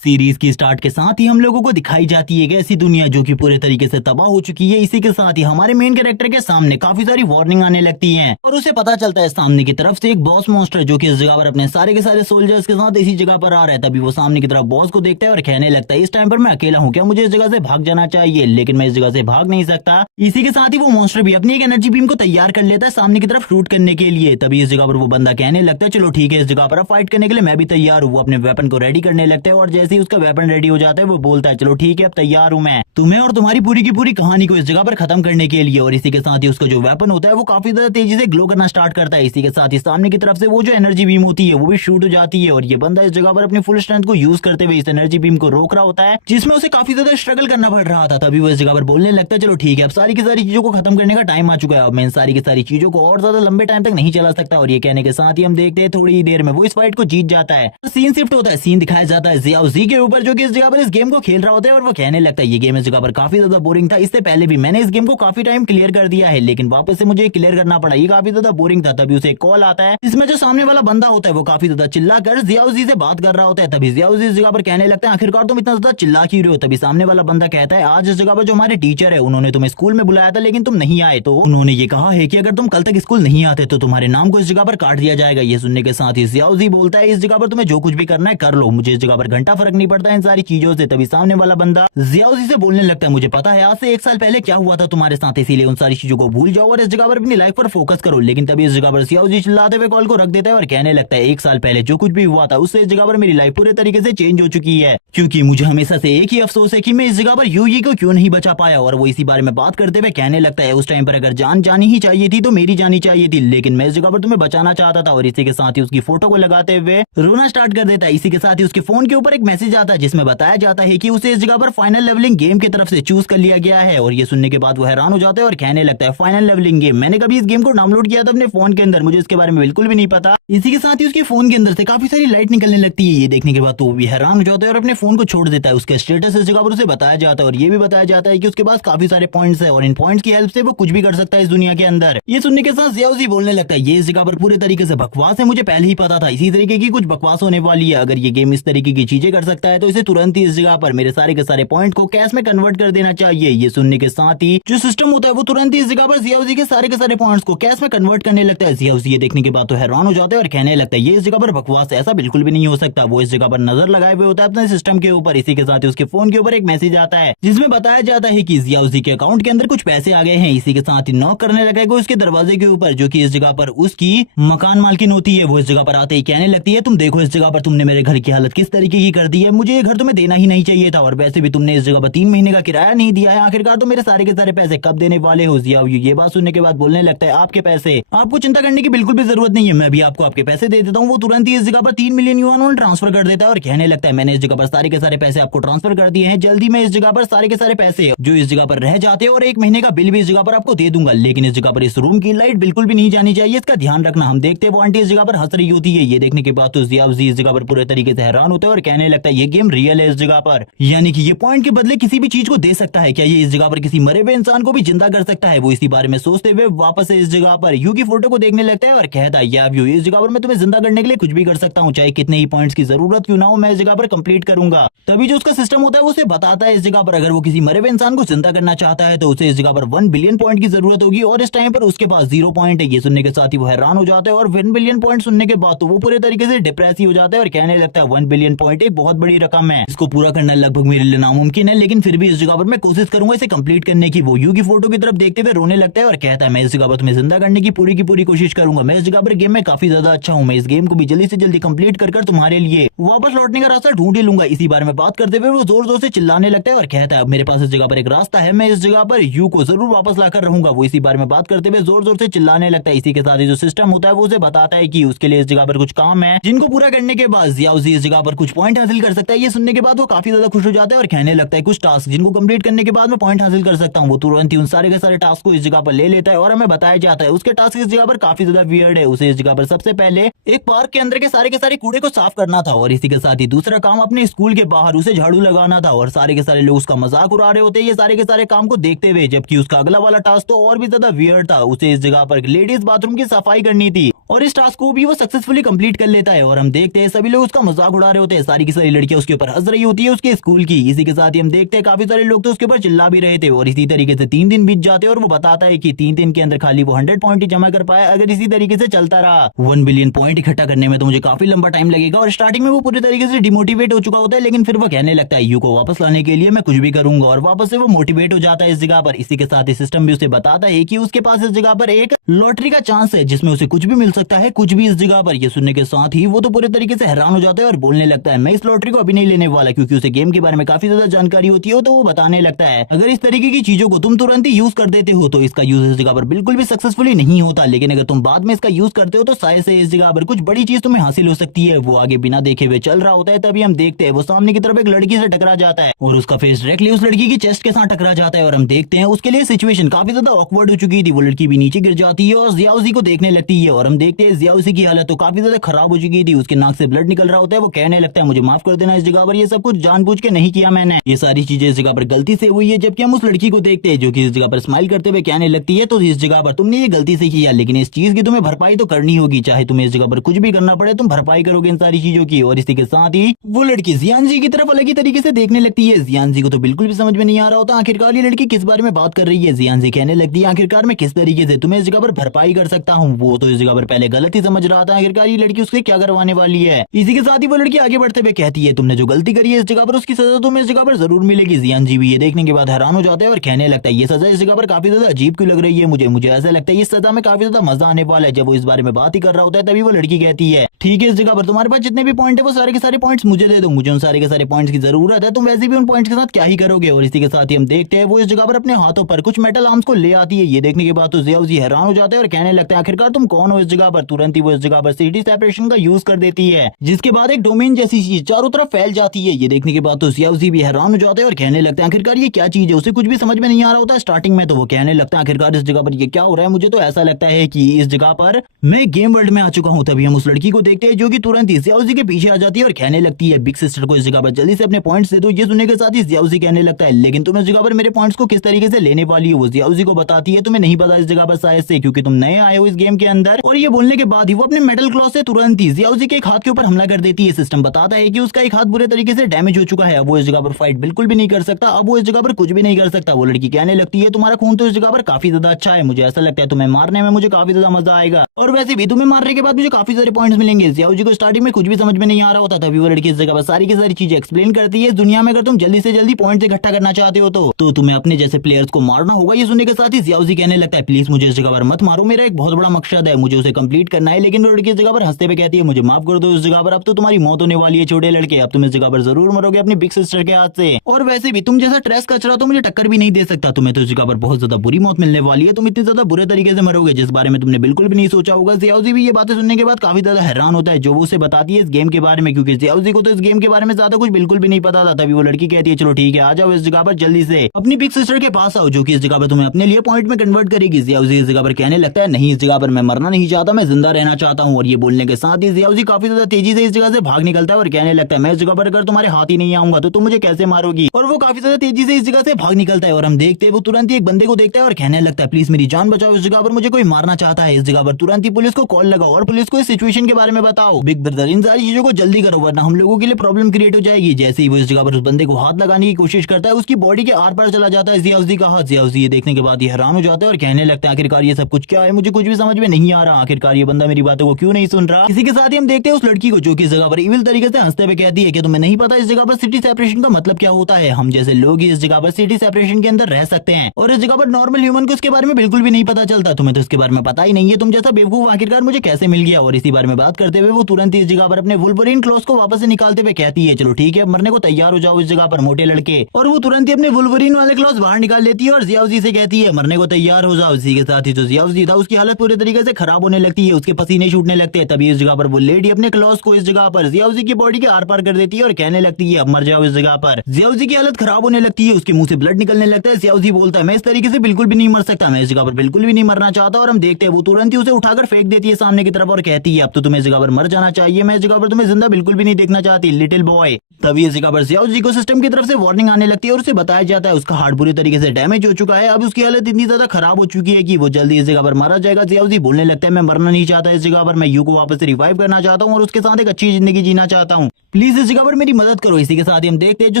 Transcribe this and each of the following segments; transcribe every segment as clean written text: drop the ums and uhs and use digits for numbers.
Series की start के साथ ही हम लोगों को दिखाई जाती है एक ऐसी दुनिया जो कि पूरे तरीके से तबाह हो चुकी है। इसी के साथ ही हमारे मेन कैरेक्टर के सामने काफी सारी वार्निंग आने लगती हैं और उसे पता चलता है सामने की तरफ से एक बॉस मॉन्स्टर जो कि इस जगह पर अपने सारे के सारे सोल्जर्स के साथ इसी जगह पर आ रहा है। तभी वो सामने की तरफ बॉस को देखता है और कहने लगता है इस टाइम पर मैं अकेला हूँ, क्या मुझे इस जगह से भाग जाना चाहिए? लेकिन मैं इस जगह से भाग नहीं सकता। इसी के साथ ही वो मॉन्स्टर भी अपनी एक एनर्जी बीम को तैयार कर लेता है सामने की तरफ शूट करने के लिए। तभी इस जगह पर वो बंदा कहने लगता है चलो ठीक है, इस जगह पर फाइट करने के लिए मैं भी तैयार हूँ। वो अपने वेपन को रेडी करने लगता है और जैसे ही उसका वेपन रेडी हो जाता है वो बोलता है चलो ठीक है, अब तैयार हूँ मैं तुम्हें और तुम्हारी पूरी की पूरी कहानी को इस जगह पर खत्म करने के लिए। और इसी के साथ ही उसका जो वेपन होता है वो काफी ज्यादा तेजी से ग्लो करना स्टार्ट करता है। इसी के साथ ही सामने की तरफ से वो जो एनर्जी बीम होती है वो भी शूट हो जाती है और ये बंदा इस जगह पर अपनी फुल स्ट्रेंथ को यूज करते हुए इस एनर्जी बीम को रोक रहा होता है, जिसमें उसे काफी ज्यादा स्ट्रगल करना पड़ रहा था। तभी वो इस जगह पर बोलने लगता है चलो ठीक है, अब सारी की सारी चीजों को खत्म करने का टाइम आ चुका है, अब मैं इन सारी की सारी चीजों को और ज्यादा लंबे टाइम तक नहीं चला सकता। और ये कहने के साथ ही हम देखते हैं थोड़ी ही देर में वो इस फाइट को जीत जाता है। सीन शिफ्ट होता है, सीन दिखाया जाता है जियाओ जी के ऊपर जो कि इस जगह पर इस गेम को खेल रहा होता है और वो कहने लगता है ये गेम इस जगह पर काफी ज्यादा बोरिंग था, इससे पहले भी मैंने इस गेम को काफी टाइम क्लियर कर दिया है लेकिन वापस से मुझे क्लियर करना पड़ा, ये काफी ज्यादा बोरिंग था। तभी उसे कॉल आता है इसमें जो सामने वाला बंदा होता है वो काफी ज्यादा चिल्ला कर जियाओ जी से बात कर रहा होता है। तभी जियाओ जी इस जगह पर कहने लगता है आखिरकार तुम इतना ज्यादा चिल्ला क्यों रहे हो? तभी सामने वाला बंदा कहता है आज इस जगह पर जो हमारे टीचर है उन्होंने तुम्हें स्कूल में बुलाया था लेकिन तुम नहीं आए, तो उन्होंने ये कहा है कि अगर तुम कल तक स्कूल नहीं आते तो तुम्हारे नाम को इस जगह पर काट दिया जाएगा। ये सुनने के साथ ही जियाओ जी बोलता है इस जगह पर तुम्हें जो कुछ भी करना है कर लो, मुझे इस जगह पर घंटा फर्क नहीं पड़ता इन सारी चीजों से। तभी सामने वाला बंदा जियाओ जी से बोलने लगता है मुझे पता है आज से 1 साल पहले क्या हुआ था तुम्हारे साथ, इसीलिए उन सारी चीजों को भूल जाओ और इस जगह पर अपनी लाइफ पर फोकस करो। लेकिन तभी इस जगह पर जियाओ जी चिल्लाते हुए कॉल को रख देता है और कहने लगता है 1 साल पहले जो कुछ भी हुआ था उससे इस जगह पर मेरी लाइफ पूरे तरीके से चेंज हो चुकी है, क्योंकि मुझे हमेशा से एक ही अफसोस है कि मैं इस जगह पर यूई को क्यों नहीं बचा पाया। और वो इसी बारे में बात करते हुए कहने लगता है उस टाइम पर अगर जान जानी ही चाहिए थी तो मेरी जानी चाहिए थी, लेकिन मैं इस जगह पर तुम्हें बचाना चाहता था। और इसी के साथ ही उसकी फोटो को लगाते हुए रोना स्टार्ट कर देता है। इसी के साथ ही उसके फोन के ऊपर एक मैसेज आता है जिसमें बताया जाता है कि उसे इस जगह पर फाइनल लेवलिंग गेम की तरफ से चूज कर लिया गया है। और ये सुनने के बाद वो हैरान हो जाता है और कहने लगता है फाइनल लेवलिंग गेम, मैंने कभी इस गेम को डाउनलोड किया था अपने फोन के अंदर, मुझे इसके बारे में बिल्कुल भी नहीं पता। इसी के साथ ही उसके फोन के अंदर से काफी सारी लाइट निकलने लगती है। ये देखने के बाद तो वो भी हैरान हो जाता है और अपने फोन को छोड़ देता है। उसके स्टेटस इस जगह पर उसे बताया जाता है और ये भी बताया जाता है कि उसके पास काफी सारे पॉइंट्स है और इन पॉइंट्स की हेल्प से वो कुछ भी कर सकता है इस दुनिया के अंदर। ये सुनने के साथ जियाओ जी बोलने लगता है ये इस जगह पर पूरे तरीके से बकवास है, मुझे पहले ही पता था इसी तरीके की कुछ बकवास होने वाली है। अगर ये गेम इस तरीके की चीजें कर सकता है तो इसे तुरंत ही इस जगह पर मेरे सारे के सारे पॉइंट को कैश में कन्वर्ट कर देना चाहिए। ये सुनने के साथ ही जो सिस्टम होता है वो तुरंत ही इस जगह पर जियाओ जी के सारे पॉइंट्स को कैश में कन्वर्ट करने लगता है। जियाओ जी ये देखने के बाद तो हैरान हो जाते हैं और कहने लगता है ये इस जगह पर बकवास है, ऐसा बिल्कुल भी नहीं हो सकता। वो इस जगह पर नजर लगाए हुए होता है अपने सिस्टम के ऊपर। इसी के साथ ही उसके फोन के ऊपर एक मैसेज आता है जिसमें बताया जाता है कि जियाओ जी के अकाउंट के अंदर कुछ पैसे आ गए हैं। इसी के साथ ही नॉक करने लगेगा उसके दरवाजे के ऊपर जो कि इस जगह पर उसकी मकान मालकिन होती है। वो इस जगह पर आते ही कहने लगती है तुम देखो इस जगह पर तुमने मेरे घर की हालत किस तरीके की कर दी है, मुझे ये घर तुम्हें देना ही नहीं चाहिए था और वैसे भी तुमने इस जगह पर 3 महीने का किराया नहीं दिया है, आखिरकार तो मेरे सारे के सारे पैसे कब देने वाले हो? जियाओ ये बात सुनने के बाद बोलने लगता है आपके पैसे, आपको चिंता करने की बिल्कुल भी जरूरत नहीं है, मैं भी आपको आपके पैसे दे देता हूँ। वो तुरंत ही इस जगह पर 3 मिलियन युआन ट्रांसफर कर देता है और कहने लगता है मैंने इस जगह पर सारे के सारे पैसे आपको ट्रांसफर कर दिए हैं, जल्दी मैं इस जगह पर सारे के सारे पैसे जो इस जगह पर रह जाते हैं और 1 महीने का बिल भी इस जगह पर आपको दे दूंगा। लेकिन इस जगह पर इस रूम की लाइट बिल्कुल भी नहीं जानी चाहिए, इसका ध्यान रखना। हम देखते हैं वो आंटी इस जगह पर हंस रही होती है। ये देखने के बाद तो जियाओ जी इस जगह पर पूरे तरीके से हैरान होता है और कहने लगता है ये गेम रियल है इस जगह पर, यानी कि ये पॉइंट के बदले किसी भी चीज को दे सकता है, क्या ये इस जगह पर किसी मरे हुए इंसान को भी जिंदा कर सकता है? वो इसी बारे में सोचते हुए वापस से इस जगह पर यू की फोटो को देखने लगता है और कहता है या यू इस जगह पर मैं तुम्हें जिंदा करने के लिए कुछ भी कर सकता हूँ, चाहे कितने ही पॉइंट्स की जरूरत क्यों ना हो, मैं इस जगह पर कंप्लीट करूंगा। तभी जो उसका सिस्टम होता है वो उसे बताता है इस जगह पर अगर वो किसी मरे हुए इंसान को जिंदा करना चाहता है तो उसे इस जगह पर 1 बिलियन पॉइंट की जरूरत होगी और इस टाइम पर उसके पास 0 पॉइंट है। ये सुनने के साथ ही वो हैरान हो जाता है और 1 बिलियन पॉइंट सुनने के बाद तो वो पूरे तरीके से डिप्रेस ही हो जाता है और कहने लगता है 1 बिलियन पॉइंट एक बहुत बड़ी रकम है, इसको पूरा करना लगभग मेरे लिए नामुमकिन है, लेकिन फिर भी इस जगह पर मैं कोशिश करूंगा इसे कंप्लीट करने की। वो यू की फोटो की तरफ देखते हुए रोने लगता है और कहता है मैं इस जगह पर तुम्हें जिंदा करने की पूरी कोशिश करूंगा, मैं इस जगह पर गेम में काफी ज्यादा अच्छा हूँ, मैं इस गेम को भी जल्दी से जल्दी कंप्लीट कर तुम्हारे लिए वापस लौटने का रास्ता ढूंढ ही लूंगा। इसी बारे में बात करते हुए वो जोर जोर से चिल्लाने लगता है और कहता है मेरे पास इस जगह पर एक रास्ता है, मैं इस जगह पर यू को जरूर वापस लाकर रहूंगा। वो इसी बारे में बात करते हुए जोर जोर से चिल्लाने लगता है। इसी के साथ ही जो सिस्टम होता है वो उसे बताता है कि उसके लिए इस जगह पर कुछ काम है जिनको पूरा करने के बाद जियाओ जी इस जगह पर कुछ पॉइंट हासिल कर सकता है। ये सुनने के बाद वो काफी ज्यादा खुश हो जाता है और कहने लगता है कुछ टास्क जिनको कंप्लीट करने के बाद मैं पॉइंट हासिल कर सकता हूँ। वो तुरंत ही उन सारे के सारे टास्क को इस जगह पर ले लेता है और हमें बताया जाता है उसके टास्क इस जगह पर काफी ज्यादा वियर्ड है। उसे इस जगह पर सबसे पहले एक पार्क के अंदर के सारे कूड़े को साफ करना था और इसी के साथ ही दूसरा काम अपने स्कूल के बाहर उसे झाड़ू लगाना था और सारे के सारे लोग उसका मजाक उड़ा रहे होते हैं ये सारे के सारे काम को देखते हुए। जबकि उसका अगला वाला टास्क तो और भी ज्यादा वियर्ड था, उसे इस जगह पर लेडीज बाथरूम की सफाई करनी थी और इस टास्क को भी वो सक्सेसफुली कंप्लीट कर लेता है और हम देखते हैं सभी लोग उसका मजाक उड़ा रहे होते हैं, सारी की सारी लड़कियां उसके ऊपर हंस रही होती है उसके स्कूल की। इसी के साथ ही हम देखते हैं काफी सारे लोग तो उसके ऊपर चिल्ला भी रहे थे और इसी तरीके से 3 दिन बीत जाते हैं और वो बताता है कि 3 दिन के अंदर खाली वो 100 पॉइंट ही जमा कर पाया। अगर इसी तरीके से चलता रहा 1 बिलियन पॉइंट इकट्ठा करने में तो मुझे काफी लंबा टाइम लगेगा। और स्टार्टिंग में वो पूरी तरीके से डिमोटिवेट हो चुका होता है, लेकिन फिर वो कहने लगता है यू को वापस लाने के लिए मैं कुछ भी करूंगा और वापस से वो मोटिवेट हो जाता है इस जगह पर। इसी के साथ ही सिस्टम भी उसे बताता है कि उसके पास इस जगह पर एक लॉटरी का चांस है जिसमें उसे कुछ भी मिल सकता है, कुछ भी इस जगह पर। ये सुनने के साथ ही वो तो पूरे तरीके से हैरान हो जाता है और बोलने लगता है मैं इस लॉटरी को अभी नहीं लेने वाला, क्योंकि उसे गेम के बारे में काफी ज्यादा जानकारी होती है। तो वो बताने लगता है अगर इस तरीके की चीजों को तुम तुरंत ही यूज कर देते हो तो इसका यूज इस जगह पर बिल्कुल भी सक्सेसफुली नहीं होता, लेकिन अगर तुम बाद में इसका यूज करते हो तो शायद से इस जगह पर कुछ बड़ी चीज तुम्हें हासिल हो सकती है। वो आगे बिना देखे हुए चल रहा होता है, तभी हम देखते हैं वो सामने की तरफ एक लड़की से टकरा जाता है और उसका फेस डायरेक्टली उस लड़की की चेस्ट के साथ टकरा जाता है और हम देखते हैं उसके लिए सिचुएशन काफी ज्यादा ऑकवर्ड हो चुकी थी। वो लड़की भी नीचे गिर जाती है और जियाउजी को देखने लगती है और हम देखते हैं जियाउजी की हालत तो काफी ज्यादा खराब हो चुकी थी, उसके नाक से ब्लड निकल रहा होता है। वो कहने लगता है मुझे माफ कर देना, इस जगह पर ये सब कुछ जानबूझ के नहीं किया मैंने, ये सारी चीजें इस जगह पर गलती से हुई है। जबकि हम उस लड़की को देखते हैं जो कि इस जगह पर स्माइल करते हुए कहने लगती है तो इस जगह पर तुमने ये गलती से किया, लेकिन इस चीज की तुम्हें भरपाई तो करनी होगी, चाहे तुम्हें इस जगह पर कुछ भी करना पड़े तुम भरपाई करोगे इन सारी चीजों की। और इसी के साथ ही वो लड़की जियानजी की तरफ अलग ही तरीके से देखने लगती है। जियानजी को तो बिल्कुल भी समझ में नहीं आ रहा होता आखिरकार ये लड़की किस बारे में बात कर रही है। जियानजी कहने लगती है आखिरकार मैं किस तरीके से तुम्हें इस जगह पर भरपाई कर सकता हूँ। वो तो इस जगह पर पहले गलत ही समझ रहा था आखिरकार ये लड़की उससे क्या करवाने वाली है। इसी के साथ ही वो लड़की आगे बढ़ते हुए कहती है तुमने जो गलती करी है इस जगह पर उसकी सजा तुम्हें इस जगह पर जरूर मिलेगी। जियानजी भी ये देखने के बाद हैरान हो जाता है और कहने लगता है ये सजा इस जगह पर काफी ज्यादा अजीब क्यों लग रही है मुझे ऐसा लगता है इस सजा में काफी ज्यादा मजा आने वाला है। जब वो इस बारे में बात ही कर रहा होता है तभी वो लड़की कहती है ठीक है इस जगह पर तुम्हारे पास जितने भी पॉइंट है वो सारे के सारे पॉइंट्स मुझे दे दो, मुझे उन सारे के सारे पॉइंट्स की जरूरत है, तुम वैसे भी उन पॉइंट्स के साथ क्या ही करोगे। और इसी के साथ ही हम देखते हैं वो इस जगह पर अपने हाथों पर कुछ मेटल आर्म्स को ले आती है। ये देखने के बाद तो जियाउजी हैरान हो जाता है और कहने लगता है आखिरकार तुम कौन हो इस जगह पर। तुरंत ही वो इस जगह पर सिटी सेपरेशन का यूज कर देती है जिसके बाद एक डोमेन जैसी चीज चारों तरफ फैल जाती है। ये देखने के बाद तो जियाउजी भी हैरान हो जाता है और कहने लगता है आखिरकार ये क्या चीज है, उसे कुछ भी समझ में नहीं आ रहा होता स्टार्टिंग में। तो वो कहने लगता है आखिरकार इस जगह पर ये क्या हो रहा है, मुझे तो ऐसा लगता है कि इस जगह पर मैं गेम वर्ल्ड में आ चुका हूँ। तभी हम उस लड़की को देखते हैं जो कि तुरंत ही जियाउजी के पीछे आ जाती है और कहने लगती है बिग सिस्टर को इस जगह पर जल्दी से अपने पॉइंट्स दे दो। ये सुनने के साथ ही जियाउजी कहने लगता है लेकिन तुम इस जगह पर मेरे पॉइंट्स को किस तरीके से लेने वाली हो। वो जियाउजी को बताती है तुम्हें नहीं पता इस जगह पर शायद से क्योंकि तुम नए आए हो इस गेम के अंदर। और ये बोलने के बाद ही वो अपने मेटल क्लॉ से तुरंत ही जियाउजी के एक हाथ के ऊपर हमला कर देती है। सिस्टम बताता है कि उसका एक हाथ बुरे तरीके से डैमेज हो चुका है, अब वो इस जगह पर फाइट बिल्कुल भी नहीं कर सकता, अब वो इस जगह पर कुछ भी नहीं कर सकता। वो लड़की कहने लगती है तुम्हारा खून तो इस जगह पर काफी ज्यादा अच्छा है, मुझे ऐसा लगता है तुम्हें मारने में मुझे काफी ज्यादा मजा आएगा और वैसे भी तुम्हें मारने के बाद मुझे काफी सारे पॉइंट्स मिलेंगे। जियाउजी को स्टार्टिंग में कुछ भी समझ में नहीं आ रहा होता, तभी वो लड़की इस जगह पर सारी की सारी चीजें एक्सप्लेन करती है। इस दुनिया में अगर तुम जल्दी से जल्दी पॉइंट्स इकट्ठा करना चाहते हो तो तुम्हें अपने जैसे प्लेयर्स को मारना होगा। ये सुनने के साथ ही जियाउजी कहने लगता है प्लीज मुझे इस जगह पर मत मारो, मेरा एक बहुत बड़ा मकसद है, मुझे उसे कंप्लीट करना है। लेकिन वो लड़की इस जगह पर हंसते हुए कहती है मुझे माफ कर दो इस जगह पर, अब तो तुम्हारी मौत होने वाली है छोटे लड़के, अब तुम इस जगह पर जरूर मरोगे अपनी बिग सिस्टर के हाथ से। और वैसे भी तुम जैसा ट्रेस कचरा तो मुझे टक्कर भी नहीं दे सकता, तुम्हें तो इस जगह पर बहुत ज्यादा बुरी मौत मिलने वाली है, तुम इतनी ज्यादा बुरे तरीके से मरोगे जिस बारे में तुमने बिल्कुल भी नहीं सोचा होगा। जियाउजी भी ये बातें सुनने के बाद काफी ज्यादा हैरान होता है जो वो उसे बताती है इस गेम के बारे में, क्योंकि जियाउजी को तो इस गेम के बारे में ज्यादा कुछ बिल्कुल भी नहीं पता था। तभी वो लड़की कहती है चलो ठीक है आ जाओ इस जगह पर जल्दी से अपनी बिग सिस्टर के पास आओ जो कि इस जगह पर तुम्हें अपने लिए पॉइंट में कन्वर्ट करेगी। जियाउजी इस जगह पर कहने लगता है नहीं इस जगह पर मैं मरना नहीं चाहता, मैं जिंदा रहना चाहता हूँ। और ये बोलने के साथ ही जियाउजी काफी ज्यादा तेजी से इस जगह से भाग निकलता है और कहने लगता है मैं इस जगह पर अगर तुम्हारे हाथ ही नहीं आऊंगा तो तुम मुझे कैसे मारोगी। और वो काफी ज्यादा तेजी से इस जगह से भाग निकलता है और हम देखते हैं वो तुरंत ही एक बंदे को देखता है और कहने लगता है प्लीज मेरी जान बचाओ, इस जगह पर मुझे कोई मारना चाहता है। इस जगह पर तुरंत ही पुलिस को कॉल लगाओ और पुलिस को इस सिचुएशन के बारे में बताओ। बिग ब्रदर इन सारी चीजों को जल्दी करो वरना हम लोगों के लिए प्रॉब्लम क्रिएट हो जाएगी। जैसे ही वो इस जगह पर उस बंदे को हाथ लगाने की कोशिश करता है उसकी बॉडी के आर पार चला जाता है जियाउजी का हाथ। जियाउजी ये देखने के बाद ये हैरान हो जाता है और कहने लगता है आखिरकार ये सब कुछ क्या है, मुझे कुछ भी समझ में नहीं आ रहा, आखिरकार ये बंदा मेरी बातों को क्यों नहीं सुन रहा। इसी के साथ ही हम देखते हैं उस लड़की को जो कि इस जगह पर इविल तरीके से हंसते हुए कहती है कि तुम्हें नहीं पता इस जगह पर सिटी सेपरेशन का मतलब क्या होता है, हम जैसे लोग इस जगह पर सिटी सेपरेशन के अंदर रह सकते हैं और इस जगह पर नॉर्मल ह्यूमन को इसके बारे में बिल्कुल भी नहीं पता चलता, तुम्हें तो इसके बारे में पता ही नहीं है, तुम जैसा बेवकूफ आखिरकार मुझे कैसे मिल गया। और इसी बारे में बात करते हुए वो तुरंत इस जगह पर अपने वुल्वरीन क्लॉज को वापस से निकालते हुए कहती है चलो ठीक है मरने को तैयार हो जाओ इस जगह पर मोटे लड़के। और वो तुरंत ही अपने वुल्वरीन वाले क्लॉज बाहर निकाल लेती है और जियाउजी से कहती है मरने को तैयार हो जाओ। इसी के साथ ही जो जियाउजी था उसकी हालत पूरे तरीके से खराब होने लगती है, उसके पसीने छूटने लगते हैं। तभी इस जगह पर वो लेडी अपने क्लॉज को इस जगह पर जियाउजी की बॉडी के आर पार कर देती है और कहने लगती है अब मर जाओ इस जगह पर। जियाउजी की हालत खराब होने लगती है, उसके मुंह से ब्लड निकलने लगता है। जियाउजी बोलता है मैं इस तरीके से बिल्कुल भी नहीं मर सकता, मैं इस जगह पर बिल्कुल भी नहीं मरना चाहता। और हम देखते हैं वो तुरंत ही उसे उठाकर फेंक देती है सामने की तरफ और कहती है अब तो तुम्हें इस जगह पर मर जाना चाहिए, मैं इस जगह पर तुम्हें जिंदा बिल्कुल भी नहीं देखना चाहती लिटिल बॉय। तभी इस जगह पर जियाउजी को सिस्टम की तरफ से वार्निंग आने लगती है और उसे बताया जाता है उसका हार्ट बुरी तरीके से डैमेज हो चुका है, अब उसकी हालत इतनी ज्यादा खराब हो चुकी है कि वो जल्दी इस जगह पर मारा जाएगा। जियाउजी बोलने लगता है मैं मरना मरना नहीं चाहता इस जगह पर, मैं यू को वापस से रिवाइव करना चाहता हूँ और उसके साथ एक अच्छी जिंदगी जीना चाहता हूँ। प्लीज इस जगह पर मेरी मदद करो। इसी के साथ ही हम देखते हैं जो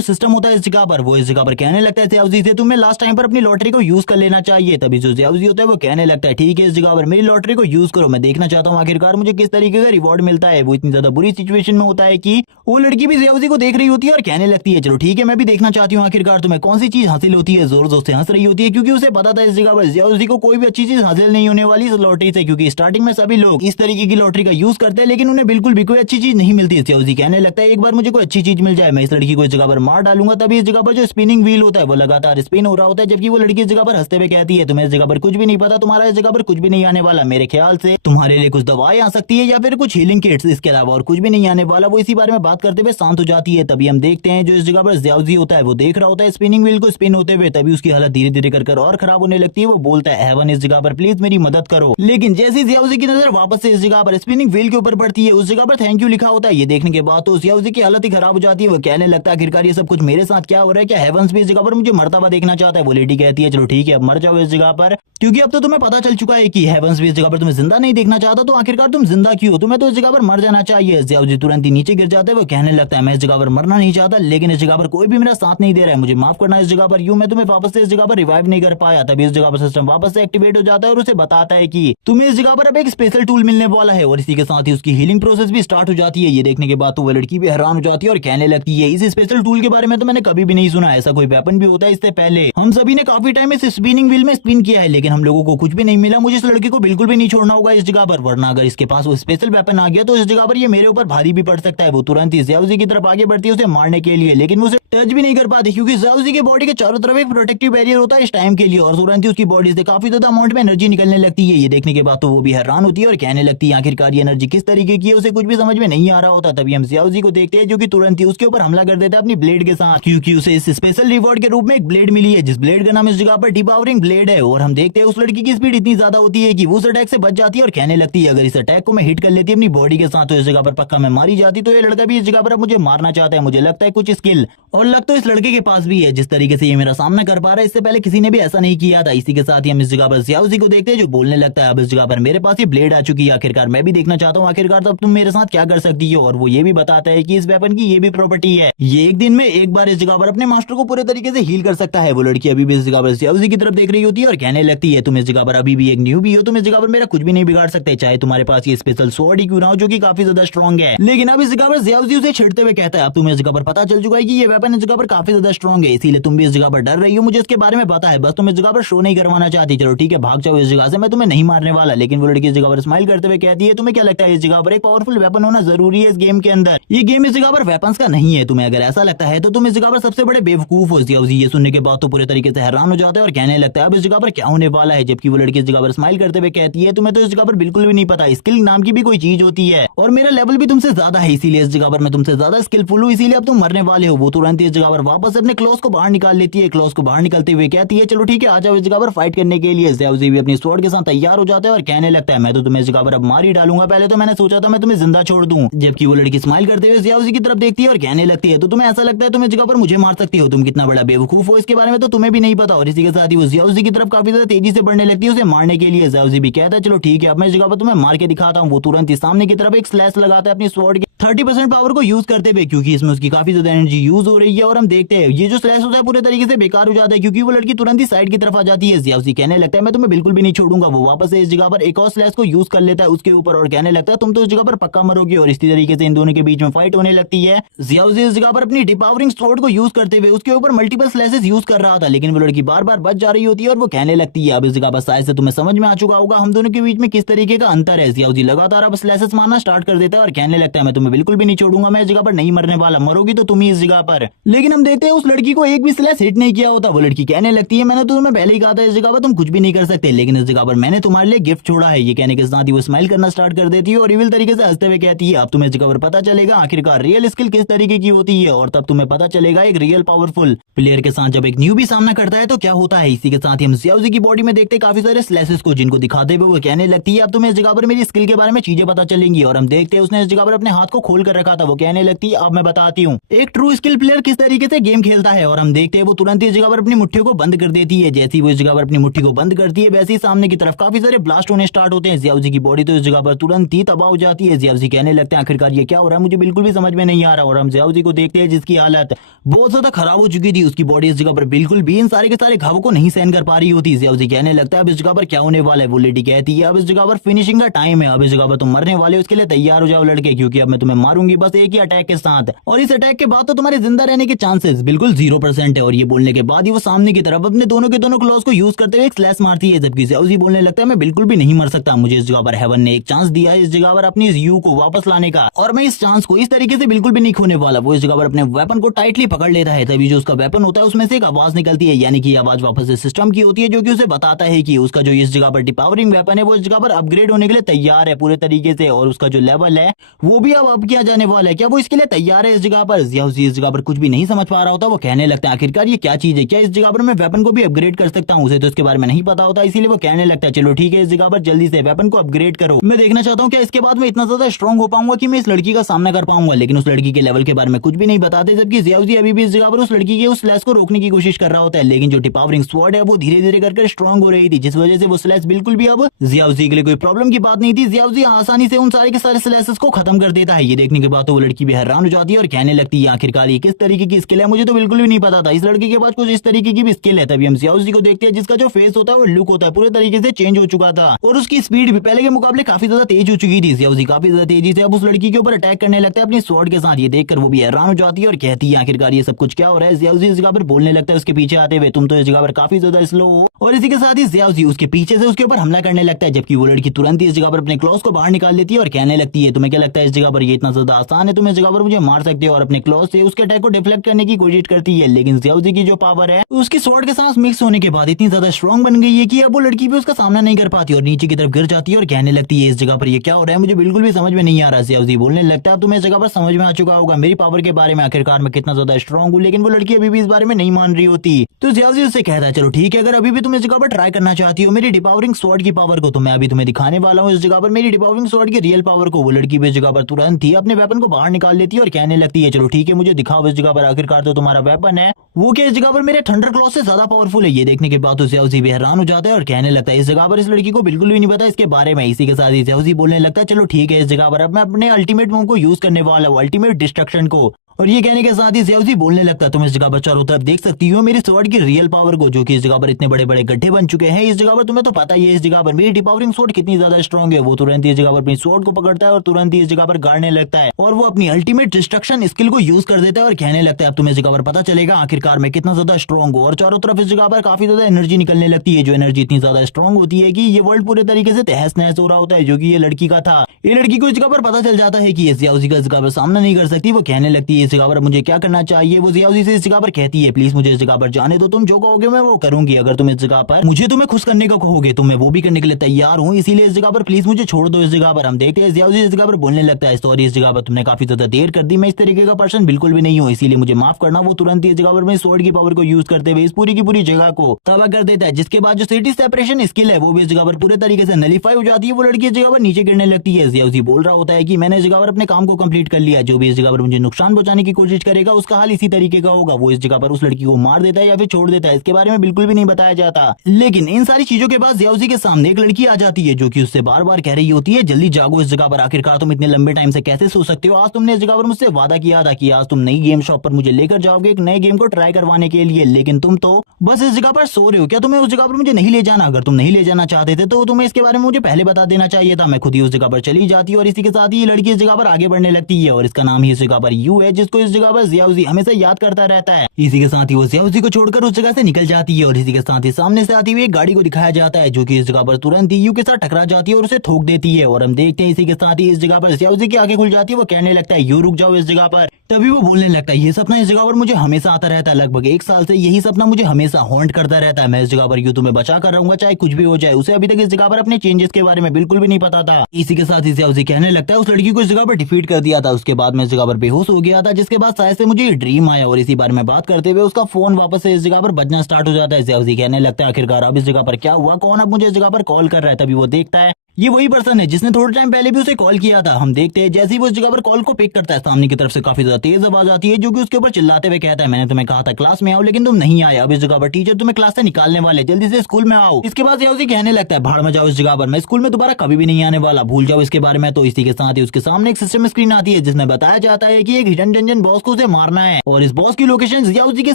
सिस्टम होता है इस जगह पर, वो इस जगह पर कहने लगता है ज़ियाओज़ी से तुम्हें लास्ट टाइम पर अपनी लॉटरी को यूज कर लेना चाहिए। तभी जो ज़ियाओज़ी होता है वो कहने लगता है ठीक है इस जगह पर मेरी लॉटरी को यूज करो, मैं देखना चाहता हूँ आखिरकार मुझे किस तरीके का रिवॉर्ड मिलता है। वो इतनी ज्यादा बुरी सिचुएशन में होता है कि वो लड़की भी ज़ियाओज़ी को देख रही होती है और कहने लगती है चलो ठीक है मैं भी देखना चाहती हूँ आखिरकार तुम्हें कौन सी चीज हासिल होती है। जोर जोर से हंस रही होती है क्योंकि उसे पता था इस जगह पर ज़ियाओज़ी को कोई भी अच्छी चीज हासिल नहीं होने वाली इस लॉटरी से, क्योंकि स्टार्टिंग में सभी लोग इस तरीके की लॉटरी का यूज करते हैं लेकिन उन्हें बिल्कुल भी कोई अच्छी चीज नहीं मिलती। ज़ियाओज़ी कहने लगता है एक बार मुझे कोई अच्छी चीज मिल जाए मैं इस लड़की को इस जगह पर मार डालूंगा। तभी इस जगह पर जो स्पिनिंग व्हील होता है वो लगातार स्पिन हो रहा होता है, जबकि वो लड़की इस जगह पर हंसते हुए कहती है तुम्हें इस जगह पर कुछ भी नहीं पता, तुम्हारा इस जगह पर कुछ भी नहीं आने वाला, मेरे ख्याल से तुम्हारे लिए कुछ दवाएं आ सकती है या फिर कुछ हीलिंग किट्स, इसके अलावा और कुछ भी नहीं आने वाला। वो इसी बारे में बात करते हुए शांत हो जाती है। तभी हम देखते हैं जो इस जगह पर ज़ियाओज़ी होता है वो देख रहा होता है स्पिनिंग व्हील को स्पिन होते हुए, तभी उसकी हालत धीरे धीरे कर और खराब होने लगती है। वो बोलता है हेवन इस जगह पर प्लीज मेरी मदद करो, लेकिन जैसे ज़ियाओज़ी की नजर वापस से इस जगह पर स्पिनिंग व्हील के ऊपर पड़ती है उस जगह पर थैंक यू लिखा होता है। ये देखने के बाद तो ज़ियाओज़ी की हालत ही खराब हो जाती है। वो कहने लगता है आखिरकार ये सब कुछ मेरे साथ क्या हो रहा है, क्या हेवंस भी इस जगह पर मुझे मरता हुआ देखना चाहता है। वो लेडी कहती है चलो ठीक है अब मर जाओ इस जगह पर, क्योंकि अब तो तुम्हें पता चल चुका है कि हेवंस भी इस जगह पर तुम्हें जिंदा नहीं देखना चाहता, तो आखिरकार तुम जिंदा क्यों, तुम्हें तो इस जगह पर मर जाना चाहिए। ज़ियाओज़ी तुरंत ही नीचे गिर जाता है। वो कहने लगता है मैं इस जगह पर मरना नहीं चाहता लेकिन इस जगह पर कोई भी मेरा साथ नहीं दे रहा है, मुझे माफ करना इस जगह पर, यूं मैं तुम्हें वापस से इस जगह पर रिवाइव नहीं कर पाया। तभी इस जगह पर सिस्टम वापस से एक्टिवेट हो जाता है और उसे बताता है कि तुम्हें इस जगह पर अब एक स्पेशल टूल मिलने वाला है और इसी के साथ ही उसकी हीलिंग प्रोसेस भी स्टार्ट हो जाती है। ये देखने के बाद तो वो लड़की भी हैरान हो जाती है और कहने लगती है इस स्पेशल टूल के बारे में तो मैंने कभी भी नहीं सुना, ऐसा कोई वेपन भी होता है इससे पहले हम सभी ने काफी टाइम इस स्पिनिंग व्हील में स्पिन किया है लेकिन हम लोगों को कुछ भी नहीं मिला, मुझे इस लड़की को बिल्कुल भी नहीं छोड़ना होगा इस जगह पर, वरना अगर इसके पास वो स्पेशल वेपन आ गया तो इस जगह पर ये मेरे ऊपर भारी भी पड़ सकता है। वो तुरंत ही ज़ियाओज़ी की तरफ आगे बढ़ती है उसे मारने के लिए, लेकिन वो उसे टच भी नहीं कर पाती क्योंकि ज़ियाओज़ी की बॉडी के चारों तरफ एक प्रोटेक्टिव बैरियर होता है इस टाइम के लिए और तुरंत ही उसकी बॉडी से काफी ज्यादा अमाउंट में एनर्जी निकलने लगती है। ये देखने के बाद तो वो भी हैरान होती है और कहने लगती है आखिरकार ये एनर्जी किस तरीके की है उसे कुछ भी समझ में नहीं आ रहा होता। तभी हम ज़ियाओज़ी को देखते हैं जो कि तुरंत ही उसके ऊपर हमला कर देता है अपनी ब्लेड के साथ, क्योंकि उसे इस स्पेशल रिवॉर्ड के रूप में एक ब्लेड मिली है जिस ब्लेड का नाम इस जगह पर डिपावरिंग ब्लेड है। और हम देखते हैं उस लड़की की स्पीड इतनी ज्यादा होती है कि वो उस अटैक से बच जाती है और कहने लगती है अगर इस अटैक को मैं हिट कर लेती अपनी बॉडी के साथ तो इस जगह पर पक्का मैं मारी जाती, तो ये लड़का भी इस जगह पर अब मुझे मारना चाहता है, मुझे लगता है कुछ स्किल और लग तो इस लड़के के पास भी है जिस तरीके से ये मेरा सामना कर पा रहा है, इससे पहले किसी ने भी ऐसा नहीं किया था। इसी के साथ ही हम इस जगह पर ज़ियाओज़ी को देखते हैं जो बोलने लगता है अब इस जगह पर मेरे पास ये ब्लेड आ चुकी है, आखिरकार मैं भी देखना चाहता हूँ आखिरकार तब तुम मेरे साथ क्या कर सकती हो। और वो ये भी बताता है कि इस वेपन की ये भी प्रॉपर्टी है, ये एक दिन में एक बार इस जगह पर अपने मास्टर को पूरे तरीके से हील कर सकता है। वो लड़की अभी भी इस जगह पर ज़ियाओज़ी की तरफ देख रही होती है और कहने लगती है तुम इस जगह पर अभी भी एक न्यू भी हो, तुम इस जगह पर मेरा कुछ भी नहीं बिगाड़ सकते, चाहे तुम्हारे पास ये स्पेशल स्वॉर्ड ही क्यों ना हो जो कि काफी ज्यादा स्ट्रॉन्ग है। लेकिन अब इस जगह पर ज़ियाओज़ी उसे छेड़ते हुए कहता है अब तुम्हें इस जगह पर पता चल चुका है कि ये वेपन इस जगह पर काफी ज्यादा स्ट्रॉन्ग है, इसीलिए तुम भी इस जगह पर डर रही हो, मुझे इसके बारे में पता है, बस तुम इस जगह पर शो नहीं करवाना चाहती, चलो ठीक है भाग जाओ इस जगह से, मैं तुम्हें नहीं मारने वाला। लेकिन वो लड़की इस जगह पर स्माइल करते हुए कहती है तुम्हें क्या लगता है इस जगह पर एक पावरफुल वेपन होना जरूरी है इस गेम के अंदर, ये गेम इस जगह पर वेपन्स का नहीं है, तुम्हें अगर ऐसा लगता है तो तुम इस जगह पर सबसे बड़े बेवकूफ हो। ज़ियाओज़ी ये सुनने के बाद तो पूरे तरीके से हैरान हो जाता है और कहने लगता है अब इस जगह पर क्या होने वाला है, जबकि वो लड़की इस जगह पर स्माइल करते हुए कहती है तुम्हें तो इस जगह पर बिल्कुल भी नहीं पता, स्किल नाम की भी कोई चीज होती है और मेरा लेवल भी तुमसे ज्यादा है, इसीलिए इस जगह पर मैं तुमसे ज्यादा स्किलफुल हूँ, इसीलिए अब तुम मरने वाले हो। वो तुरंत इस जगह पर वापस अपने क्लोज को बाहर निकाल लेती है, क्लोज को बाहर निकलते हुए कहती है चलो ठीक है आ जाओ इस जगह पर फाइट करने के लिए। ज़ियाओज़ी भी अपनी स्वॉर्ड के साथ तैयार हो जाता है और कहने लगता है मैं तो तुम्हें इस जगह पर अब मार ही डालूंगा, पहले तो मैंने सोचा था मैं तुम्हें जिंदा छोड़ दूं। जबकि वो लड़की स्माइल करते हुए ज़ियाओज़ी की तरफ देखती है और कहने लगती है तो तुम्हें ऐसा लगता है तुम इस जगह पर मुझे मार सकती हो, तुम कितना बड़ा बेवकूफ हो, इसके बारे में तो तुम्हें भी नहीं पता। और इसी के साथ ही वो ज़ियाओज़ी की तरफ काफी ज्यादा तेजी से बढ़ने लगती है उसे मारने के लिए। ज़ियाओज़ी भी कहता है चलो ठीक है अब मैं इस जगह पर तुम्हें मार के दिखाता हूँ। वो तुरंत ही सामने की तरफ एक स्लैश लगाता है अपनी स्वॉर्ड के 30% पावर को यूज करते हुए, क्योंकि इसमें उसकी काफी ज्यादा एनर्जी यूज हो रही है। और हम देखते हैं ये जो स्लैश होता है पूरे तरीके से बेकार हो जाता है क्योंकि वो लड़की तुरंत ही साइड की तरफ आ जाती है। ज़ियाओज़ी कहने लगता है मैं तुम्हें बिल्कुल भी नहीं छोड़ूंगा। वो वापस से इस जगह पर एक और स्लैश को यूज कर लेता है उसके ऊपर और कहने लगता है तुम तो इस जगह पर पक्का मरोगे। और इसी तरीके से इन दोनों के बीच में फाइट होने लगती है। ज़ियाओज़ी इस जगह पर अपनी डिपावरिंग स्वॉर्ड को यूज करते हुए उसके ऊपर मल्टीपल स्लैशेस यूज कर रहा था, लेकिन वो लड़की बार बार बच जा रही होती है और वो कहने लगती है अब इस जगह पर शायद से तुम्हें समझ में आ चुका होगा हम दोनों के बीच में किस तरीके का अंतर है। ज़ियाओज़ी लगातार अब स्लैशेस मारना स्टार्ट कर देता है और कहने लगता है मैं तुम्हें बिल्कुल भी नहीं छोड़ूंगा, मैं इस जगह पर नहीं मरने वाला, मरोगी तो तुम ही इस जगह पर। लेकिन हम देखते हैं उस लड़की को एक भी स्लैश हिट नहीं किया होता। वो लड़की कहने लगती है मैंने तो तुम्हें पहले ही कहा था इस जगह पर तुम कुछ भी नहीं कर सकते, लेकिन इस जगह पर मैंने तुम्हारे लिए गिफ्ट छोड़ा है। ये कहने के साथ ही वो स्माइल करना स्टार्ट कर देती है और इविल तरीके से हंसते हुए कहती है अब तुम्हें इस जगह पर पता चलेगा आखिरकार रियल स्किल किस तरीके की होती है और तब तुम्हें पता चलेगा एक रियल पावरफुल प्लेयर के साथ जब एक न्यूबी सामना करता है तो क्या होता है। इसी के साथ ही हम ज़ियाओज़ी की बॉडी में देखते हैं काफी सारे स्लैशेस को जिनको दिखाते हुए वो कहने लगती है अब तुम्हें इस जगह पर मेरी स्किल के बारे में चीजें पता चलेंगी। और हम देखते हैं उसने इस जगह पर अपने हाथ को को खोल कर रखा था। वो कहने लगती है अब मैं बताती हूँ एक ट्रू स्किल प्लेयर किस तरीके से गेम खेलता है। और हम देखते हैं वो तुरंत इस जगह पर अपनी मुट्ठी को बंद कर देती है। जैसे ही वो इस जगह पर अपनी मुट्ठी को बंद करती है वैसे ही सामने की तरफ काफी सारे ब्लास्ट होने स्टार्ट होते हैं। जियाओजी की बॉडी तो इस जगह पर तुरंत ही तबाह हो जाती है। जियाओजी कहने लगते हैं आखिरकार ये क्या हो रहा है, मुझे बिल्कुल भी समझ में नहीं आ रहा। और हम जियाओजी को देखते हैं जिसकी हालत बहुत ज्यादा खराब हो चुकी थी। उसकी बॉडी इस जगह पर बिल्कुल भी इन सारे के सारे घावों को नहीं सहन कर पा रही होती। जियाओजी कहने लगता है अब इस जगह पर क्या होने वाला है। वो लेडी कहती है अब इस जगह पर फिनिशिंग का टाइम है, अब इस जगह पर तुम मरने वाले हो, उसके लिए तैयार हो जाओ लड़के, क्योंकि अब मैं तुम्हें मारूंगी बस एक ही अटैक के साथ। और इस अटैक के बाद तो तुम्हारे जिंदा रहने के चांसेस बिल्कुल 0% है। और ये बोलने के बाद ही वो सामने की तरफ अपने दोनों के दोनों क्लॉज को यूज करते हुए एक स्लैश मारती है। जबकि जियाओजी बोलने लगता है मैं बिल्कुल भी नहीं मर सकता, मुझे इस जगह पर हेवन ने एक चांस दिया है इस जगह पर अपनी इस यू को वापस लाने का, और मैं इस चांस को इस तरीके से बिल्कुल भी नहीं खोने वाला। वो इस जगह पर अपने वेपन को टाइटली पकड़ लेता है। तभी जो उसका वेपन होता है उसमें से एक आवाज निकलती है, यानी कि आवाज वापस से सिस्टम की होती है जो कि उसे बताता है कि उसका जो इस जगह पर डिपावरिंग वेपन है वो इस जगह पर अपग्रेड होने के लिए तैयार है पूरे तरीके से, और उसका जो लेवल है वो भी अब अप किया जाने वाला है। क्या वो इसके लिए तैयार है इस जगह पर? जियाओजी इस जगह पर कुछ भी नहीं समझ पा रहा होता। वो कहने लगता है आखिरकार ये क्या चीज है, क्या इस जगह पर मैं वेपन को भी अपग्रेड कर सकता हूँ? उसे तो इसके बारे में नहीं पता होता, इसीलिए वो कहने लगता है चलो ठीक है इस जगह पर जल्दी से वेपन को अपग्रेड करो, मैं देखना चाहता हूँ क्या इसके बाद मैं इतना ज्यादा स्ट्रॉन्ग हो पाऊंगा कि मैं इस लड़की का सामना कर पाऊंगा। लेकिन उस लड़की के लेवल के बारे में कुछ भी नहीं बताते, जबकि जियाओजी अभी भी इस जगह पर उस लड़की के उस स्लैश को रोकने की कोशिश कर रहा होता है। लेकिन जो डिपावरिंग स्वॉर्ड है वो धीरे धीरे करके स्ट्रॉन्ग हो रही थी, जिस वजह से वो स्लैश बिल्कुल भी अब जियाओजी के लिए कोई प्रॉब्लम की बात नहीं थी। जियाओजी आसानी से उन सारे के सारे स्लैशेस को खत्म कर देता है। ये देखने के बाद तो वो लड़की भी हैरान हो जाती है और कहने लगती है आखिरकार ये किस तरीके की स्किल है, मुझे तो बिल्कुल भी नहीं पता था इस लड़की के पास कुछ इस तरीके की भी स्किल है। तभी हम जियाओजी को देखते हैं जिसका जो फेस होता है वो लुक होता है पूरे तरीके से चेंज हो चुका था, और उसकी स्पीड भी पहले के मुकाबले काफी ज्यादा तेज हो चुकी थी। जियाओजी काफी ज्यादा तेजी से अब उस लड़की के ऊपर अटैक करने लगता है अपनी स्वॉर्ड के साथ। ये देखकर वो भी हैरान हो जाती है और कहती है आखिरकार ये सब कुछ क्या हो रहा है। जियाओजी इस जगह पर बोलने लगता है उसके पीछे आते हुए तुम तो इस जगह पर काफी ज्यादा स्लो हो, और इसी के साथ ही जियाओजी उसके पीछे से उसके ऊपर हमला करने लगता है। जबकि वो लड़की तुरंत ही इस जगह पर अपने क्लॉज को बाहर निकाल लेती है और कहने लगती है तुम्हें क्या लगता है इस जगह पर ये इतना ज्यादा आसान है, तुम इस जगह पर मुझे मार सकते हो, और अपने क्लॉज से उसके अटैक को डिफ्लेक्ट करने की कोशिश करती है। लेकिन जियाओजी की जो पावर है उसकी स्वॉर्ड के साथ मिक्स होने के बाद इतनी ज्यादा स्ट्रॉन्ग बन गई है कि अब वो लड़की भी उसका सामना नहीं कर पाती और नीचे की तरफ गिर जाती है और कहने लगती है इस जगह पर ये क्या हो रहा है, मुझे बिल्कुल भी समझ में नहीं आ रहा। जियाओजी बोलने लगता है अब तुम्हें इस जगह पर समझ में आ चुका होगा मेरी पावर के बारे में, आखिरकार मैं कितना ज्यादा स्ट्रॉन्ग हूँ। लेकिन वो लड़की अभी भी इस बारे में नहीं मान रही होती। तो जियाओजी उससे कहता है चलो ठीक है अगर अभी भी तुम इस जगह पर ट्राई करना चाहती हो मेरी डिपावरिंग स्वॉर्ड की पावर को, तो मैं अभी तुम्हें दिखाने वाला हूँ इस जगह पर मेरी डिपावरिंग स्वॉर्ड की रियल पावर को। वो लड़की भी इस जगह पर तुरंत ही अपने वेपन को बाहर निकाल लेती है और कहने लगती है चलो ठीक है मुझे दिखाओ इस जगह पर आखिरकार तो तुम्हारा वेपन है वो क्या इस जगह पर मेरे थंडर क्लॉ से ज्यादा पावरफुल है। ये देखने के बाद तो जियाओजी भी हैरान हो जाता है और कहने लगता है इस जगह पर इस लड़की को बिल्कुल भी नहीं पता इसके बारे में। इसी के साथ ही जियाओजी बोलने लगता है चलो ठीक है इस जगह पर अब मैं अपने अल्टीमेट मूव को यूज करने वाला हूँ, अल्टीमेट डिस्ट्रक्शन को। और ये कहने के साथ ही जियाओजी बोलने लगता है तुम इस जगह पर चारों तरफ देख सकती हो मेरी स्वॉर्ड की रियल पावर को, जो कि इस जगह पर इतने बड़े बड़े गड्ढे बन चुके हैं। इस जगह पर तुम्हें तो पता ही है इस जगह पर मेरी डिपावरिंग स्वॉर्ड कितनी ज्यादा स्ट्रॉन्ग है। वो तुरंत ही इस जगह पर अपनी स्वॉर्ड को पकड़ता है और तुरंत ही इस जगह पर गाड़ने लगता है, और वो अपनी अल्टीमेट डिस्ट्रक्शन स्किल को यूज कर देता है और कहने लगता है अब तुम्हें इस जगह पर पता चलेगा आखिरकार मैं कितना ज्यादा स्ट्रॉन्ग हूँ। और चारों तरफ इस जगह पर काफी ज्यादा एनर्जी निकलने लगती है, जो एनर्जी इतनी ज्यादा स्ट्रॉन्ग होती है कि ये वर्ल्ड पूरे तरीके से तहस नहस हो रहा होता है, जो कि ये लड़की का था। ये लड़की को इस जगह पर पता चल जाता है कि ये जियाओजी का इस जगह पर सामना नहीं कर सकती। वो कहने लगती है इस जगह पर मुझे क्या करना चाहिए। वो जियाओजी से इस जगह पर कहती है प्लीज मुझे इस जगह पर जाने दो, तुम जो कहोगे मैं वो करूंगी, अगर तुम इस जगह पर मुझे तुम्हें खुश करने को कहोगे तो मैं वो भी करने के लिए तैयार हूँ, इसीलिए इस जगह पर प्लीज मुझे छोड़ दो इस जगह पर। हम देखते हैं जियाओजी इस जगह पर बोलने लगता है सॉरी इस जगह पर तुमने काफी ज्यादा देर कर दी, मैं इस तरीके का पर्सन बिल्कुल भी नहीं हूँ, इसीलिए मुझे माफ करना। वो तुरंत ही इस जगह पर अपनी स्वॉर्ड की पावर को यूज करते हुए इस पूरी की पूरी जगह को तबाह कर देता है, जिसके बाद जो सिटी सेपरेशन स्किल है वो भी इस जगह पर पूरे तरीके से नलीफाई हो जाती है। वो लड़की इस जगह पर नीचे गिरने लगती है। जियाओजी बोल रहा होता है कि मैंने इस जगह पर अपने काम को कंप्लीट कर लिया, जो भी इस जगह पर मुझे नुकसान पहुंचाने की कोशिश करेगा उसका हाल इसी तरीके का होगा। वो इस जगह पर उस लड़की को मार देता है या फिर छोड़ देता है, इसके बारे में बिल्कुल भी नहीं बताया जाता। लेकिन इन सारी चीजों के बाद जियाओजी के सामने एक लड़की आ जाती है जो कि उससे बार बार कह रही होती है जल्दी जागो इस जगह पर, आखिरकार तुम इतने लंबे टाइम से कैसे सो सकते हो, आज तुमने इस जगह पर मुझसे वादा किया था कि आज तुम नई गेम शॉप पर मुझे लेकर जाओगे एक नए गेम को ट्राई करवाने के लिए, लेकिन तुम तो बस इस जगह पर सो रहे हो, क्या तुम्हें उस जगह पर मुझे नहीं ले जाना? अगर तुम नहीं ले जाना चाहते थे तो तुम्हें इसके बारे में मुझे पहले बता देना चाहिए था, मैं खुद ही उस जगह पर चली जाती। और इसी के साथ ही ये लड़की इस जगह पर आगे बढ़ने लगती है और इसका नाम ही इस जगह पर यू है, जिसको इस जगह पर जियाओजी हमेशा याद करता रहता है। इसी के साथ ही वो जियाओजी को छोड़कर उस जगह से निकल जाती है और इसी के साथ ही सामने से आती हुई एक गाड़ी को दिखाया जाता है जो कि इस जगह पर तुरंत ही यू के साथ टकरा जाती है और उसे ठोक देती है। और हम देखते हैं इसी के साथ ही इस जगह पर जियाओजी की आंखें खुल जाती है। वो कहने लगता है यू रुक जाओ इस जगह पर। तभी वो बोलने लगता है ये सपना इस जगह पर मुझे हमेशा आता रहता है, लगभग 1 साल से यही सपना मुझे हमेशा हॉन्ट करता रहता है। मैं इस जगह पर यू तुम्हें बचा कर रहूंगा चाहे कुछ भी हो जाए। उसे अभी तक इस जगह पर अपने चेंजेस के बारे में बिल्कुल भी नहीं पता था। इसी के साथ ही जियाओजी कहने लगता है उस लड़की को इस जगह पर डिफीट कर दिया था, उसके बाद मैं इस जगह पर बेहोश हो गया था, जिसके बाद शायद से मुझे ड्रीम आया और इसी बारे में बात करते हुए उसका फोन वापस से इस जगह पर बजना स्टार्ट हो जाता है। जियाओजी कहने लगता है आखिरकार अब इस जगह पर क्या हुआ, कौन अब मुझे इस जगह पर कॉल कर रहा है। तभी वो देखता है ये वही पर्सन है जिसने थोड़ा टाइम पहले भी उसे कॉल किया था। हम देखते हैं जैसे ही वो इस जगह पर कॉल को पिक करता है, सामने की तरफ से काफी ज्यादा तेज आवाज आती है जो कि उसके ऊपर चिल्लाते हुए कहता है, मैंने तुम्हें कहा था क्लास में आओ लेकिन तुम नहीं आए। अब इस जगह पर टीचर तुम्हें क्लास से निकालने वाले, जल्दी से स्कूल में आओ। इसके बाद याओजी कहने लगता है, भाड़ में जाओ इस जगह पर, मैं स्कूल में दोबारा कभी भी नहीं आने वाला, भूल जाओ इसके बारे में। तो इसी के साथ ही उसके सामने एक सिस्टम स्क्रीन आती है जिसमें बताया जाता है कि एक हिडन डंजन बॉस को उसे मारना है और इस बॉस की लोकेशन याओजी के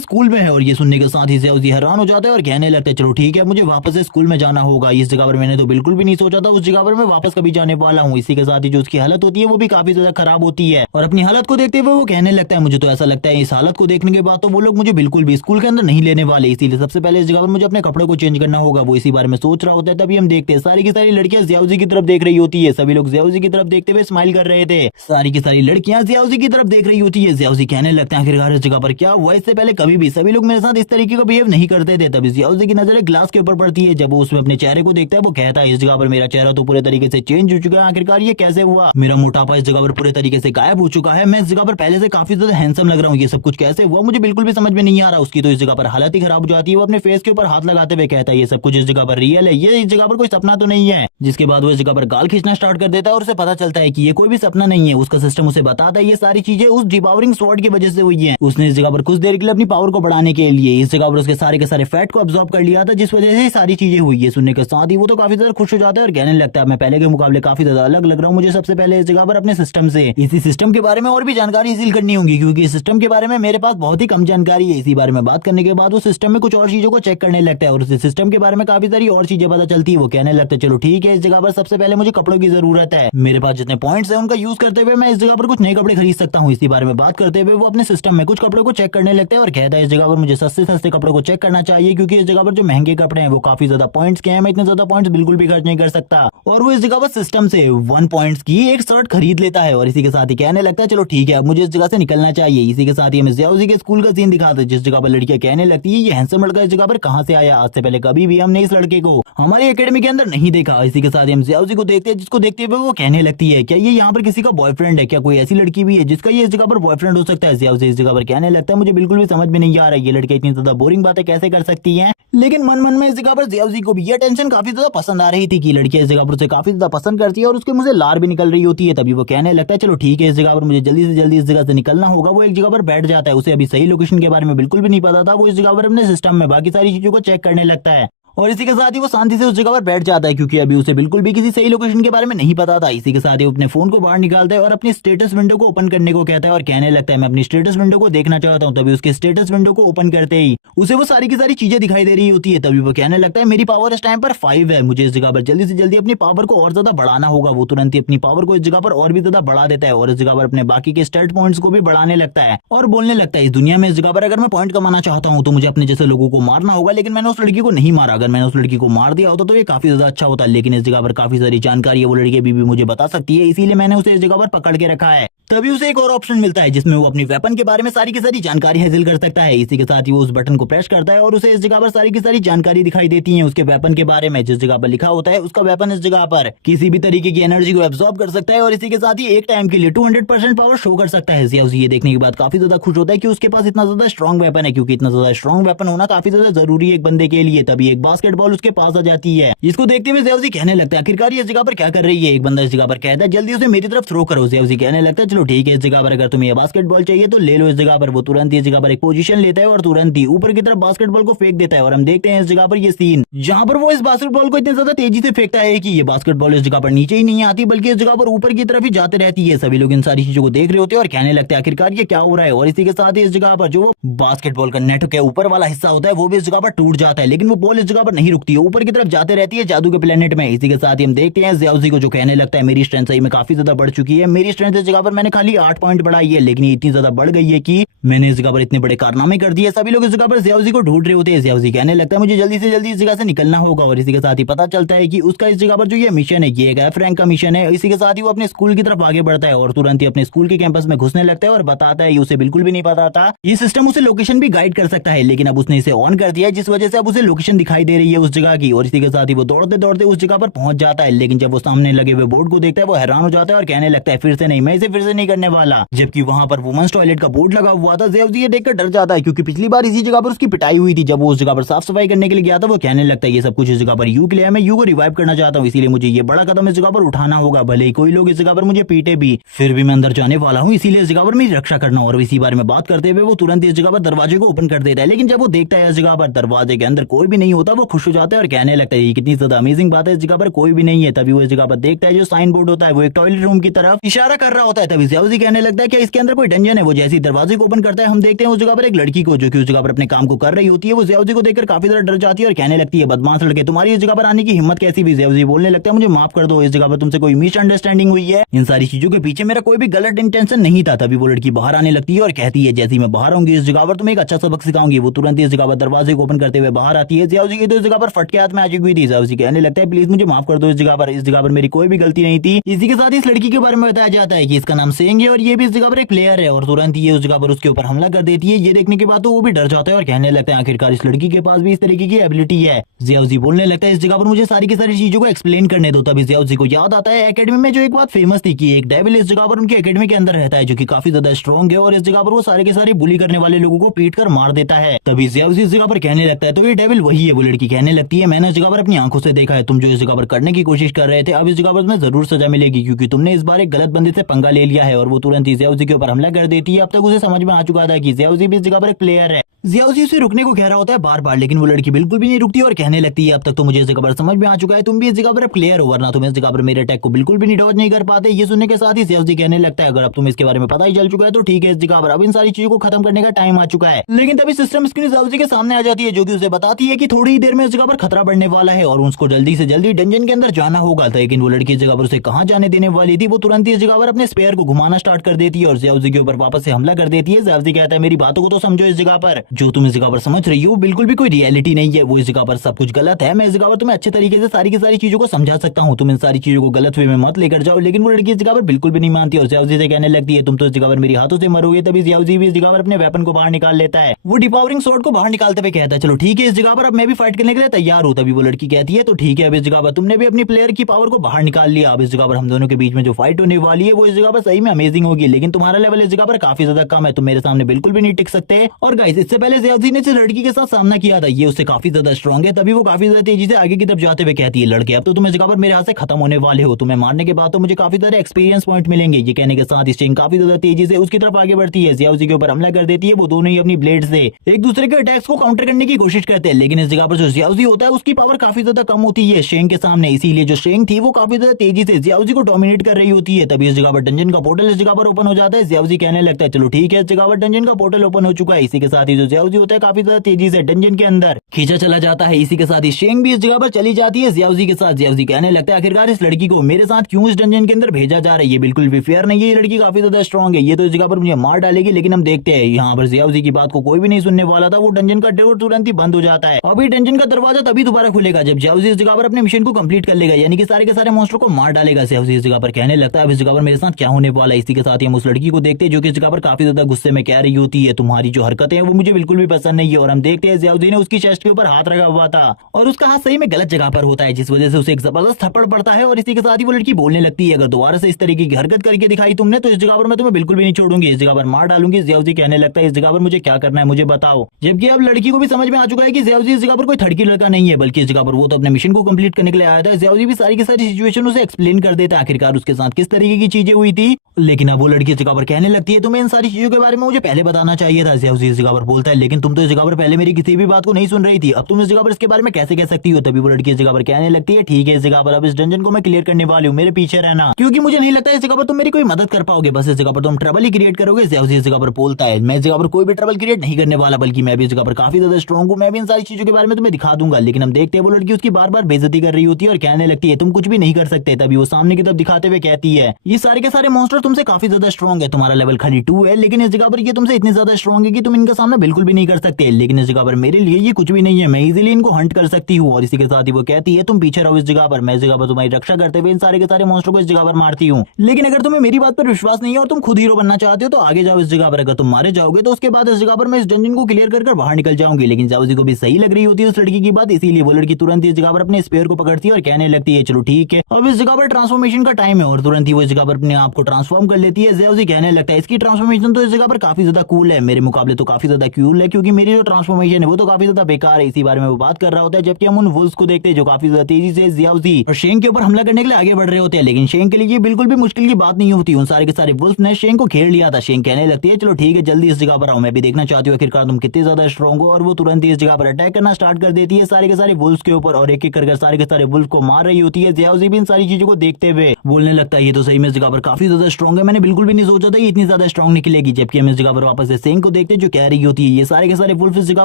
स्कूल में है। और ये सुनने के साथ ही याओजी हैरान हो जाता है और कहने लगता है, चलो ठीक है, मुझे वापस से स्कूल में जाना होगा। इस जगह पर मैंने तो बिल्कुल भी नहीं सोचा था उस जगह पर मैं वापस कभी जाने वाला हूँ। इसी के साथ ही जो उसकी हालत होती है वो भी काफी ज्यादा खराब होती है और अपनी हालत को देखते हुए वो कहने लगता है, मुझे तो ऐसा लगता है इस हालत को देखने के बाद तो वो लोग मुझे बिल्कुल भी स्कूल के अंदर नहीं लेने वाले, इसीलिए सबसे पहले इस जगह पर मुझे अपने कपड़ों को चेंज करना होगा। वो इसी बारे में सोच रहा होता है, तभी हम देखते हैं सारी की सारी लड़कियां याओजी की तरफ देख रही होती है। सभी लोग याओजी की तरफ देखते हुए स्माइल कर रहे थे। सारी की सारी लड़कियां याओजी की तरफ देख रही होती है। याओजी कहने लगते हैं, आखिरकार इस जगह पर क्या हुआ, इससे पहले कभी भी सभी लोग मेरे साथ इस तरीके का बिहेव नहीं करते थे। तभी याओजी की नजर ग्लास के ऊपर पड़ती है। जब वो उसमें अपने चेहरे को देखता है वो कहता है, इस जगह पर मेरा चेहरा तो पूरे तरीके से चेंज हो चुका है, आखिरकार ये कैसे हुआ, मेरा मोटापा इस जगह पर पूरे तरीके से गायब हो चुका है, मैं इस जगह पर पहले से काफी ज्यादा हैंडसम लग रहा हूँ, ये सब कुछ कैसे हुआ मुझे बिल्कुल भी समझ में नहीं आ रहा। उसकी तो इस जगह पर हालत ही खराब हो जाती है। वो अपने फेस के ऊपर हाथ लगाते हुए कहता है, ये सब कुछ इस जगह पर रियल है, ये इस जगह पर कोई सपना तो नहीं है। जिसके बाद वो इस जगह पर गाल खींचना स्टार्ट कर देता है और उसे पता चलता है कि ये कोई भी सपना नहीं है। उसका सिस्टम उसे बताता है ये सारी चीजें उस डिपावरिंग स्वॉर्ड की वजह से हुई है। उसने इस जगह पर कुछ देर के लिए अपनी पावर को बढ़ाने के लिए इस जगह पर उसके सारे के सारे फैट को अब्सॉर्ब कर लिया था, जिस वजह से सारी चीजें हुई है। सुनने के साथ ही वो तो काफी ज्यादा खुश हो जाता है और कहने लगता है, मैं पहले के मुकाबले काफी ज्यादा अलग लग रहा हूँ, मुझे सबसे पहले इस जगह पर अपने सिस्टम से इसी सिस्टम के बारे में और भी जानकारी हासिल करनी होगी, क्योंकि इस सिस्टम के बारे में मेरे पास बहुत ही कम जानकारी है। इसी बारे में बात करने के बाद वो सिस्टम में कुछ और चीजों को चेक करने लगता है और उस सिस्टम के बारे में काफी सारी और चीजें पता चलती है। वो कहने लगता है, चलो ठीक है, इस जगह पर सबसे पहले मुझे कपड़ों की जरूरत है, मेरे पास जितने पॉइंट्स हैं उनका यूज करते हुए मैं इस जगह पर कुछ नए कपड़े खरीद सकता हूँ। इसी बारे में बात करते हुए वो अपने सिस्टम में कुछ कपड़ों को चेक करने लगता है और कहता है, इस जगह पर मुझे सस्ते सस्ते कपड़ों को चेक करना चाहिए, क्योंकि इस जगह पर जो महंगे कपड़े हैं वो काफी ज्यादा पॉइंट्स के हैं, मैं इतने ज्यादा पॉइंट्स बिल्कुल भी खर्च नहीं कर सकता। और वो इस जगह पर सिस्टम से 1 पॉइंट्स की एक शर्ट खरीद लेता है और इसी के साथ ही कहने लगता है, चलो ठीक है, अब मुझे इस जगह से निकलना चाहिए। इसी के साथ ही हमें याओजी के स्कूल का सीन दिखाते हैं, जिस जगह पर लड़कियां कहने लगती है, ये हैंडसम लड़का इस जगह पर कहां से आया, आज से पहले कभी भी हमने इस लड़के को हमारी एकेडमी के अंदर नहीं देखा। इसी के साथ ही हम याओजी को देखते हैं, जिसको देखते हुए वो कहने लगती है, क्या ये यहाँ पर किसी का बॉयफ्रेंड है, क्या कोई ऐसी लड़की भी है जिसका ये इस जगह पर बॉयफ्रेंड हो सकता है। याओजी इस जगह पर कहने लगता है, मुझे बिल्कुल भी समझ में नहीं आ रहा है, ये लड़के इतनी ज्यादा बोरिंग बातें कैसे कर सकती है। लेकिन मन मन में इस जगह पर याओजी को भी ये टेंशन काफी ज्यादा पसंद आ रही थी कि लड़कियां इस जगह पर उसे काफी ज्यादा पसंद करती है और उसके मुंह से लार भी निकल रही होती है। तभी वो कहने लगता है, चलो ठीक है, इस जगह पर मुझे जल्दी से जल्दी इस जगह से निकलना होगा। वो एक जगह पर बैठ जाता है, उसे अभी सही लोकेशन के बारे में बिल्कुल भी नहीं पता था। वो इस जगह पर अपने सिस्टम में बाकी सारी चीजों को चेक करने लगता है और इसी के साथ ही वो शांति से उस जगह पर बैठ जाता है, क्योंकि अभी उसे बिल्कुल भी किसी सही लोकेशन के बारे में नहीं पता था। इसी के साथ ही वो अपने फोन को बाहर निकालता है और अपनी स्टेटस विंडो को ओपन करने को कहता है और कहने लगता है, मैं अपनी स्टेटस विंडो को देखना चाहता हूँ। तभी उसके स्टेटस विंडो को ओपन करते ही उसे वो सारी की सारी चीजें दिखाई दे रही होती है। तभी वो कहने लगता है, मेरी पावर इस टाइम पर 5 है, मुझे इस जगह पर जल्दी से जल्दी अपनी पावर को और ज्यादा बढ़ाना होगा। वो तुरंत ही अपनी पावर को इस जगह पर और भी ज्यादा बढ़ा देता है और इस जगह पर अपने बाकी के स्टेट पॉइंट्स को भी बढ़ाने लगता है और बोलने लगता है, इस दुनिया में इस जगह पर अगर मैं पॉइंट कमाना चाहता हूँ तो मुझे अपने जैसे लोगों को मारना होगा, लेकिन मैंने उस लड़की को नहीं मारा। अगर मैंने उस लड़की को मार दिया होता तो ये काफी ज्यादा अच्छा होता, लेकिन इस जगह पर काफी सारी जानकारी है वो लड़की भी मुझे बता सकती है, इसीलिए मैंने उसे इस जगह पर पकड़ के रखा है। तभी उसे एक और ऑप्शन मिलता है जिसमें वो अपनी वेपन के बारे में सारी की सारी जानकारी हासिल कर सकता है। इसी के साथ ही वो उस बटन को प्रेस करता है और उसे इस जगह पर सारी की सारी जानकारी दिखाई देती है उसके वेपन के बारे में। जिस जगह पर लिखा होता है उसका वेपन इस जगह पर किसी भी तरीके की एनर्जी को एब्सॉर्ब कर सकता है और इसी के साथ ही एक टाइम के लिए 200% पावर शो कर सकता है। याओजी ये देखने के बाद काफी ज्यादा खुश होता है कि उसके पास इतना ज्यादा स्ट्रॉन्ग वेपन है, क्योंकि इतना ज्यादा स्ट्रॉन्ग वेपन होना काफी ज्यादा जरूरी है एक बंदे के लिए। तभी एक बास्केटबॉल उसके पास आ जाती है, जिसको देखते हुए याओजी कहने लगता है, आखिरकार ये इस जगह पर क्या कर रही है। एक बंदा इस जगह पर कहता है, जल्दी उसे मेरी तरफ थ्रो करो। याओजी कहने लगता है, चलो ठीक है, इस जगह पर अगर तुम्हें बास्केटबॉल चाहिए तो ले लो। इस जगह पर वो तुरंत ही इस जगह पर एक पोजीशन लेता है और तुरंत ही ऊपर की तरफ बास्केटबॉल को फेंक देता है और हम देखते हैं इस जगह पर ये सीन जहां पर वो इस बास्केटबॉल को इतनी ज्यादा तेजी से फेंकता है कि ये बास्केटबॉल इस जगह पर नीचे ही नहीं आती, बल्कि इस जगह पर ऊपर की तरफ ही जाते रहती है। सभी लोग इन सारी चीजों को देख रहे होते हैं और कहने लगते हैं, आखिरकार ये क्या हो रहा है। और इसी के साथ ही इस जगह पर जो बास्केटबॉल का नेट के ऊपर वाला हिस्सा होता है वो भी इस जगह पर टूट जाता है, लेकिन वो बॉल इस जगह पर नहीं रुकती है, ऊपर की तरफ जाते रहती है जादू के प्लेनेट में। इसी के साथ ही हम देखते हैं याओजी को जो कहने लगता है, मेरी स्ट्रेंथ सही में काफी ज्यादा बढ़ चुकी है, मेरी स्ट्रेंथ इस जगह पर मैंने खाली 8 पॉइंट बढ़ाई है, लेकिन इतनी ज्यादा बढ़ गई है कि मैंने इस जगह पर इतने बड़े कारनामे कर दिए। सभी लोग इस जगह पर याओजी को ढूंढ रहे होते हैं। याओजी कहने लगता है, मुझे जल्दी से जल्दी इस जगह से निकलना होगा और इसी के साथ ही पता चलता है कि उसका इस जगह पर जो ये मिशन है ये एक एफ रैंक का मिशन है। इसी के साथ ही वो अपने स्कूल की तरफ आगे बढ़ता है और तुरंत ही अपने स्कूल के कैंपस में घुसने लगता है और बताता है, उसे बिल्कुल भी नहीं पता था ये सिस्टम उसे लोकेशन भी गाइड कर सकता है, लेकिन अब उसने इसे ऑन कर दिया है, जिस वजह से अब उसे लोकेशन दिखाई दे दे रही है उस जगह की, और इसी के साथ ही वो दौड़ते दौड़ते उस जगह पर पहुंच जाता है। लेकिन जब वो सामने लगे हुए बोर्ड को देखता है वो हैरान हो जाता है और कहने लगता है फिर से नहीं, मैं इसे फिर से नहीं करने वाला। जबकि वहां पर वुमेन्स टॉयलेट का बोर्ड लगा हुआ था। ज़ेउस ये देखकर डर जाता है क्योंकि पिछली बार इसी जगह पर उसकी पिटाई हुई थी जब वो उस जगह पर साफ सफाई करने के लिए गया था। वो कहने लगता है ये सब कुछ इस जगह पर यू के लिए, मैं यू को रिवाइव करना चाहता हूँ, इसीलिए मुझे ये बड़ा कदम इस जगह पर उठाना होगा, भले ही कोई लोग इस जगह पर मुझे पीटे भी, फिर भी मैं अंदर जाने वाला हूँ, इसीलिए इस जगह पर मेरी रक्षा करना। और इसी बारे में बात करते हुए वो तुरंत इस जगह पर दरवाजे को ओपन कर देता है। लेकिन जब वो देखता है इस जगह पर दरवाजे के अंदर कोई भी नहीं होता वो खुश हो जाता है और कहने लगता है ये कितनी ज्यादा अमेजिंग बात है, इस जगह पर कोई भी नहीं है। तभी वो इस जगह पर देखता है जो साइन बोर्ड होता है वो एक टॉयलेट रूम की तरफ इशारा कर रहा होता है। तभी ज़ेउस कहने लगता है कि इसके अंदर कोई डंजन है। वो जैसे ही दरवाजे को ओपन करता है हम देखते हैं उस जगह पर एक लड़की को जो कि उस जगह पर अपने काम को कर रही होती है। वो ज़ेउस को देखकर काफी ज्यादा डर जाती है और कहने लगती है बदमाश लड़के, तुम्हारी इस जगह पर आने की हिम्मत कैसी हुई। ज़ेउस बोलने लगता है मुझे माफ कर दो, इस जगह पर तुमसे कोई मिसअंडरस्टैंडिंग हुई है, इन सारी चीजों के पीछे मेरा कोई भी गलत इंटेंशन नहीं था। तभी वो लड़की बाहर आने लगती है और कहती है जैसे ही मैं बाहर आऊंगी इस जगह पर तुम्हें एक अच्छा सबक सिखाऊंगी। वो तुरंत इस जगह पर दरवाजे को ओपन करते हुए बाहर आती है। ज़ेउस की तो इस जगह पर फटके हाथ में आ चुकी हुई थी। ज़ेउस कहने लगता है प्लीज मुझे माफ कर दो, इस जगह पर मेरी कोई भी गलती नहीं थी। इसी के साथ इस लड़की के बारे में बताया जाता है कि इसका नाम सेंग है और ये भी इस जगह पर एक प्लेयर है, और तुरंत ये उस जगह पर उसके ऊपर हमला कर देती है। ये देखने के बाद तो वो भी डर जाता है और कहने लगता है आखिरकार इस लड़की के पास भी इस तरीके की एबिलिटी है। ज़ेउस बोलने लगता है इस जगह पर मुझे सारी की सारी चीजों को एक्सप्लेन करने दो। तभी ज़ेउस को याद आता है एकेडमी में जो एक बात फेमस थी कि एक डेविल इस जगह पर उनकी एकेडमी के अंदर रहता है जो कि काफी ज्यादा स्ट्रॉन्ग है और इस जगह पर वो सारे के सारे बुली करने वाले लोगों को पीट कर मार देता है। तभी ज़ेउस इस जगह पर कहने लगता है तो ये डेविल वही है। वो लड़की कहने लगती है मैंने इस जगह पर अपनी आंखों से देखा है, तुम जो इस जगह पर करने की कोशिश कर रहे थे अब इस जगह पर तुम्हें जरूर सजा मिलेगी क्योंकि तुमने इस बार एक गलत बंदे से पंगा ले लिया है। और वो तुरंत ही ज़ेउस के ऊपर हमला कर देती है। अब तक उसे समझ में आ चुका था कि ज़ेउस भी इस जगह पर एक प्लेयर है। ज़ेउस उसे रुकने को कह रहा होता है बार बार, लेकिन वो लड़की बिल्कुल भी नहीं रुकती और कहने लगती है अब तक तो मुझे इस जगह पर समझ में आ चुका है तुम भी इस जगह पर प्लेयर हो, वरना तुम इस जगह पर मेरे अटैक को बिल्कुल भी नहीं डॉज नहीं कर पाते। ये सुनने के साथ ही ज़ेउस कहने लगता है अगर अब तुम इसके बारे में पता ही चल चुका है तो ठीक है, इस जगह पर अब इन सारी चीजों को खत्म करने का टाइम आ चुका है। लेकिन तभी सिस्टम स्क्रीन ज़ेउस के सामने आ जाती है जो कि उसे बताती है कि थोड़ी ही देर में इस जगह पर खतरा बढ़ने वाला है और उसको जल्दी से जल्दी डंजन के अंदर जाना होगा। लेकिन वो लड़की इस जगह पर उसे कहाँ जाने देने वाली थी। वो तुरंत ही इस जगह पर अपने स्पेयर को घुमाना स्टार्ट कर देती है और ज़ेउस के ऊपर वापस से हमला कर देती है। ज़ेउस कहता है मेरी बातों को तो समझो, इस जगह पर जो तुम इस जगह पर समझ रही हो बिल्कुल भी कोई रियलिटी नहीं है, वो इस जगह पर सब कुछ गलत है। मैं इस जगह पर तुम्हें अच्छे तरीके से सारी की सारी चीजों को समझा सकता हूँ, तुम इन सारी चीजों को गलत वे में मत लेकर जाओ। लेकिन वो लड़की इस जगह पर बिल्कुल भी नहीं मानती और ज़ेउस से कहने लगती है तुम तो इस जगह पर मेरी हाथों से मरोगे। तभी ज़ेउस भी इस जगह पर अपने वेपन को बाहर निकाल लेता है। वो डिपावरिंग स्वॉर्ड को बाहर निकालते हुए कहता है चलो ठीक है, इस जगह पर अब मैं भी फाइट करने के लिए तैयार हूँ। तभी वो लड़की कहती है तो ठीक है, अब इस जगह पर तुमने भी अपनी प्लेयर की पावर को बाहर निकाल लिया, अब इस जगह पर हम दोनों के बीच में जो फाइट होने वाली है वो इस जगह पर सही में अमेजिंग होगी। लेकिन तुम्हारा लेवल इस जगह पर काफी ज्यादा कम है, तुम मेरे सामने बिल्कुल भी नहीं टिक सकते। और गाइस इससे पहले ज़ेउस ने जिस लड़की के साथ सामना किया था ये उससे काफी ज्यादा स्ट्रॉन्ग है। तभी वो काफी ज्यादा तेजी से आगे की तरफ जाते हुए कहती है लड़के अब तो तुम इस जगह पर मेरे हाथ से खत्म होने वाले हो, तुम्हें मारने के बाद तो मुझे काफी सारे एक्सपीरियंस पॉइंट मिलेंगे। ये कहने के साथ स्टिंग काफी ज्यादा तेजी से उसकी तरफ आगे बढ़ती है, ज़ेउस के ऊपर हमला कर देती है। वो दोनों ही अपनी ब्लेड से एक दूसरे के अटैक्स को काउंटर करने की कोशिश करते हैं। लेकिन इस जगह पर जो ज़ेउस होता है उसकी पावर काफी ज्यादा कम होती है शेंग के सामने, इसीलिए जो शेंग थी वो काफी ज्यादा तेजी से ज़ेउस को डोमिनेट कर रही होती है। तभी इस जगह पर डंजन का पोर्टल इस जगह पर ओपन हो जाता है। ज़ेउस कहने लगता है चलो ठीक है, इस जगह पर डंजन का पोर्टल ओपन हो चुका है। इसी के साथ ही जो ज़ेउस होता है काफी ज्यादा तेजी से डंजन के अंदर खींचा चला जाता है। इसी के साथ ही शेंग भी इस जगह पर चली जाती है ज़ेउस के साथ। ज़ेउस कहने लगता है आखिरकार इस लड़की को मेरे साथ क्यों इस डंजन के अंदर भेजा जा रहा है, ये बिल्कुल भी फेयर नहीं है, ये लड़की काफी ज्यादा स्ट्रॉन्ग है, ये तो इस जगह पर मुझे मार डालेगी। लेकिन हम देखते हैं यहाँ पर ज़ेउस की बात को कोई भी नहीं सुनने वाला था। वो डंजन का डोर तुरंत ही बंद हो जाता है। अभी डंजन का दरवाजा तभी दोबारा खुलेगा जब ज़ेउस इस जगह पर अपने मिशन को कंप्लीट कर लेगा, यानी कि सारे के सारे मॉन्स्टर को मार डालेगा। ज़ेउस इस जगह पर कहने लगता है अब इस जगह पर मेरे साथ क्या होने वाला है। इसी के साथ ही हम उस लड़की को देखते हैं जो कि इस जगह पर काफी ज्यादा गुस्से में कह रही होती है तुम्हारी जो हरकतें हैं वो मुझे बिल्कुल भी पसंद नहीं है। और हम देखते हैं ज़ेउस ने उसकी चेस्ट के ऊपर हाथ रखा हुआ था और उसका हाथ सही में गलत जगह पर होता है जिस वजह से उसे एक जबरदस्त थप्पड़ पड़ता है। और इसी के साथ ही वो लड़की बोलने लगती है अगर दोबारा से इस तरीके की हरकत करके दिखाई तुमने तो इस जगह पर मैं तुम्हें बिल्कुल भी नहीं छोड़ूंगी, इस जगह पर मार डालूंगी। ज़ेउस कहने लगता है इस जगह पर मुझे क्या करना है मुझे बताओ। जबकि अब लड़की को भी समझ में आ चुका है कि ज़ेउस इस जगह पर कोई थड़की लड़का नहीं है बल्कि इस जगह पर वो तो अपने मिशन को कंप्लीट करने के लिए आया था। ज़ेउस भी सारी की सारी सिचुएशन उसे एक्सप्लेन कर देता है आखिरकार उसके साथ किस तरीके की चीजें हुई थी। लेकिन अब वो लड़की इस जगह पर कहने लगती है तुम्हें इन सारी चीजों के बारे में मुझे पहले बताना चाहिए था। ज़ेउस इस जगह पर बोलता है लेकिन तुम तो इस जगह पर पहले मेरी किसी भी बात को नहीं सुन रही थी, अब तुम इस जगह पर इसके बारे में कैसे कह सकती हो। तभी वो लड़की इस जगह पर कहने लगती है ठीक है, इस जगह पर अब इस डंजन को मैं क्लियर करने वाली हूँ, मेरे पीछे रहना क्योंकि मुझे नहीं लगता इस जगह पर तुम मेरी कोई मदद कर पाओगे, बस इस जगह पर तुम ट्रबल ही क्रिएट करोगे। ज़ेउस इस जगह पर बोलता है मैं इस जगह पर कोई भी ट्रबल क्रिएट नहीं करने वाला बल्कि मैं भी इस जगह पर काफी ज्यादा स्ट्रॉन्ग हूँ, मैं भी इन सारी चीजों के बारे में तुम्हें दिखा दूंगा। लेकिन हम देखते हैं वो लड़की उसकी बार बार बेइज्जती कर रही होती है और कहने लगती है तुम कुछ भी नहीं कर सकते। तभी वो सामने की तरफ दिखाते हुए कहती है ये सारे के सारे मॉन्स्टर तुमसे काफी ज्यादा स्ट्रॉन्ग है, तुम्हारा लेवल खाली 2 है, लेकिन इस जगह पर ये तुमसे इतने ज्यादा स्ट्रॉन्ग है कि तुम इनका सामना बिल्कुल भी नहीं कर सकते। लेकिन इस जगह पर मेरे लिए ये कुछ भी नहीं है, मैं इजीली इनको हंट कर सकती हूँ। और इसी के साथ ही वो कहती है तुम पीछे रहो इस जगह पर, मैं इस जगह पर तुम्हारी रक्षा करते हुए इन सारे के सारे मॉन्स्टर को इस जगह पर मारती हूँ। लेकिन अगर तुम्हें मेरी बात पर विश्वास नहीं है और तुम खुद हीरो बनना चाहते हो तो आगे जाओ इस जगह पर। अगर तुम मारे जाओगे तो उसके बाद इस जगह पर मैं इस डंजन को क्लियर कर बाहर निकल जाऊंगी। लेकिन जाओजी को भी सही लग रही होती है उस लड़की की बात, इसीलिए वो लड़की तुरंत इस जगह पर अपने स्पेयर को पकड़ती है और कहने लगती है चलो ठीक है अब इस जगह पर ट्रांसफॉर्मेशन का टाइम है। और तुरंत ही वो इस जगह पर अपने आप को ट्रांसफॉर्म कर लेती है। जाओजी कहने लगता है इसकी ट्रांसफॉर्मेशन तो इस जगह पर काफी ज्यादा कूल है, मेरे मुकाबले तो काफी ज्यादा कूल है, क्योंकि मेरी जो ट्रांसफॉर्मेशन है वो तो काफी ज्यादा बेकार है। इसी बारे में वो बात कर रहा होता है जबकि हम उन वुल्व्स को देखते हैं जो काफी ज्यादा तेजी से जाओजी और शेंग के ऊपर हमला करने के लिए आगे बढ़ रहे होते हैं। लेकिन शेंग के लिए ये बिल्कुल भी मुश्किल की बात नहीं होती, उन सारे के सारे वुल्व्स ने शेंग को घेर लिया था। शेंग कहने लगती है चलो ठीक है जल्दी इस जगह पर आओ, मैं भी देखना चाहती हूँ आखिरकार तुम कितने ज्यादा स्ट्रॉन्ग हो। और वो तुरंत ही इस जगह पर अटैक करना स्टार्ट कर देती है सारे के सारे वुल्व्स के ऊपर और एक एक करके सारे के सारे वुल्व को मार रही होती है। जाओजी भी इन सारी चीजों को देखते हुए बोलने लगता है ये तो सही में इस जगह पर काफी ज्यादा स्ट्रॉन्ग है, मैंने बिल्कुल भी नहीं सोचा था ये इतनी ज्यादा स्ट्रॉन्ग निकलेगी। जबकि हम इस जगह पर वापस से शेंग को देखते हैं जो कह रही होती है ये सारे के सारे वुल्व इस जगह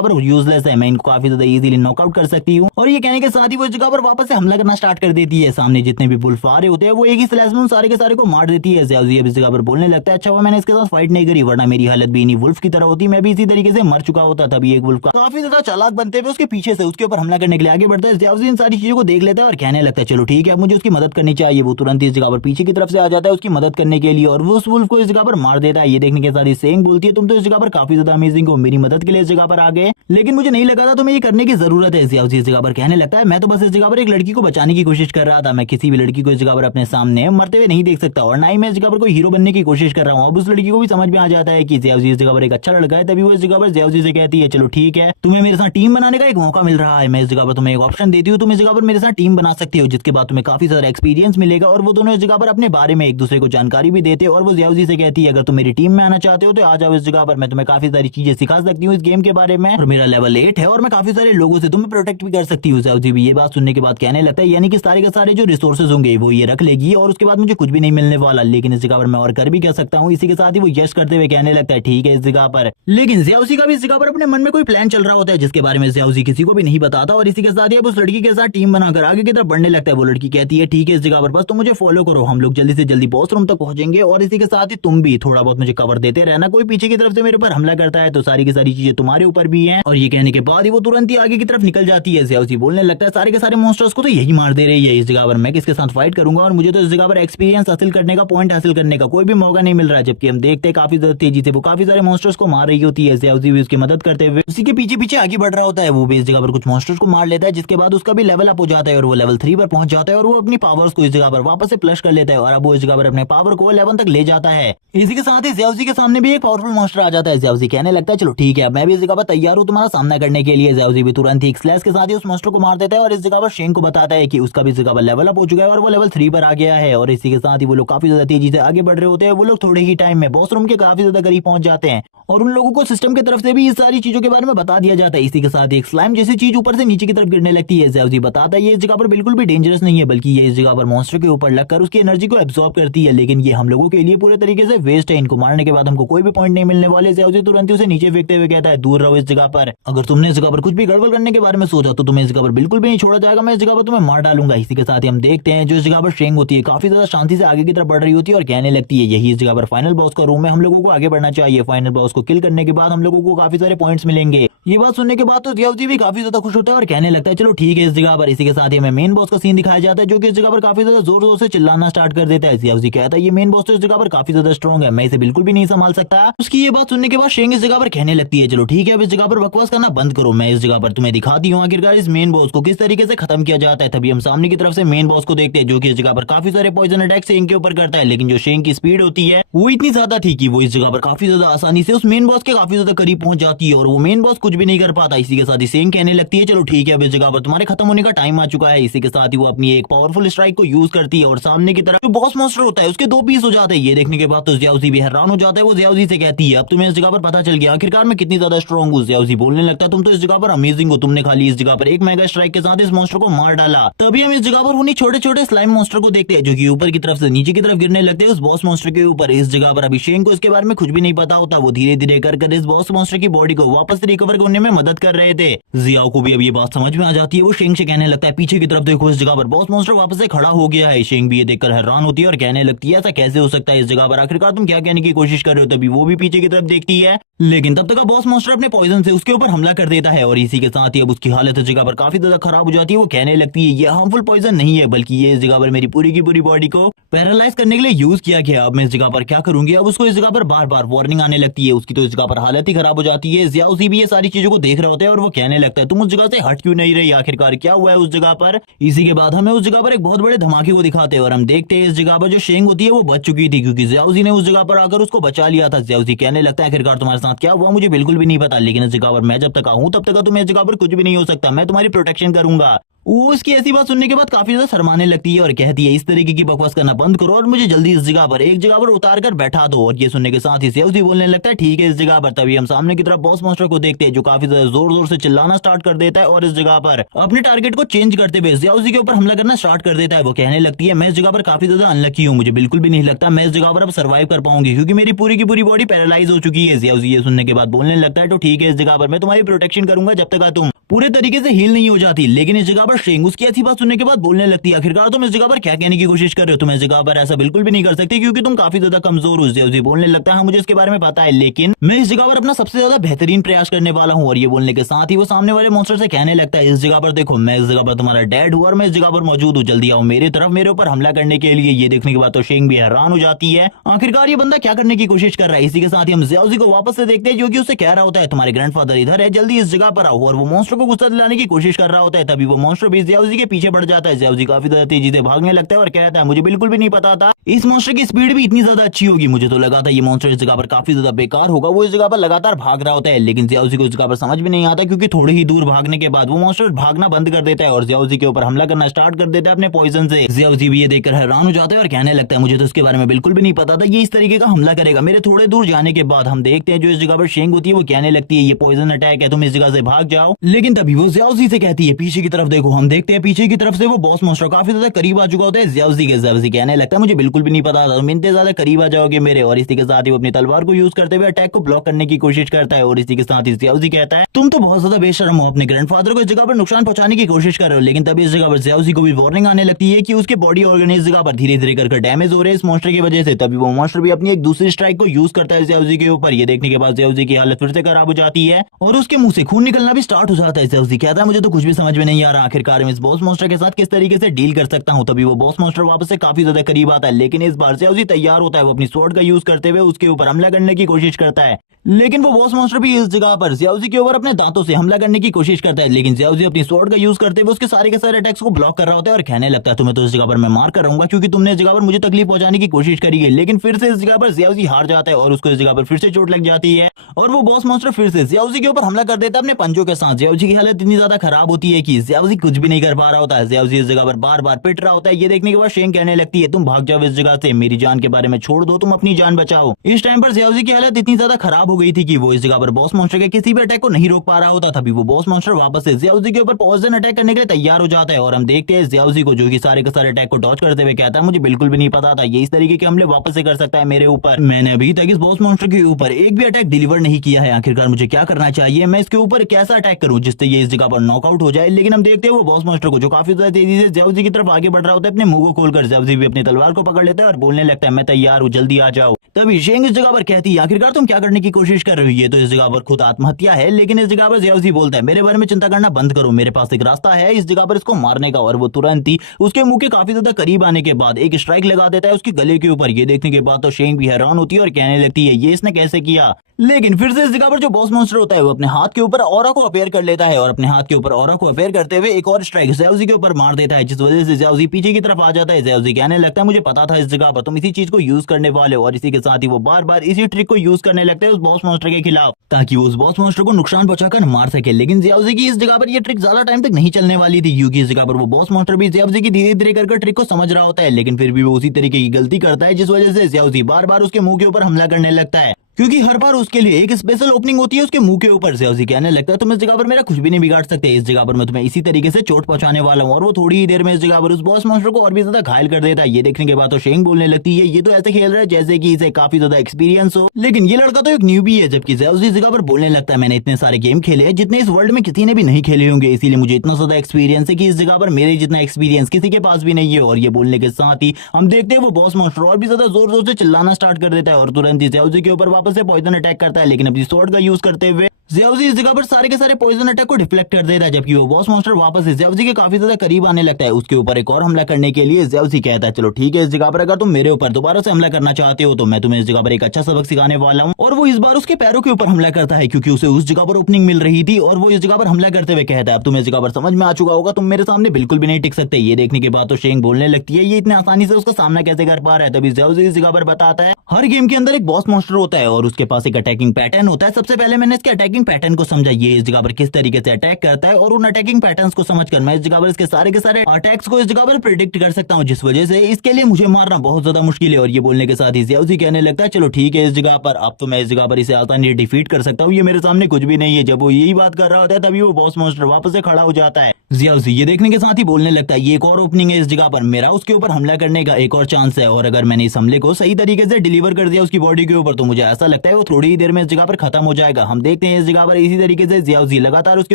पर यूजलेस है, मैं इनको काफी ज्यादा इजीली नॉकआउट कर सकती हूँ। और ये कहने के साथ ही वो इस जगह पर वापस से हमला करना स्टार्ट कर देती है। सामने जितने भी वुल्व आ रहे होते हैं वो एक ही स्लैश में सारे के सारे को मार देती है। जाओजी अब इस जगह पर बोलने लगता है अच्छा हुआ मैंने इसके साथ फाइट नहीं करी, वरना मेरी हालत भी इन्हीं वुल्फ की तरह होती, मैं भी इसी तरीके से मर चुका होता। तभी एक वुल्फ का काफी ज्यादा चालाक बनते हुए उसके पीछे से उसके ऊपर हमला करने के लिए आगे बढ़ता है। जाओजी इन सारी चीजों को देख लेता है और कहने लगता है चलो ठीक है अब मुझे उसकी मदद करनी चाहिए। वो तुरंत इस जगह पर पीछे की तरफ से आ जाता है उसकी मदद करने के लिए और वो उस वुल्फ को इस जगह पर मार देता है। ये देखने के साथ ही शेंग बोलती है तुम तो इस जगह पर काफी ज्यादा अमेजिंग हो, मेरी मदद के लिए इस जगह पर आ गए, लेकिन मुझे नहीं लगा था तुम्हें ये करने की जरूरत है। जाओजी इस जगह पर कहने लगता है मैं तो बस इस जगह पर एक लड़की को बचाने की कोशिश कर रहा था, मैं किसी भी लड़की को इस जगह पर अपने सामने मरते हुए नहीं देख सकता और ना ही मैं इस जगह पर कोई हीरो बनने की कोशिश कर रहा हूँ। अब उस लड़की को भी समझ में आ जाता है कि जाओजी इस जगह पर एक अच्छा लड़का है। तभी वो इस जगह पर जाओजी से कहती है चलो ठीक है तुम्हें मेरे साथ टीम बनाने का एक मौका मिल रहा है, मैं इस जगह पर तुम्हें एक ऑप्शन देती हूँ, तुम इस जगह पर मेरे साथ टीम बना सकते हो जिसके बाद तुम्हें काफी सारा एक्सपीरियंस मिलेगा। और वो दोनों इस जगह पर अपने बारे में एक दूसरे को जानकारी भी देते हैं और वो जाओजी से कहती है अगर तुम मेरी टीम में आना चाहते हो तो आ जाओ इस जगह पर, मैं तुम्हें काफी सारी चीजें सिखा सकती हूँ इस गेम के बारे में और मेरा लेवल 8 है और मैं काफी सारे लोगों से तुम्हें प्रोटेक्ट भी कर सकती हूँ। जाओजी भी ये बात सुनने के बाद कहने लगता है यानी कि सारे के सारे जो रिसोर्सेज होंगे वो ये रख लेगी और उसके बाद मुझे कुछ भी नहीं मिलने वाला, लेकिन इस जगह पर मैं और कर भी क्या सकता हूँ। इसी के साथ ही वो यश करते हुए कहने लगता है ठीक है इस जगह पर। लेकिन जाओजी का भी इस जगह पर अपने मन में कोई प्लान चल रहा होता है जिसके बारे में जाओजी किसी को भी नहीं बताता और इसी के साथ ही अब उस लड़की के साथ टीम बनाकर आगे की तरफ बढ़ने लगता है। वो लड़की कहती है ठीक है इस जगह पर बस तुम मुझे फॉलो करो, हम लोग जल्दी से जल्दी बॉस रूम तक पहुंचेंगे और इसी के साथ ही तुम भी थोड़ा बहुत मुझे कवर देते रहना, कोई पीछे की तरफ से मेरे ऊपर हमला करता है तो सारी की सारी चीजें तुम्हारे ऊपर भी हैं। और ये कहने के बाद ही वो तुरंत ही आगे की तरफ निकल जाती है। जाओजी बोलने लगता है सारे के सारे मॉन्स्टर्स को तो यही मार दे रही है, इस जगह पर मैं किसके साथ फाइट करूंगा और मुझे तो इस जगह पर एक्सपीरियंस हासिल करने का पॉइंट हासिल करने का कोई भी मौका नहीं मिल रहा है। जबकि हम देखते हैं काफी ज्यादा तेजी से वो काफी सारे मॉन्स्टर्स को मार रही होती है। जाओजी भी उसकी मदद करते हुए उसी के पीछे पीछे आगे बढ़ रहा होता है। वो भी इस जगह पर कुछ मॉन्स्टर्स को मार लेता है जिसके बाद उसका भी लेवल अप हो जाता है और वो लेवल 3 पर पहुंच जाता है और वो अपनी पावर्स को इस जगह पर वापस से प्लस कर लेता है और अब वो इस जगह पर अपने पावर को 11 तक ले जाता है। इसी के साथ ही जाओजी के सामने भी एक पावरफुल मॉन्स्टर आ जाता है। जाओजी कहने लगता है चलो ठीक है मैं भी इस जगह पर तैयार हूँ तुम्हारा सामना करने के लिए। जाओजी भी तुरंत ही एक स्लैश के साथ ही उस मॉन्स्टर को मार देता है और इस जगह पर शेंग को बताता है कि उसका भी इस जगह पर लेवल अप हो चुका है और वो लेवल 3 पर आ गया है। और इसी के साथ ही वो लोग काफी ज्यादा तेजी से आगे बढ़ रहे होते हैं। वो लोग थोड़े ही टाइम में बॉस रूम के काफी ज्यादा करीब पहुंच जाते हैं और उन लोगों को सिस्टम की तरफ से भी इस सारी चीजों के बारे में बता दिया जाता है। इसी के साथ एक स्लाइम जैसी चीज ऊपर से नीचे की तरफ गिरने लगती है। जाओजी बताता है ये इस जगह पर बिल्कुल भी डेंजरस नहीं है बल्कि ये इस जगह पर मॉन्स्टर के ऊपर लगकर उसकी एनर्जी को एब्सॉर्ब करती है, लेकिन ये हम लोगों के लिए पूरे तरीके से वेस्ट है, इनको मारने के बाद हमको कोई भी पॉइंट नहीं मिलने वाले। जाओजी तुरंत ही उसे नीचे फेंकते हुए कहता है दूर रहो इस जगह पर, अगर तुमने इस जगह पर कुछ भी गड़बड़ करने के बारे में सोचा तो तुम्हें इस जगह पर बिल्कुल भी नहीं छोड़ा जाएगा, मैं इस जगह पर तुम्हें मार डालूंगा। इसी के साथ ही हम देखते हैं जो इस जगह पर शेंग होती है काफी ज्यादा शांति से आगे की तरफ बढ़ रही होती है और कहने लगती है यही इस जगह पर फाइनल बॉस का रूम है, हम लोगों को आगे बढ़ना चाहिए, फाइनल बॉस को किल करने के बाद हम लोगों को काफी सारे पॉइंट्स मिलेंगे। ये बात सुनने के बाद तो जाओजी भी काफी ज्यादा खुश होता है और कहने लगता है चलो ठीक है इस जगह पर। इसी के साथ ही हमें मेन बॉस का सीन दिखाया जाता है जो कि इस जगह पर काफी ज्यादा जोर जोर से चिल्लाना स्टार्ट कर देता है। जाओजी कहता है ये मेन बॉस तो इस जगह पर काफी ज्यादा स्ट्रॉन्ग है, मैं इसे बिल्कुल भी नहीं संभाल सकता। उसकी ये बात सुनने के बाद शेंग इस जगह पर कहने लगती है चलो ठीक है अब इस जगह पर बकवास करना बंद करो, मैं इस जगह पर तुम्हें दिखाती हूँ आखिरकार इस मेन बॉस को किस तरीके से खत्म किया जाता है। तभी हम सामने की तरफ से मेन बॉस को देखते हैं जो कि इस जगह पर काफी सारे पॉइजन अटैक शेंग के ऊपर करता है, लेकिन जो शेंग की स्पीड होती है वो इतनी ज्यादा थी कि वो इस जगह पर काफी ज्यादा आसानी से उस मेन बॉस के काफी ज्यादा करीब पहुंच जाती है और वो मेन बॉस कुछ भी नहीं कर पाता। इसी के साथ ही शेंग कहने लगती है चलो ठीक है अब इस जगह पर तुम्हारे खत्म होने का टाइम आ चुका है। इसी के साथ ही वो अपनी एक पावरफुल स्ट्राइक को यूज करती है और सामने की तरफ जो बॉस मॉन्स्टर होता है उसके 2 पीस हो जाते हैं। ये देखने के बाद तो जाओजी भी हैरान हो जाता है। वो जाओजी से कहती है अब तुम्हें इस जगह पर पता चल गया आखिरकार मैं कितनी ज्यादा स्ट्रॉन्ग हूँ। जाओजी बोलने लगता है तुम तो इस जगह पर अमेजिंग हो, तुमने खाली इस जगह पर एक मेगा स्ट्राइक के साथ इस मॉन्स्टर को मार डाला। तभी हम इस जगह पर उन्हीं छोटे छोटे स्लाइम मॉन्स्टर को देखते हैं जो कि ऊपर की तरफ से नीचे की तरफ गिरने लगते हैं उस बॉस मॉन्स्टर के ऊपर। इस जगह पर अभिषेक को इसके बारे में कुछ भी नहीं पता होता, वो धीरे धीरे कर इस बॉस मॉन्स्टर की बॉडी को वापस रिकवर करने में मदद कर रहे थे। जियाओ को भी अब ये बात समझ में आ जाती है। वो शेंग से कहने लगता है पीछे की तरफ देखो इस जगह पर बॉस मॉन्स्टर वापस से खड़ा हो गया है। शेंग भी ये देखकर हैरान होती है और कहने लगती है ऐसा कैसे कैसे हो सकता है इस जगह पर, आखिरकार तुम क्या कहने की कोशिश कर रहे हो। तभी वो भी पीछे की तरफ देखती है, लेकिन तब तक बॉस मॉन्स्टर अपने पॉइजन से उसके ऊपर हमला कर देता है और इसी के साथ ही अब उसकी हालत इस जगह पर काफी ज्यादा खराब हो जाती है। वो कहने लगती है ये हार्मफुल पॉइजन नहीं है, बल्कि ये इस जगह पर मेरी पूरी की पूरी बॉडी को पैरालाइज करने के लिए यूज किया गया। अब मैं इस जगह पर क्या करूंगी। अब उसको इस जगह पर बार बार वार्निंग आने लगती है, उसकी तो इस जगह पर हालत ही खराब हो जाती है। ज़ियाओज़ी भी ये सारी चीजों को देख रहा होता है और वो कहने लगता है तुम उस जगह से हट क्यों नहीं रही, आखिरकार क्या हुआ है उस जगह पर। इसी के बाद हमें उस जगह पर एक बहुत बड़े धमाके को दिखाते हैं और हम देखते हैं इस जगह पर जो शेंग होती है वो बच चुकी थी, क्योंकि ज़ियाओज़ी ने उस जगह पर आकर उसको बचा लिया था। ज़ियाओज़ी कहने लगता है आखिरकार तुम्हारे साथ क्या हुआ मुझे बिल्कुल भी नहीं पता, लेकिन इस जगह पर मैं जब तक आऊं तब तक तुम्हें इस जगह पर कुछ भी नहीं हो सकता, मैं तुम्हारी प्रोटेक्शन करूंगा। वो इसकी ऐसी बात सुनने के बाद काफी ज्यादा शर्माने लगती है और कहती है इस तरीके की बकवास करना बंद करो और मुझे जल्दी इस जगह पर एक जगह पर उतार कर बैठा दो। और ये सुनने के साथ ही ज़ियाओज़ी बोलने लगता है ठीक है इस जगह पर। तभी हम सामने की तरफ बॉस मॉन्स्टर को देखते हैं जो काफी ज्यादा जोर जोर से चिल्लाना स्टार्ट कर देता है और इस जगह पर अपने टारगेट को चेंज करते हुए ज़ियाओज़ी के ऊपर हमला करना स्टार्ट कर देता है। वो कहने लगती है मैं इस जगह पर काफी ज्यादा अनलकी हूँ, मुझे बिल्कुल भी नहीं लगता मैं इस जगह पर अब सर्वाइव कर पाऊंगी, क्योंकि मेरी पूरी की पूरी बॉडी पैरालाइज हो चुकी है। ज़ियाओज़ी ये सुनने के बाद बोलने लगता है तो ठीक है इस जगह पर मैं तुम्हारी प्रोटेक्शन करूंगा जब तक तुम पूरे तरीके से हील नहीं हो जाती। लेकिन इस जगह पर शेंग उसकी ऐसी बात सुनने के बाद बोलने लगती है आखिरकार तुम इस जगह पर क्या कहने की कोशिश कर रहे हो, तुम इस जगह पर ऐसा बिल्कुल भी नहीं कर सकती क्योंकि तुम काफी ज्यादा कमजोर हो। ज़ियाओज़ी बोलने लगता है हाँ मुझे इसके बारे में पता है, लेकिन मैं इस जगह पर अपना सबसे ज्यादा बेहतरीन प्रयास करने वाला हूँ। और ये बोलने के साथ ही वो सामने वाले मॉन्स्टर से कहने लगता है इस जगह पर देखो मैं इस जगह पर तुम्हारा डैड हूँ और मैं इस जगह पर मौजूद हूँ, जल्दी आओ मेरे तरफ मेरे ऊपर हमला करने के लिए। ये देखने के बाद तो शेंग भी हैरान हो जाती है, आखिरकार ये बंदा क्या करने की कोशिश कर रहा है। इसी के साथ ही हम ज़ियाओज़ी को वापस से देखते हैं जो कि उससे कह रहा होता है तुम्हारे ग्रैंडफादर इधर है, जल्दी इस जगह पर आओ। और वो मॉन्स्टर को गुस्सा दिलाने की कोशिश कर रहा होता है, तभी वो मॉन्स्टर भी ज़ियाओज़ी के पीछे बढ़ जाता है। ज़ियाओज़ी काफी ज्यादा तेजी से भागने लगता है और कहता है मुझे बिल्कुल भी नहीं पता था इस मॉन्स्टर की स्पीड भी इतनी ज्यादा अच्छी होगी, मुझे तो लगा था ये मॉन्स्टर इस जगह पर काफी ज्यादा बेकार होगा। वो इस जगह पर लगातार भाग रहा होता है, लेकिन ज़ियाओज़ी को इस जगह पर समझ में नहीं आता क्योंकि थोड़ी ही दूर भागने के बाद वो मॉन्स्टर भागना बंद कर देता है और ज़ियाओज़ी के ऊपर हमला करना स्टार्ट कर देता है अपने पॉइजन से। ज़ियाओज़ी भी ये देखकर हैरान हो जाता है और कहने लगता है मुझे तो इसके बारे में बिल्कुल भी नहीं पता था ये इस तरीके का हमला करेगा। मेरे थोड़े दूर जाने के बाद हम देखते हैं जो इस जगह पर शेंग होती है वो कहने लगती है ये पॉइजन अटैक है तुम इस जगह से भाग जाओ। लेकिन तभी वो ज़ियाओज़ी से कहती है पीछे की तरफ देखो। हम देखते हैं पीछे की तरफ से वो बॉस मॉन्स्टर काफी ज्यादा करीब आ चुका होता है ज़ियाओज़ी के। ज़ियाओज़ी कहने लगता है मुझे बिल्कुल भी नहीं पता था तुम इतने ज्यादा करीब आ जाओगे मेरे। और इसी के साथ ही वो अपनी तलवार को यूज करते हुए अटैक को ब्लॉक करने की कोशिश करता है। और इसी के साथ ही ज़ियाओज़ी कहता है तुम तो बहुत ज्यादा बेशर्म हो, अपने ग्रैंडफादर को इस जगह पर नुकसान पहुंचाने की कोशिश कर रहे हो। लेकिन तभी इस जगह पर ज़ियाओज़ी को भी वार्निंग आने लगती है कि उसके बॉडी ऑर्गन इस जगह पर धीरे धीरे कर डैमेज हो रहे हैं इस मॉन्स्टर की वजह से। तभी वो मॉन्स्टर भी अपनी एक दूसरी स्ट्राइक को यूज करता है ज़ियाओज़ी के ऊपर। ये देखने के बाद ज़ियाओज़ी की हालत फिर से खराब हो जाती है और उसके मुंह से खून निकलना भी स्टार्ट हो जाता है। ज़ियाओज़ी कहता है मुझे तो कुछ भी समझ में नहीं आ रहा, आखिरकार मैं इस बॉस मॉन्स्टर के साथ किस तरीके से डील कर सकता हूँ। तभी वो बॉस मॉन्स्टर वापस से काफी ज्यादा करीब आता है, लेकिन इस बार ज़ियाओज़ी तैयार होता है। वो अपनी स्वॉर्ड का यूज करते हुए उसके ऊपर हमला करने की कोशिश करता है, लेकिन वो बॉस मॉन्स्टर भी इस जगह पर ज़ियाओज़ी के ऊपर अपने दांतों से हमला करने की कोशिश करता है। लेकिन ज़ियाओज़ी अपनी स्वॉर्ड का यूज करते हुए उसके सारे के सारे अटैक्स को ब्लॉक कर रहा होता है और कहने लगता है तुम्हें तो इस जगह पर मैं मार कर रहूंगा क्योंकि तुमने इस जगह पर मुझे तकलीफ पहुंचाने की कोशिश करी है। लेकिन फिर से इस जगह पर ज़ियाओज़ी हार जाता है और उसको इस जगह पर फिर से चोट लग जाती है और वो बॉस मॉन्स्टर फिर से ज़ियाओज़ी के ऊपर हमला कर देता है अपने पंजों के साथ। ज़ियाओज़ी की हालत इतनी ज्यादा खराब होती है कि ज़ियाओज़ी कुछ भी नहीं कर पा रहा होता है। ज़ियाओज़ी इस जगह पर बार बार पिट रहा होता है। ये देखने के बाद शेंग कहने लगती है तुम भाग जाओ इस जगह से, मेरी जान के बारे में छोड़ दो, तुम अपनी जान बचाओ। इस टाइम पर ज़ियाओज़ी की हालत इतनी ज्यादा खराब हो गई थी कि वो इस जगह पर बॉस मॉन्स्टर के किसी भी अटैक को नहीं रोक पा रहा होता। तभी वो बॉस मॉन्स्टर वापस से ज़ियाओज़ी के ऊपर पॉइजन अटैक करने के लिए तैयार हो जाता है और हम देखते हैं ज़ियाओज़ी को जो कि सारे के सारे अटैक को डॉज करते हुए कहता है मुझे बिल्कुल भी नहीं पता था ये इस तरीके के हमले वापस से कर सकता है मेरे ऊपर, मैंने अभी तक इस बॉस मॉन्स्टर के ऊपर एक भी अटैक डिलीवर नहीं किया है, आखिरकार मुझे क्या करना चाहिए, मैं इसके ऊपर कैसा अटैक करूं जिससे ये इस जगह पर नॉकआउट हो जाए। लेकिन हम देखते हैं वो बॉस मॉन्स्टर को जो काफी ज्यादा तेजी से ज़ियाओज़ी की तरफ आगे बढ़ रहा होता है अपने मुंह को खोलकर। ज़ियाओज़ी भी अपनी तलवार को पकड़ लेता है और बोलने लगता है मैं तैयार हूँ, जल्दी आ जाओ। तभी शेंग इस जगह पर कहती है आखिरकार तुम क्या करने की कोशिश कर रही हो, ये तो इस जगह पर खुद आत्महत्या है। लेकिन इस जगह पर ज़ियाओज़ी बोलता है मेरे बारे में चिंता करना बंद करो, मेरे पास एक रास्ता है इस जगह पर इसको मारने का। और वो तुरंत ही उसके मुंह के काफी ज्यादा करीब आने के बाद एक स्ट्राइक लगा देता है उसके गले के ऊपर। ये देखने के बाद तो शेंग भी हैरान होती है और कहने लगती है ये इसने कैसे किया। लेकिन फिर से इस जगह पर जो बॉस मॉन्स्टर होता है वो अपने हाथ के ऊपर ऑरा को अपेयर कर लेता है और अपने हाथ के ऊपर ऑरा को अपेयर करते हुए एक और स्ट्राइक ज़ियाओज़ी के ऊपर मार देता है, जिस वजह से ज़ियाओज़ी पीछे की तरफ आ जाता है। ज़ियाओज़ी कहने लगता है मुझे पता था इस जगह पर तुम इसी चीज को यूज करने वाले हो। और इसी के साथ ही वो बार बार इसी ट्रिक को यूज करने लगता है उस बॉस मॉन्स्टर के खिलाफ ताकि वो उस बॉस मॉन्स्टर को नुकसान पहुंचाकर मार सके। लेकिन ज़ियाओज़ी की इस जगह पर ये ट्रिक ज्यादा टाइम तक नहीं चलने वाली थी क्योंकि इस जगह पर वो बॉस मॉन्स्टर भी ज़ियाओज़ी की धीरे धीरे कर ट्रिक को समझ रहा होता है। लेकिन फिर भी वो उसी तरीके की गलती करता है जिस वजह से ज़ियाओज़ी बार बार उसके मुंह के ऊपर हमला करने लगता है क्योंकि हर बार उसके लिए एक स्पेशल ओपनिंग होती है उसके मुंह के ऊपर से। उसी कहने लगता है तुम इस जगह पर मेरा कुछ भी नहीं बिगाड़ सकते, इस जगह पर मैं तुम्हें इसी तरीके से चोट पहुंचाने वाला हूँ। और वो थोड़ी ही देर में इस जगह पर उस बॉस मॉन्स्टर को और भी ज्यादा घायल कर देता है। ये देखने के बाद तो शेंग बोलने लगती है ये तो ऐसे खेल रहा है जैसे कि इसे काफी ज्यादा एक्सपीरियंस हो, लेकिन ये लड़का तो एक न्यूबी है। जबकि ज़ेउस इस जगह पर बोलने लगता है मैंने इतने सारे गेम खेले हैं जितने इस वर्ल्ड में किसी ने भी नहीं खेले होंगे, इसीलिए मुझे इतना ज्यादा एक्सपीरियंस है कि इस जगह पर मेरे जितना एक्सपीरियंस किसी के पास भी नहीं है। और ये बोलने के साथ ही हम देखते हैं वो बॉस मॉन्स्टर और भी ज्यादा जोर जोर से चिल्लाना स्टार्ट कर देता है और तुरंत ही ज़ेउस के ऊपर वापस से पॉइजन अटैक करता है, लेकिन अपनी स्वॉर्ड का यूज करते हुए ज़ेउस इस जगह पर सारे के सारे पॉइजन अटैक को डिफ्लेक्ट कर देता है। जबकि वो बॉस मॉन्स्टर वापस से ज़ेउस के काफी ज्यादा करीब आने लगता है। उसके ऊपर एक और हमला करने के लिए ज़ेउस कहता है चलो ठीक है, इस जगह पर अगर तुम मेरे ऊपर दोबारा से हमला करना चाहते हो तो मैं तुम्हें इस जगह पर एक अच्छा सबक सिखाने वाला हूँ। और वो इस बार उसके पैरों के ऊपर हमला करता है क्योंकि उसे उस जगह पर ओपनिंग मिल रही थी और वो इस जगह पर हमला करते हुए कहता है अब तुम्हें इस जगह पर समझ में आ चुका होगा, तुम मेरे सामने बिल्कुल भी नहीं टिक सकते। ये देखने के बाद तो शेंग बोलने लगती है ये इतने आसानी से उसका सामना कैसे कर पा रहा है। तभी ज़ेउस इस जगह पर बताता है हर गेम के अंदर एक बॉस मॉन्स्टर होता है और उसके पास एक अटैकिंग पैटर्न होता है। सबसे पहले मैंने इसके अटैकिंग पैटर्न को समझा, ये इस जगह पर किस तरीके से अटैक करता है और उन अटैकिंग पैटर्न्स को समझकर मैं इस जगह पर इसके सारे के सारे अटैक्स को इस जगह पर प्रिडिक्ट कर सकता हूँ, जिस वजह से इसके लिए मुझे मारना बहुत ज्यादा मुश्किल है। और ये बोलने के साथ ही ज़ेउस कहने लगता है चलो ठीक है, इस जगह पर अब तो मैं इस जगह पर इसे आसानी डिफीट कर सकता हूँ, ये मेरे सामने कुछ भी नहीं है। जब वो यही बात कर रहा होता है तभी वो बॉस मॉन्स्टर वापस से खड़ा हो जाता है। ज़ेउस ये देखने के साथ ही बोलने लगता है ये एक और ओपनिंग है इस जगह पर, मेरा उसके ऊपर हमला करने का एक और चांस है और अगर मैंने इस हमले को सही तरीके से डिलीवर कर दिया उसकी बॉडी के ऊपर तो मुझे ऐसा लगता है वो थोड़ी ही देर में इस जगह पर खत्म हो जाएगा। हम देखते हैं इस जगह पर इसी तरीके से ज़ेउस लगातार उसके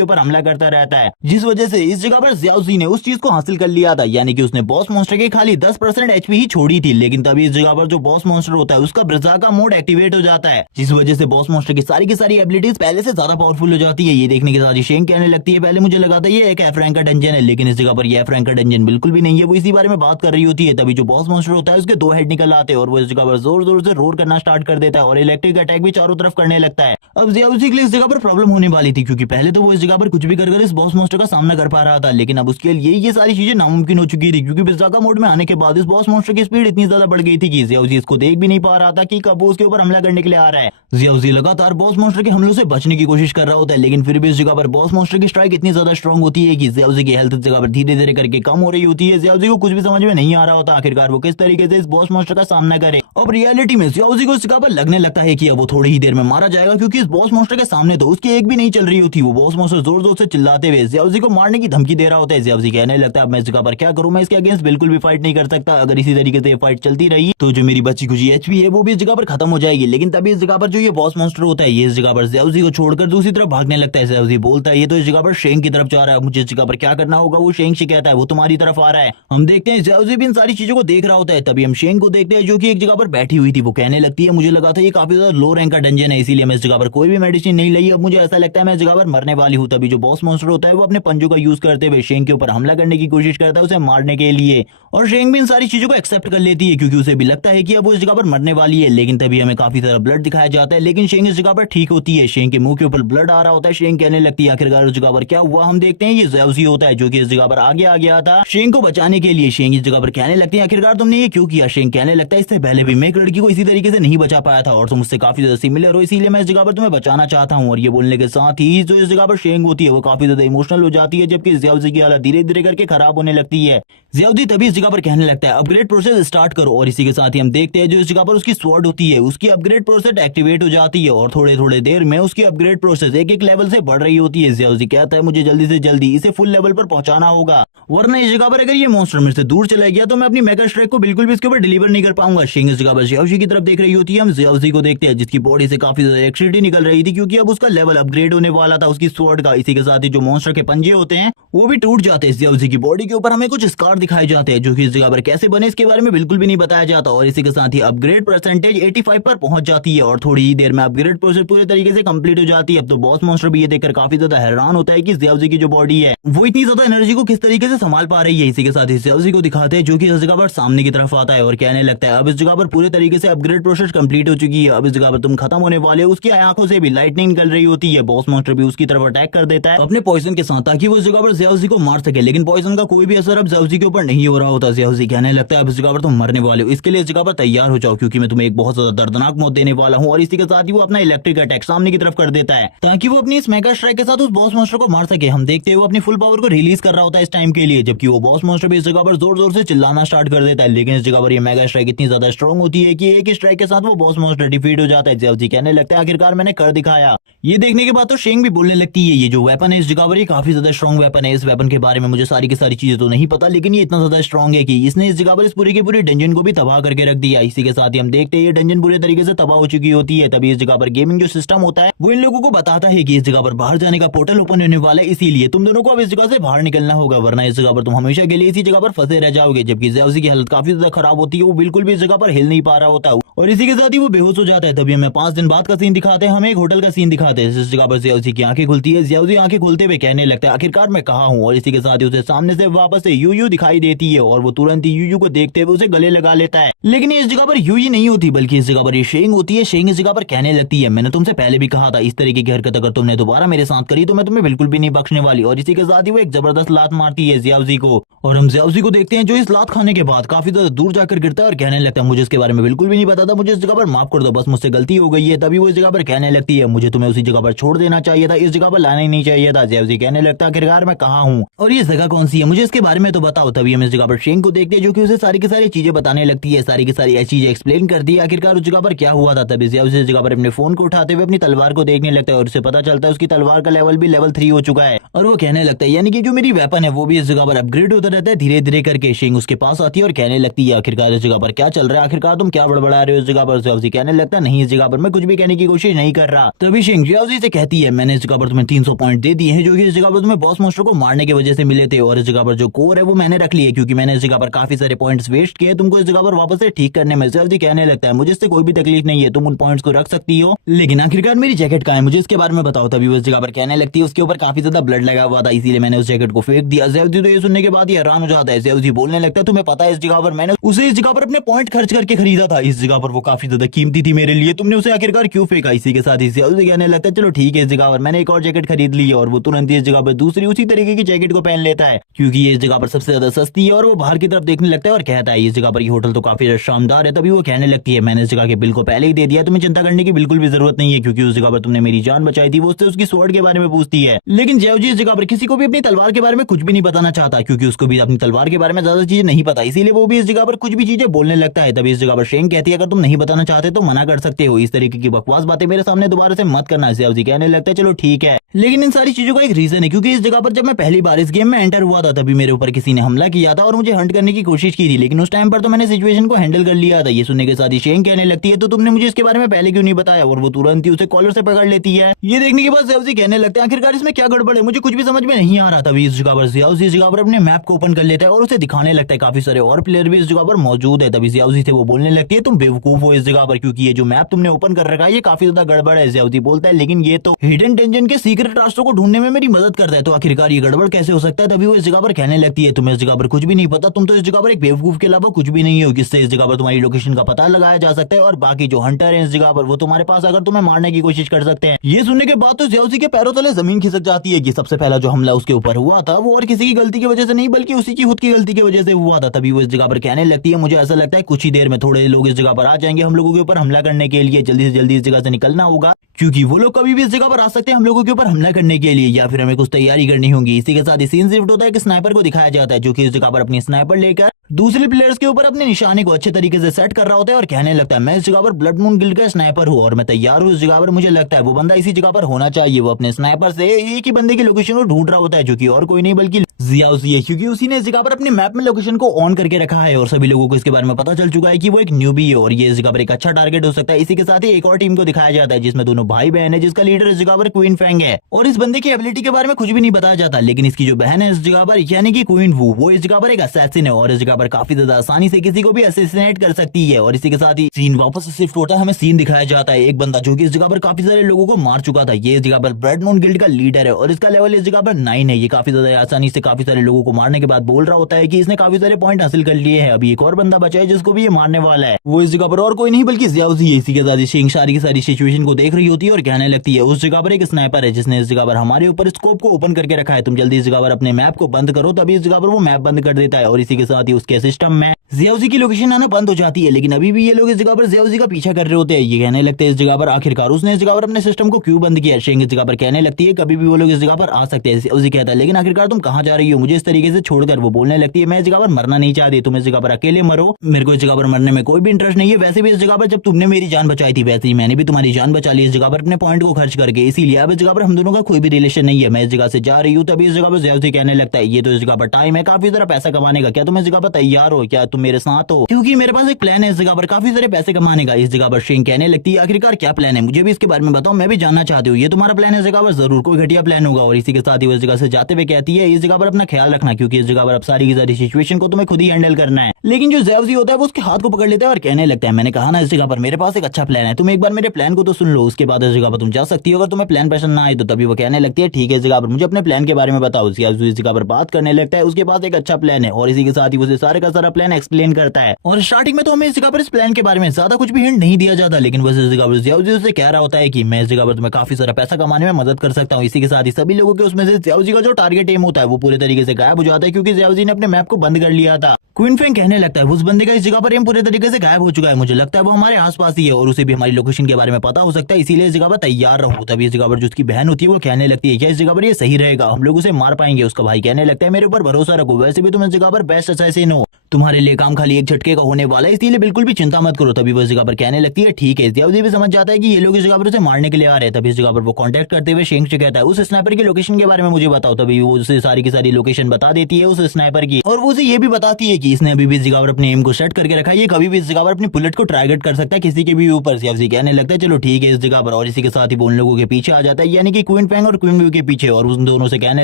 ऊपर हमला करता रहता है, जिस वजह से इस जगह पर ज़ेउस ने उस चीज को हासिल कर लिया था, यानी कि उसने बॉस मॉन्स्टर के खाली 10% एचपी ही छोड़ी थी। लेकिन तभी इस जगह पर जो बॉस मॉन्स्टर होता है उसका ब्रज़ाका मोड एक्टिवेट हो जाता है, जिस वजह से बॉस मॉन्स्टर की सारी एबिलिटीज पहले से ज्यादा पावरफुल हो जाती है। ये देखने के साथ ही शेंग कहने लगती है पहले मुझे लगा था ये एक एफ रैंक का डंजन है, लेकिन इस जगह पर ये एफ रैंक का डंजन बिल्कुल भी नहीं है। वो इसी बारे में बात कर रही होती है तभी जो बॉस मॉन्स्टर होता है उसके 2 हेड निकल आते हैं और वो इस जगह पर जोर जोर से रोर करना स्टार्ट कर देता है और इलेक्ट्रिक अटैक भी चारों तरफ करने लगता है। अब ज़ेउस के लिए इस जगह पर प्रॉब्लम होने वाली थी क्योंकि पहले तो वो इस जगह पर कुछ भी कर इस बॉस मॉन्स्टर का सामना कर पा रहा था, लेकिन अब उसके लिए ये सारी चीजें नामुमकिन हो चुकी थी क्योंकि ब्रज़ाका मोड में आने के बाद इस बॉस मॉन्स्टर की स्पीड इतनी ज्यादा बढ़ गई थी कि ज़ेउस इसको देख भी नहीं पा रहा था कि कब वो उसके ऊपर हमला करने के लिए आ रहा है। ज़ेउस लगातार बॉस मॉन्स्टर के हमलों से बचने की कोशिश कर रहा होता है, लेकिन फिर भी इस जगह पर बॉस मॉन्स्टर की स्ट्राइक इतनी ज्यादा स्ट्रॉन्ग होती है कि ज़ेउस की हेल्थ इस जगह पर धीरे धीरे करके कम हो रही होती है। ज़ेउस को कुछ भी समझ में नहीं आ रहा होता आखिरकार वो किस तरीके से इस बॉस मॉन्स्टर का सामना करे। अब रियलिटी में ज़ेउस को इस जगह पर लगने लगता है कि अब वो थोड़ी ही देर में मारा जाएगा क्योंकि इस बॉस मॉन्स्टर के सामने तो उसकी एक भी नहीं चल रही होती। वो बॉस मॉन्स्टर जोर जोर से चिल्लाते हुए ज़ेउस को मारने की धमकी दे रहा होता है। ज़ेउस कहने लगता है अब मैं इस जगह पर क्या करूं, मैं इसके अगेंस्ट बिल्कुल भी फाइट नहीं कर सकता। अगर इसी तरीके से फाइट चलती रही तो जो मेरी बची खुची एचपी है वो भी इस जगह पर खत्म हो जाएगी। लेकिन तभी इस जगह पर जो ये बॉस मॉन्स्टर होता है ये इस जगह पर ज़ेउस को छोड़कर दूसरी तरफ भागने लगता है। ज़ेउस बोलता है ये तो इस जगह पर शेंग की तरफ जा रहा है, मुझे इस जगह पर क्या करना होगा। वो शेंग से कहता है वो तुम्हारी तरफ आ रहा है। हम देखते हैं ज़ेउस भी इन सारी चीजों को देख रहा होता है। तभी हम शेंग को देखते हैं जो कि एक जगह पर बैठी हुई थी। वो कहने लगती है मुझे लगा था ये काफी ज्यादा लो रैंक का डंजन है, इसीलिए मैं इस जगह पर कोई भी मेडिसिन नहीं ली, अब मुझे ऐसा लगता है मैं इस जगह पर मरने वाली हूँ। तभी जो बॉस मॉन्स्टर होता है वो अपने पंजों का यूज करते हुए शेंग के ऊपर हमला करने की कोशिश करता है उसे मारने के लिए, और शेंग भी इन सारी चीजों को एक्सेप्ट कर लेती है क्योंकि उसे भी लगता है कि अब वो इस जगह पर मरने वाली है। लेकिन तभी हमें काफी सारा ब्लड दिखाया जाता है, लेकिन शेंग इस जगह पर ठीक होती है। शेंग के मुंह के ऊपर ब्लड आ रहा होता है। शेंग कहने लगती है आखिरकार उस जगह पर क्या हुआ। हम देखते हैं ये ज़ेउस ही होता है जो कि इस जगह पर आगे आ गया था शेंग को बचाने के लिए। शेंग इस जगह पर कहने लगती है आखिरकार तुमने ये क्यों किया। शेंग कहने लगता है इससे पहले भी मैं एक लड़की को इसी तरीके से नहीं बचा पाया था और तुम मुझसे काफी ज्यादा सिमिलर हो, इसीलिए मैं इस जगह पर तुम्हें बचाना चाहता हूँ। और ये बोलने के साथ ही जो इस जगह पर शेंग होती है वो काफी ज्यादा इमोशनल हो जाती है, जबकि ज़ेउस की हालत धीरे धीरे करके खराब होने लगती है। ज़ेउस तभी इस जगह पर कहने लगता है अपग्रेड प्रोसेस स्टार्ट करो, और इसी के साथ ही हम देखते हैं जो इस जगह पर उसकी स्वॉर्ड होती है उसकी अपग्रेड प्रोसेस एक्टिवेट हो जाती है और थोड़े थोड़े देर में उसकी अपग्रेड प्रोसेस एक एक लेवल से बढ़ रही होती है। ज़ेउस कहता है मुझे जल्दी से जल्दी इसे फुल लेवल पर पहुंचाना होगा, वरना इस जगह पर अगर ये मॉन्स्टर मेरे से दूर चला गया तो मैं अपनी मेगा स्ट्राइक को बिल्कुल भी इसके ऊपर डिलीवर नहीं कर पाऊंगा। शेंग इस जगह पर ज़ेउस की तरफ देख रही होती है। हम ज़ेउस को देखते हैं जिसकी बॉडी से काफी ज्यादा इलेक्ट्रिसिटी निकल रही थी क्योंकि अब उसका लेवल अपग्रेड होने वाला था उसकी स्वॉर्ड का। इसी के साथ ही जो मॉन्स्टर के पंजे होते हैं वो भी टूट जाते हैं। ज़ेउस की बॉडी के ऊपर हमें कुछ स्कार दिखाए जाते हैं जो कि इस जगह पर कैसे बने इसके बारे में बिल्कुल भी नहीं बताया जाता, और इसी के साथ ही अपग्रेड परसेंटेज 85 पर पहुंच जाती है और थोड़ी ही देर में अपग्रेड प्रोसेस पूरे तरीके से कंप्लीट हो जाती है। अब तो बॉस मॉन्स्टर भी ये देखकर काफी ज्यादा हैरान होता है कि ज़ेउस की जो बॉडी है वो इतनी ज्यादा एनर्जी को किस तरीके से संभाल पा रही है। इसी के साथ ही ज़ेउस को दिखाते हैं जो कि इस जगह पर सामने की तरफ आता है और कहने लगता है अब इस जगह पर पूरे तरीके से अपग्रेड प्रोसेस कंप्लीट हो चुकी है, अब इस जगह पर तुम खत्म होने वाले हो। उसकी आंखों से भी लाइटनिंग निकल चल रही होती है, बॉस मॉन्स्टर भी उसकी तरफ अटैक कर देता है अपने पॉइजन के साथ, ताकि वो इस जगह पर ज़्याओज़ी को मार सके। लेकिन पॉइजन का कोई भी असर अब ज़्याओज़ी के ऊपर नहीं हो रहा होता। ज़्याओज़ी कहने लगता है अब इस जगह पर तुम मरने वाले हो, इसके लिए इस जगह पर तैयार हो जाओ, क्योंकि मैं तुम्हें एक बहुत ज्यादा दर्दनाक मौत देने वाला हूँ। और इसी के साथ ही वो अपना इलेक्ट्रिक अटैक सामने की तरफ कर देता है, ताकि वो अपनी इस मेगा स्ट्राइक के साथ उस बॉस मॉन्स्टर को मार सके। हम देखते हैं वो अपनी फुल पावर को रिलीज कर रहा होता है इस टाइम के लिए, जबकि वो बॉस मॉन्स्टर भी इस जगह पर जोर जोर से चिल्लाना स्टार्ट कर देता है। लेकिन इस जगह पर ये मेगा स्ट्राइक इतनी ज्यादा स्ट्रॉन्ग होती है कि एक स्ट्राइक के साथ वो बॉस मॉन्स्टर डिफीट हो जाता है। ज़्याओज़ी कहने लगता है आखिरकार मैंने कर दिखाया। ये देखने के बाद तो शेंग भी बोलने लगती है ये जो वेपन है इस जगह पर ये काफी ज्यादा स्ट्रॉन्ग वेपन है। इस वेपन के बारे में मुझे सारी की सारी चीजें तो नहीं पता, लेकिन ये इतना ज्यादा स्ट्रॉन्ग है कि इसने इस जगह पर इस पूरी की पूरी डंजन को भी तबाह करके रख दिया। इसी के साथ ही हम देखते हैं ये डंजन पूरे तरीके से तबाह हो चुकी होती है। तभी इस जगह पर गेमिंग जो सिस्टम होता है वो इन लोगों को बताता है कि इस जगह पर बाहर जाने का पोर्टल ओपन होने वाला है, इसीलिए तुम दोनों को अब इस जगह से बाहर निकलना होगा, वरना इस जगह पर तुम हमेशा के लिए इसी जगह पर फंसे रह जाओगे। जबकि ज़्याओज़ी की हालत काफी ज्यादा खराब होती है, वो बिल्कुल भी इस जगह पर हिल नहीं पा रहा होता और इसी के साथ ही वो बेहोश हो जाता है। तभी हमें 5 दिन बाद का सीन दिखाते हैं, हमें एक होटल का सीन दिखाते हैं। इस जगह पर ज़्याओज़ी की आंखें खुलती है। ज़्याओज़ी आंखें खोलते हुए कहने लगता है आखिरकार मैं कहाँ हूँ। और इसी के साथ ही उसे सामने से वापस से यूयू दिखाई देती है और वो तुरंत ही यूयू को देखते हुए उसे गले लगा लेता है। लेकिन इस जगह पर यूयू नहीं होती, बल्कि इस जगह पर ये शेंग होती है। शेंग इस जगह पर कहने लगती है मैंने तुमसे पहले भी कहा था इस तरीके की हरकत अगर तुमने दोबारा मेरे साथ करी तो मैं तुम्हें बिल्कुल भी नहीं बख्शने वाली। और इसी के साथ ही वो एक जबरदस्त लात मारती है ज़्याओज़ी को, और हम ज़्याओज़ी को देखते हैं जो इस लात खाने के बाद काफी ज्यादा दूर जाकर गिरता है और कहने लगता है मुझे इसके बारे में बिल्कुल भी नहीं पता था, मुझे इस जगह पर माफ कर दो, बस मुझसे गलती हो गई है। तभी वो इस जगह पर कहने लगती है मुझे तुम्हें उसी जगह पर छोड़ देना चाहिए था, इस जगह पर लाना ही नहीं चाहिए था। ज़्याओज़ी कहने लगता है आखिरकार मैं कहाँ हूँ और ये जगह कौन सी है, मुझे इसके बारे में तो बताओ। तभी हम इस जगह पर शेंग को देखते हैं जो कि उसे सारी की सारी चीजें बताने लगती है, सारी की सारी चीजें एक्सप्लेन करती है आखिरकार उस जगह पर क्या हुआ था। तभी ज़्याओज़ी इस जगह पर अपने फोन को उठाते हुए अपनी तलवार को देखने लगता है और उसे पता चलता है उसकी तलवार का लेवल भी लेवल 3 हो चुका है। और वो कहने लगता है यानी कि जो मेरी वेपन है वो भी इस जगह पर अपग्रेड होता रहता है धीरे धीरे करके। शेंग उसके पास आती है और कहने लगती है आखिरकार इस जगह पर क्या चल रहा है, आखिरकार तुम क्या बड़बड़ा रहे हो इस जगह पर। ज़्याओज़ी कहने लगता है नहीं इस जगह पर मैं कुछ भी कहने की कोशिश नहीं कर रहा। तभी शेंग ज़्याओज़ी से कहती है मैंने इस जगह पर तुम्हें 300 पॉइंट दे दिए हैं जो कि इस जगह पर तुम्हें बॉस मॉन्स्टर को मारने की वजह से मिले थे, और इस जगह पर जो कोर है वो मैंने रख ली है क्योंकि मैंने इस जगह पर काफी सारे पॉइंट्स वेस्ट किए तुमको इस जगह पर वापस से ठीक करने में। ज़्याओज़ी कहने लगता है मुझे इससे कोई भी तकलीफ नहीं है, तुम उन पॉइंट्स को रख सकती हो, लेकिन आखिरकार मेरी जैकेट कहाँ है मुझे इसके बारे में बताओ। तभी वो इस जगह पर कहने लगती है उसके ऊपर काफी ज्यादा ब्लड लगा हुआ था इसीलिए मैंने उस जैकेट को फेंक दिया। ज़्याओज़ी तो ये सुनने के बाद ही हैरान हो जाता है। ज़्याओज़ी बोलने लगता है तुम्हें पता है इस जगह पर मैंने उसे इस जगह पर अपने पॉइंट खर्च करके खरीदा था, इस जगह पर वो काफी ज्यादा कीमती थी मेरे लिए, तुमने उसे आखिरकार क्यों फेंका। इसी के साथ ही ज़्याओज़ी कहने लगता है चलो ठीक है इस जगह पर मैंने एक और जैकेट खरीद ली है, और वो तुरंत इस जगह पर दूसरी उसी तरीके की जैकेट को पहन लेता है क्योंकि ये इस जगह पर सबसे ज्यादा सस्ती है। और वो बाहर की तरफ देखने लगता है और कहता है इस जगह पर ये होटल तो काफी शानदार है। तभी वो कहने लगती है मैंने इस जगह के बिल को पहले ही दे दिया, तुम्हें चिंता करने की बिल्कुल भी जरूरत नहीं है क्योंकि उस जगह पर तुमने मेरी जान बचाई थी। वो उससे उसकी स्वॉर्ड के बारे में पूछती है, लेकिन ज़्याओज़ी इस जगह पर किसी को भी अपनी तलवार के बारे में कुछ भी नहीं बताना चाहता क्योंकि उसको भी अपनी तलवार के बारे में ज्यादा चीजें नहीं पता, इसीलिए वो भी इस जगह पर कुछ भी चीजें बोलने लगता है। तभी इस जगह पर शेंग कहती है अगर तुम नहीं बताना चाहते तो मना कर सकते हो, इस तरीके की बकवास बातें मेरे सामने दोबारा से मत करना। ज़्याओज़ी कहने लगता है चलो ठीक है, लेकिन इन सारी चीजों का एक रीजन है क्योंकि इस जगह पर जब मैं पहली बार इस गेम में एंटर हुआ था तभी मेरे ऊपर किसी ने हमला किया था और मुझे हंट करने की कोशिश की थी, लेकिन उस टाइम पर तो मैंने सिचुएशन को हैंडल कर लिया था। ये सुनने के साथ ही शेंग कहने लगती है तो तुमने मुझे इसके बारे में पहले क्यों नहीं बताया, और वो तुरंत ही उसे कॉलर से पकड़ लेती है। ये देखने के बाद ज़्याओज़ी कहने लगता है आखिरकार इसमें क्या गड़बड़ है, मुझे कुछ भी समझ में नहीं आ रहा। तभी इस जगह पर ज़्याओज़ी इस जगह पर अपने मैप को ओपन कर लेता है और उसे दिखाने लगता है काफी सारे और प्लेयर भी इस जगह पर मौजूद है। तभी ज़्याओज़ी से वो बोलने लगती है तुम बेवकूफ हो इस जगह पर क्योंकि ये जो मैप तुमने ओपन कर रखा है ये काफी ज्यादा गड़बड़ है। ज़्याओज़ी बोलता है लेकिन ये तो हिडन डंजन के सीक्रेट रास्तों को ढूंढने में मेरी मदद करता है, तो आखिरकार ये गड़बड़ कैसे हो सकता है। तभी वो इस जगह पर कहने लगती है तुम्हें इस जगह पर कुछ भी नहीं पता, तुम तो इस जगह पर एक बेवकूफ के अलावा कुछ भी नहीं हो जिससे इस जगह पर तुम्हारी लोकेशन का पता लगाया जा सकता है, और बाकी जो हंटर है इस जगह पर वो तुम्हारे पास अगर तुम्हें मारने की कोशिश कर सकते हैं। ये सुनने के बाद तो ज़्याओज़ी के पैरों तले जमीन खिसक जाती है कि सबसे पहला जो हमला उसके ऊपर हुआ था वो और किसी की गलती की वजह से नहीं बल्कि उसी की खुद की गलती की वजह से हुआ था। तभी वो इस जगह पर कहने लगती है मुझे ऐसा लगता है कुछ ही देर में थोड़े लोग इस जगह पर आ जाएंगे हम लोगों के ऊपर हमला करने के लिए, जल्दी से जल्दी इस जगह से निकलना होगा क्योंकि वो लोग कभी भी इस जगह पर आ सकते हैं हम लोगों के ऊपर हमला करने के लिए, या फिर हमें कुछ तैयारी करनी होगी। इसी के साथ सीन शिफ्ट होता है कि स्नाइपर को दिखाया जाता है जो कि इस जगह पर अपनी स्नाइपर लेकर दूसरे प्लेयर्स के ऊपर अपने निशाने को अच्छे तरीके से सेट कर रहा होता है और कहने लगता है मैं इस जगह पर ब्लड मून गिल्ड का स्नाइपर हूँ और मैं तैयार हूँ इस जगह पर, मुझे लगता है वो बंदा इसी जगह पर होना चाहिए। वो अपने स्नाइपर से एक ही बंदे की लोकेशन को ढूंढ रहा होता है जो कि और कोई नहीं बल्कि ज़्याओज़ी है क्योंकि उसी ने इस जगह पर अपने मैप में लोकेशन को ऑन करके रखा है और सभी लोगों को इसके बारे में पता चल चुका है कि वो एक न्यूबी है और ये इस जगह पर एक अच्छा टारगेट हो सकता है। इसी के साथ ही एक और टीम को दिखाया जाता है जिसमें दोनों भाई बहन है जिसका लीडर इस जगह पर क्वीन फैंग है और इस बंदे की एबिलिटी के बारे में कुछ भी नहीं बताया जाता, लेकिन इसकी जो बहन है इस जगह पर यानी कि क्वीन वू वो इस जगह पर एक असैसिन है और इस जगह पर काफी ज्यादा आसानी से किसी को भी असैसिनेट कर सकती है। और इसी के साथ ही सीन वापस से शिफ्ट होता है, हमें सीन दिखाया जाता है एक बंदा जो कि इस जगह पर काफी सारे लोगों को मार चुका था। ये इस जगह पर ब्लड मून गिल्ड का लीडर है और इसका लेवल इस जगह पर 9 है। ये काफी ज्यादा आसानी से काफी सारे लोगों को मारने के बाद बोल रहा होता है कि इसने काफी सारे पॉइंट हासिल कर लिए हैं, अभी एक और बंदा बचा है जिसको भी ये मारने वाला है। वो इस जगह पर और कोई नहीं बल्कि ज़ियाओज़ी है। इसी के साथ शेंग सारी की सारी सिचुएशन को देख रही होती है और कहने लगती है उस जगह पर एक स्नाइपर है जिसने इस जगह पर हमारे ऊपर स्कोप को ओपन करके रखा है, तुम जल्दी इस जगह पर अपने मैप को बंद करो। तभी इस जगह पर वो मैप बंद कर देता है और इसी के साथ ही उसके सिस्टम में ज़ियाओज़ी की लोकेशन आना बंद हो जाती है। लेकिन अभी भी ये लोग इस जगह पर ज़ियाओज़ी का पीछा कर रहे होते हैं। ये कहने लगते हैं इस जगह पर आखिरकार उसने इस जगह पर अपने सिस्टम को क्यों बंद किया। शेंग इस जगह पर कहने लगती है कभी भी वो लोग इस जगह पर आ सकते हैं। ज़ियाओज़ी कहता है लेकिन आखिरकार तुम कहाँ जा रही हो मुझे इस तरीके से छोड़कर। वो बोलने लगती है मैं इस जगह पर मरना नहीं चाहती, तुम इस जगह पर अकेले मरो, मेरे को इस जगह पर मरने में कोई भी इंटरेस्ट नहीं है। वैसे भी इस जगह पर जब तुमने मेरी जान बचाई थी वैसे ही मैंने भी तुम्हारी जान बचा ली इस जगह पर अपने पॉइंट को खर्च करके, इसीलिए अब इस जगह पर हम दोनों का कोई भी रिलेशन नहीं है, मैं इस जगह से जा रही हूँ। तभी इस जगह पर ज़ियाओज़ी कहने लगता है ये तो इस जगह पर टाइम है काफी सारा पैसा कमाने का, क्या तुम इस जगह पर तैयार हो, क्या तुम मेरे साथ हो, क्योंकि मेरे पास एक प्लान है इस जगह पर काफी सारे पैसे कमाने का। इस जगह पर शेंग कहने लगती है आखिरकार क्या प्लान है, मुझे भी इसके बारे में बताओ, मैं भी जानना चाहती हूँ। ये तुम्हारा प्लान है इस जगह पर, जरूर कोई घटिया प्लान होगा। और इसी के साथ ही वो इस जगह से जाते हुए कहती है इस जगह पर अपना ख्याल रखना क्योंकि इस जगह पर अब सारी की सारी सिचुएशन को तुम्हें खुद ही हैंडल करना है। लेकिन जो ज़ियाओज़ी होता है वो उसके हाथ को पकड़ लेता है और कहने लगता है मैंने कहा ना इस जगह पर मेरे पास एक अच्छा प्लान है, तुम एक बार मेरे प्लान को तो सुन लो, उसके बाद इस जगह पर तुम जा सकती हो अगर तुम्हें प्लान पसंद ना आए तो। तभी वो कहने लगती है ठीक है इस जगह पर मुझे अपने प्लान के बारे में बताओ। ज़ियाओज़ी इस जगह पर बात करने लगता है, उसके पास एक अच्छा प्लान है और इसी के साथ ही उसे सारे का सारा प्लान एक्सप्लेन करता है। और स्टार्टिंग में तो हमें इस जगह पर इस प्लान के बारे में ज्यादा कुछ भी हिंट नहीं दिया जाता, लेकिन बस इस जगह पर ज़ियाओज़ी उसे कह रहा होता है कि मैं इस जगह पर तुम्हें काफी सारा पैसा कमाने में मदद कर सकता हूँ। इसी के साथ ही सभी लोगों के उसमें से ज़ियाओज़ी का जो टारगेट एम होता है वो पूरे तरीके से गायब हो जाता है क्योंकि ज़ियाओज़ी ने अपने मैप को बंद कर लिया था। क्वीन फेंग कहने लगता है उस बंदे का इस जगह पर एम पूरे तरीके से गायब हो चुका है, मुझे लगता है वो हमारे आसपास ही है और उसे भी हमारी लोकेशन के बारे में पता हो सकता है, इसीलिए इस जगह पर तैयार रहो। तभी इस जगह पर जो उसकी बहन होती है वो कहने लगती है क्या इस जगह पर ये सही रहेगा, हम लोग उसे मार पाएंगे। उसका भाई कहने लगता है मेरे ऊपर भरोसा रखो, वैसे भी तुम इस जगह पर बेस्ट असैसिन हो, तुम्हारे लिए काम खाली एक झटके का होने वाला है, इसीलिए बिल्कुल भी चिंता मत करो। तभी वो इस जगह पर कहने लगती है ठीक है। ज़ियाओज़ी भी समझ जाता है कि ये लोग इस जगह पर उसे मारने के लिए आ रहे हैं। तभी इस जगह पर वो कांटेक्ट करते हुए शेंग से कहता है उस स्नाइपर की लोकेशन के बारे में मुझे बताओ। तभी वो उसे सारी की सारी लोकेशन बता देती है उस स्नाइपर की और वो उसे ये भी बताती है कि इसने अभी भी इस जगह पर अपने एम को सेट करके रखा है, ये कभी भी इस जगह पर अपनी बुलेट को टारगेट कर सकता है किसी के भी ऊपर। ज़ियाओज़ी कहने लगता है चलो ठीक है इस जगह पर, और इसी के साथ ही वो उन लोगों के पीछे आ जाता है यानी कि क्वीन फेंग और क्वीन व्यू के पीछे, और उन दोनों से कहने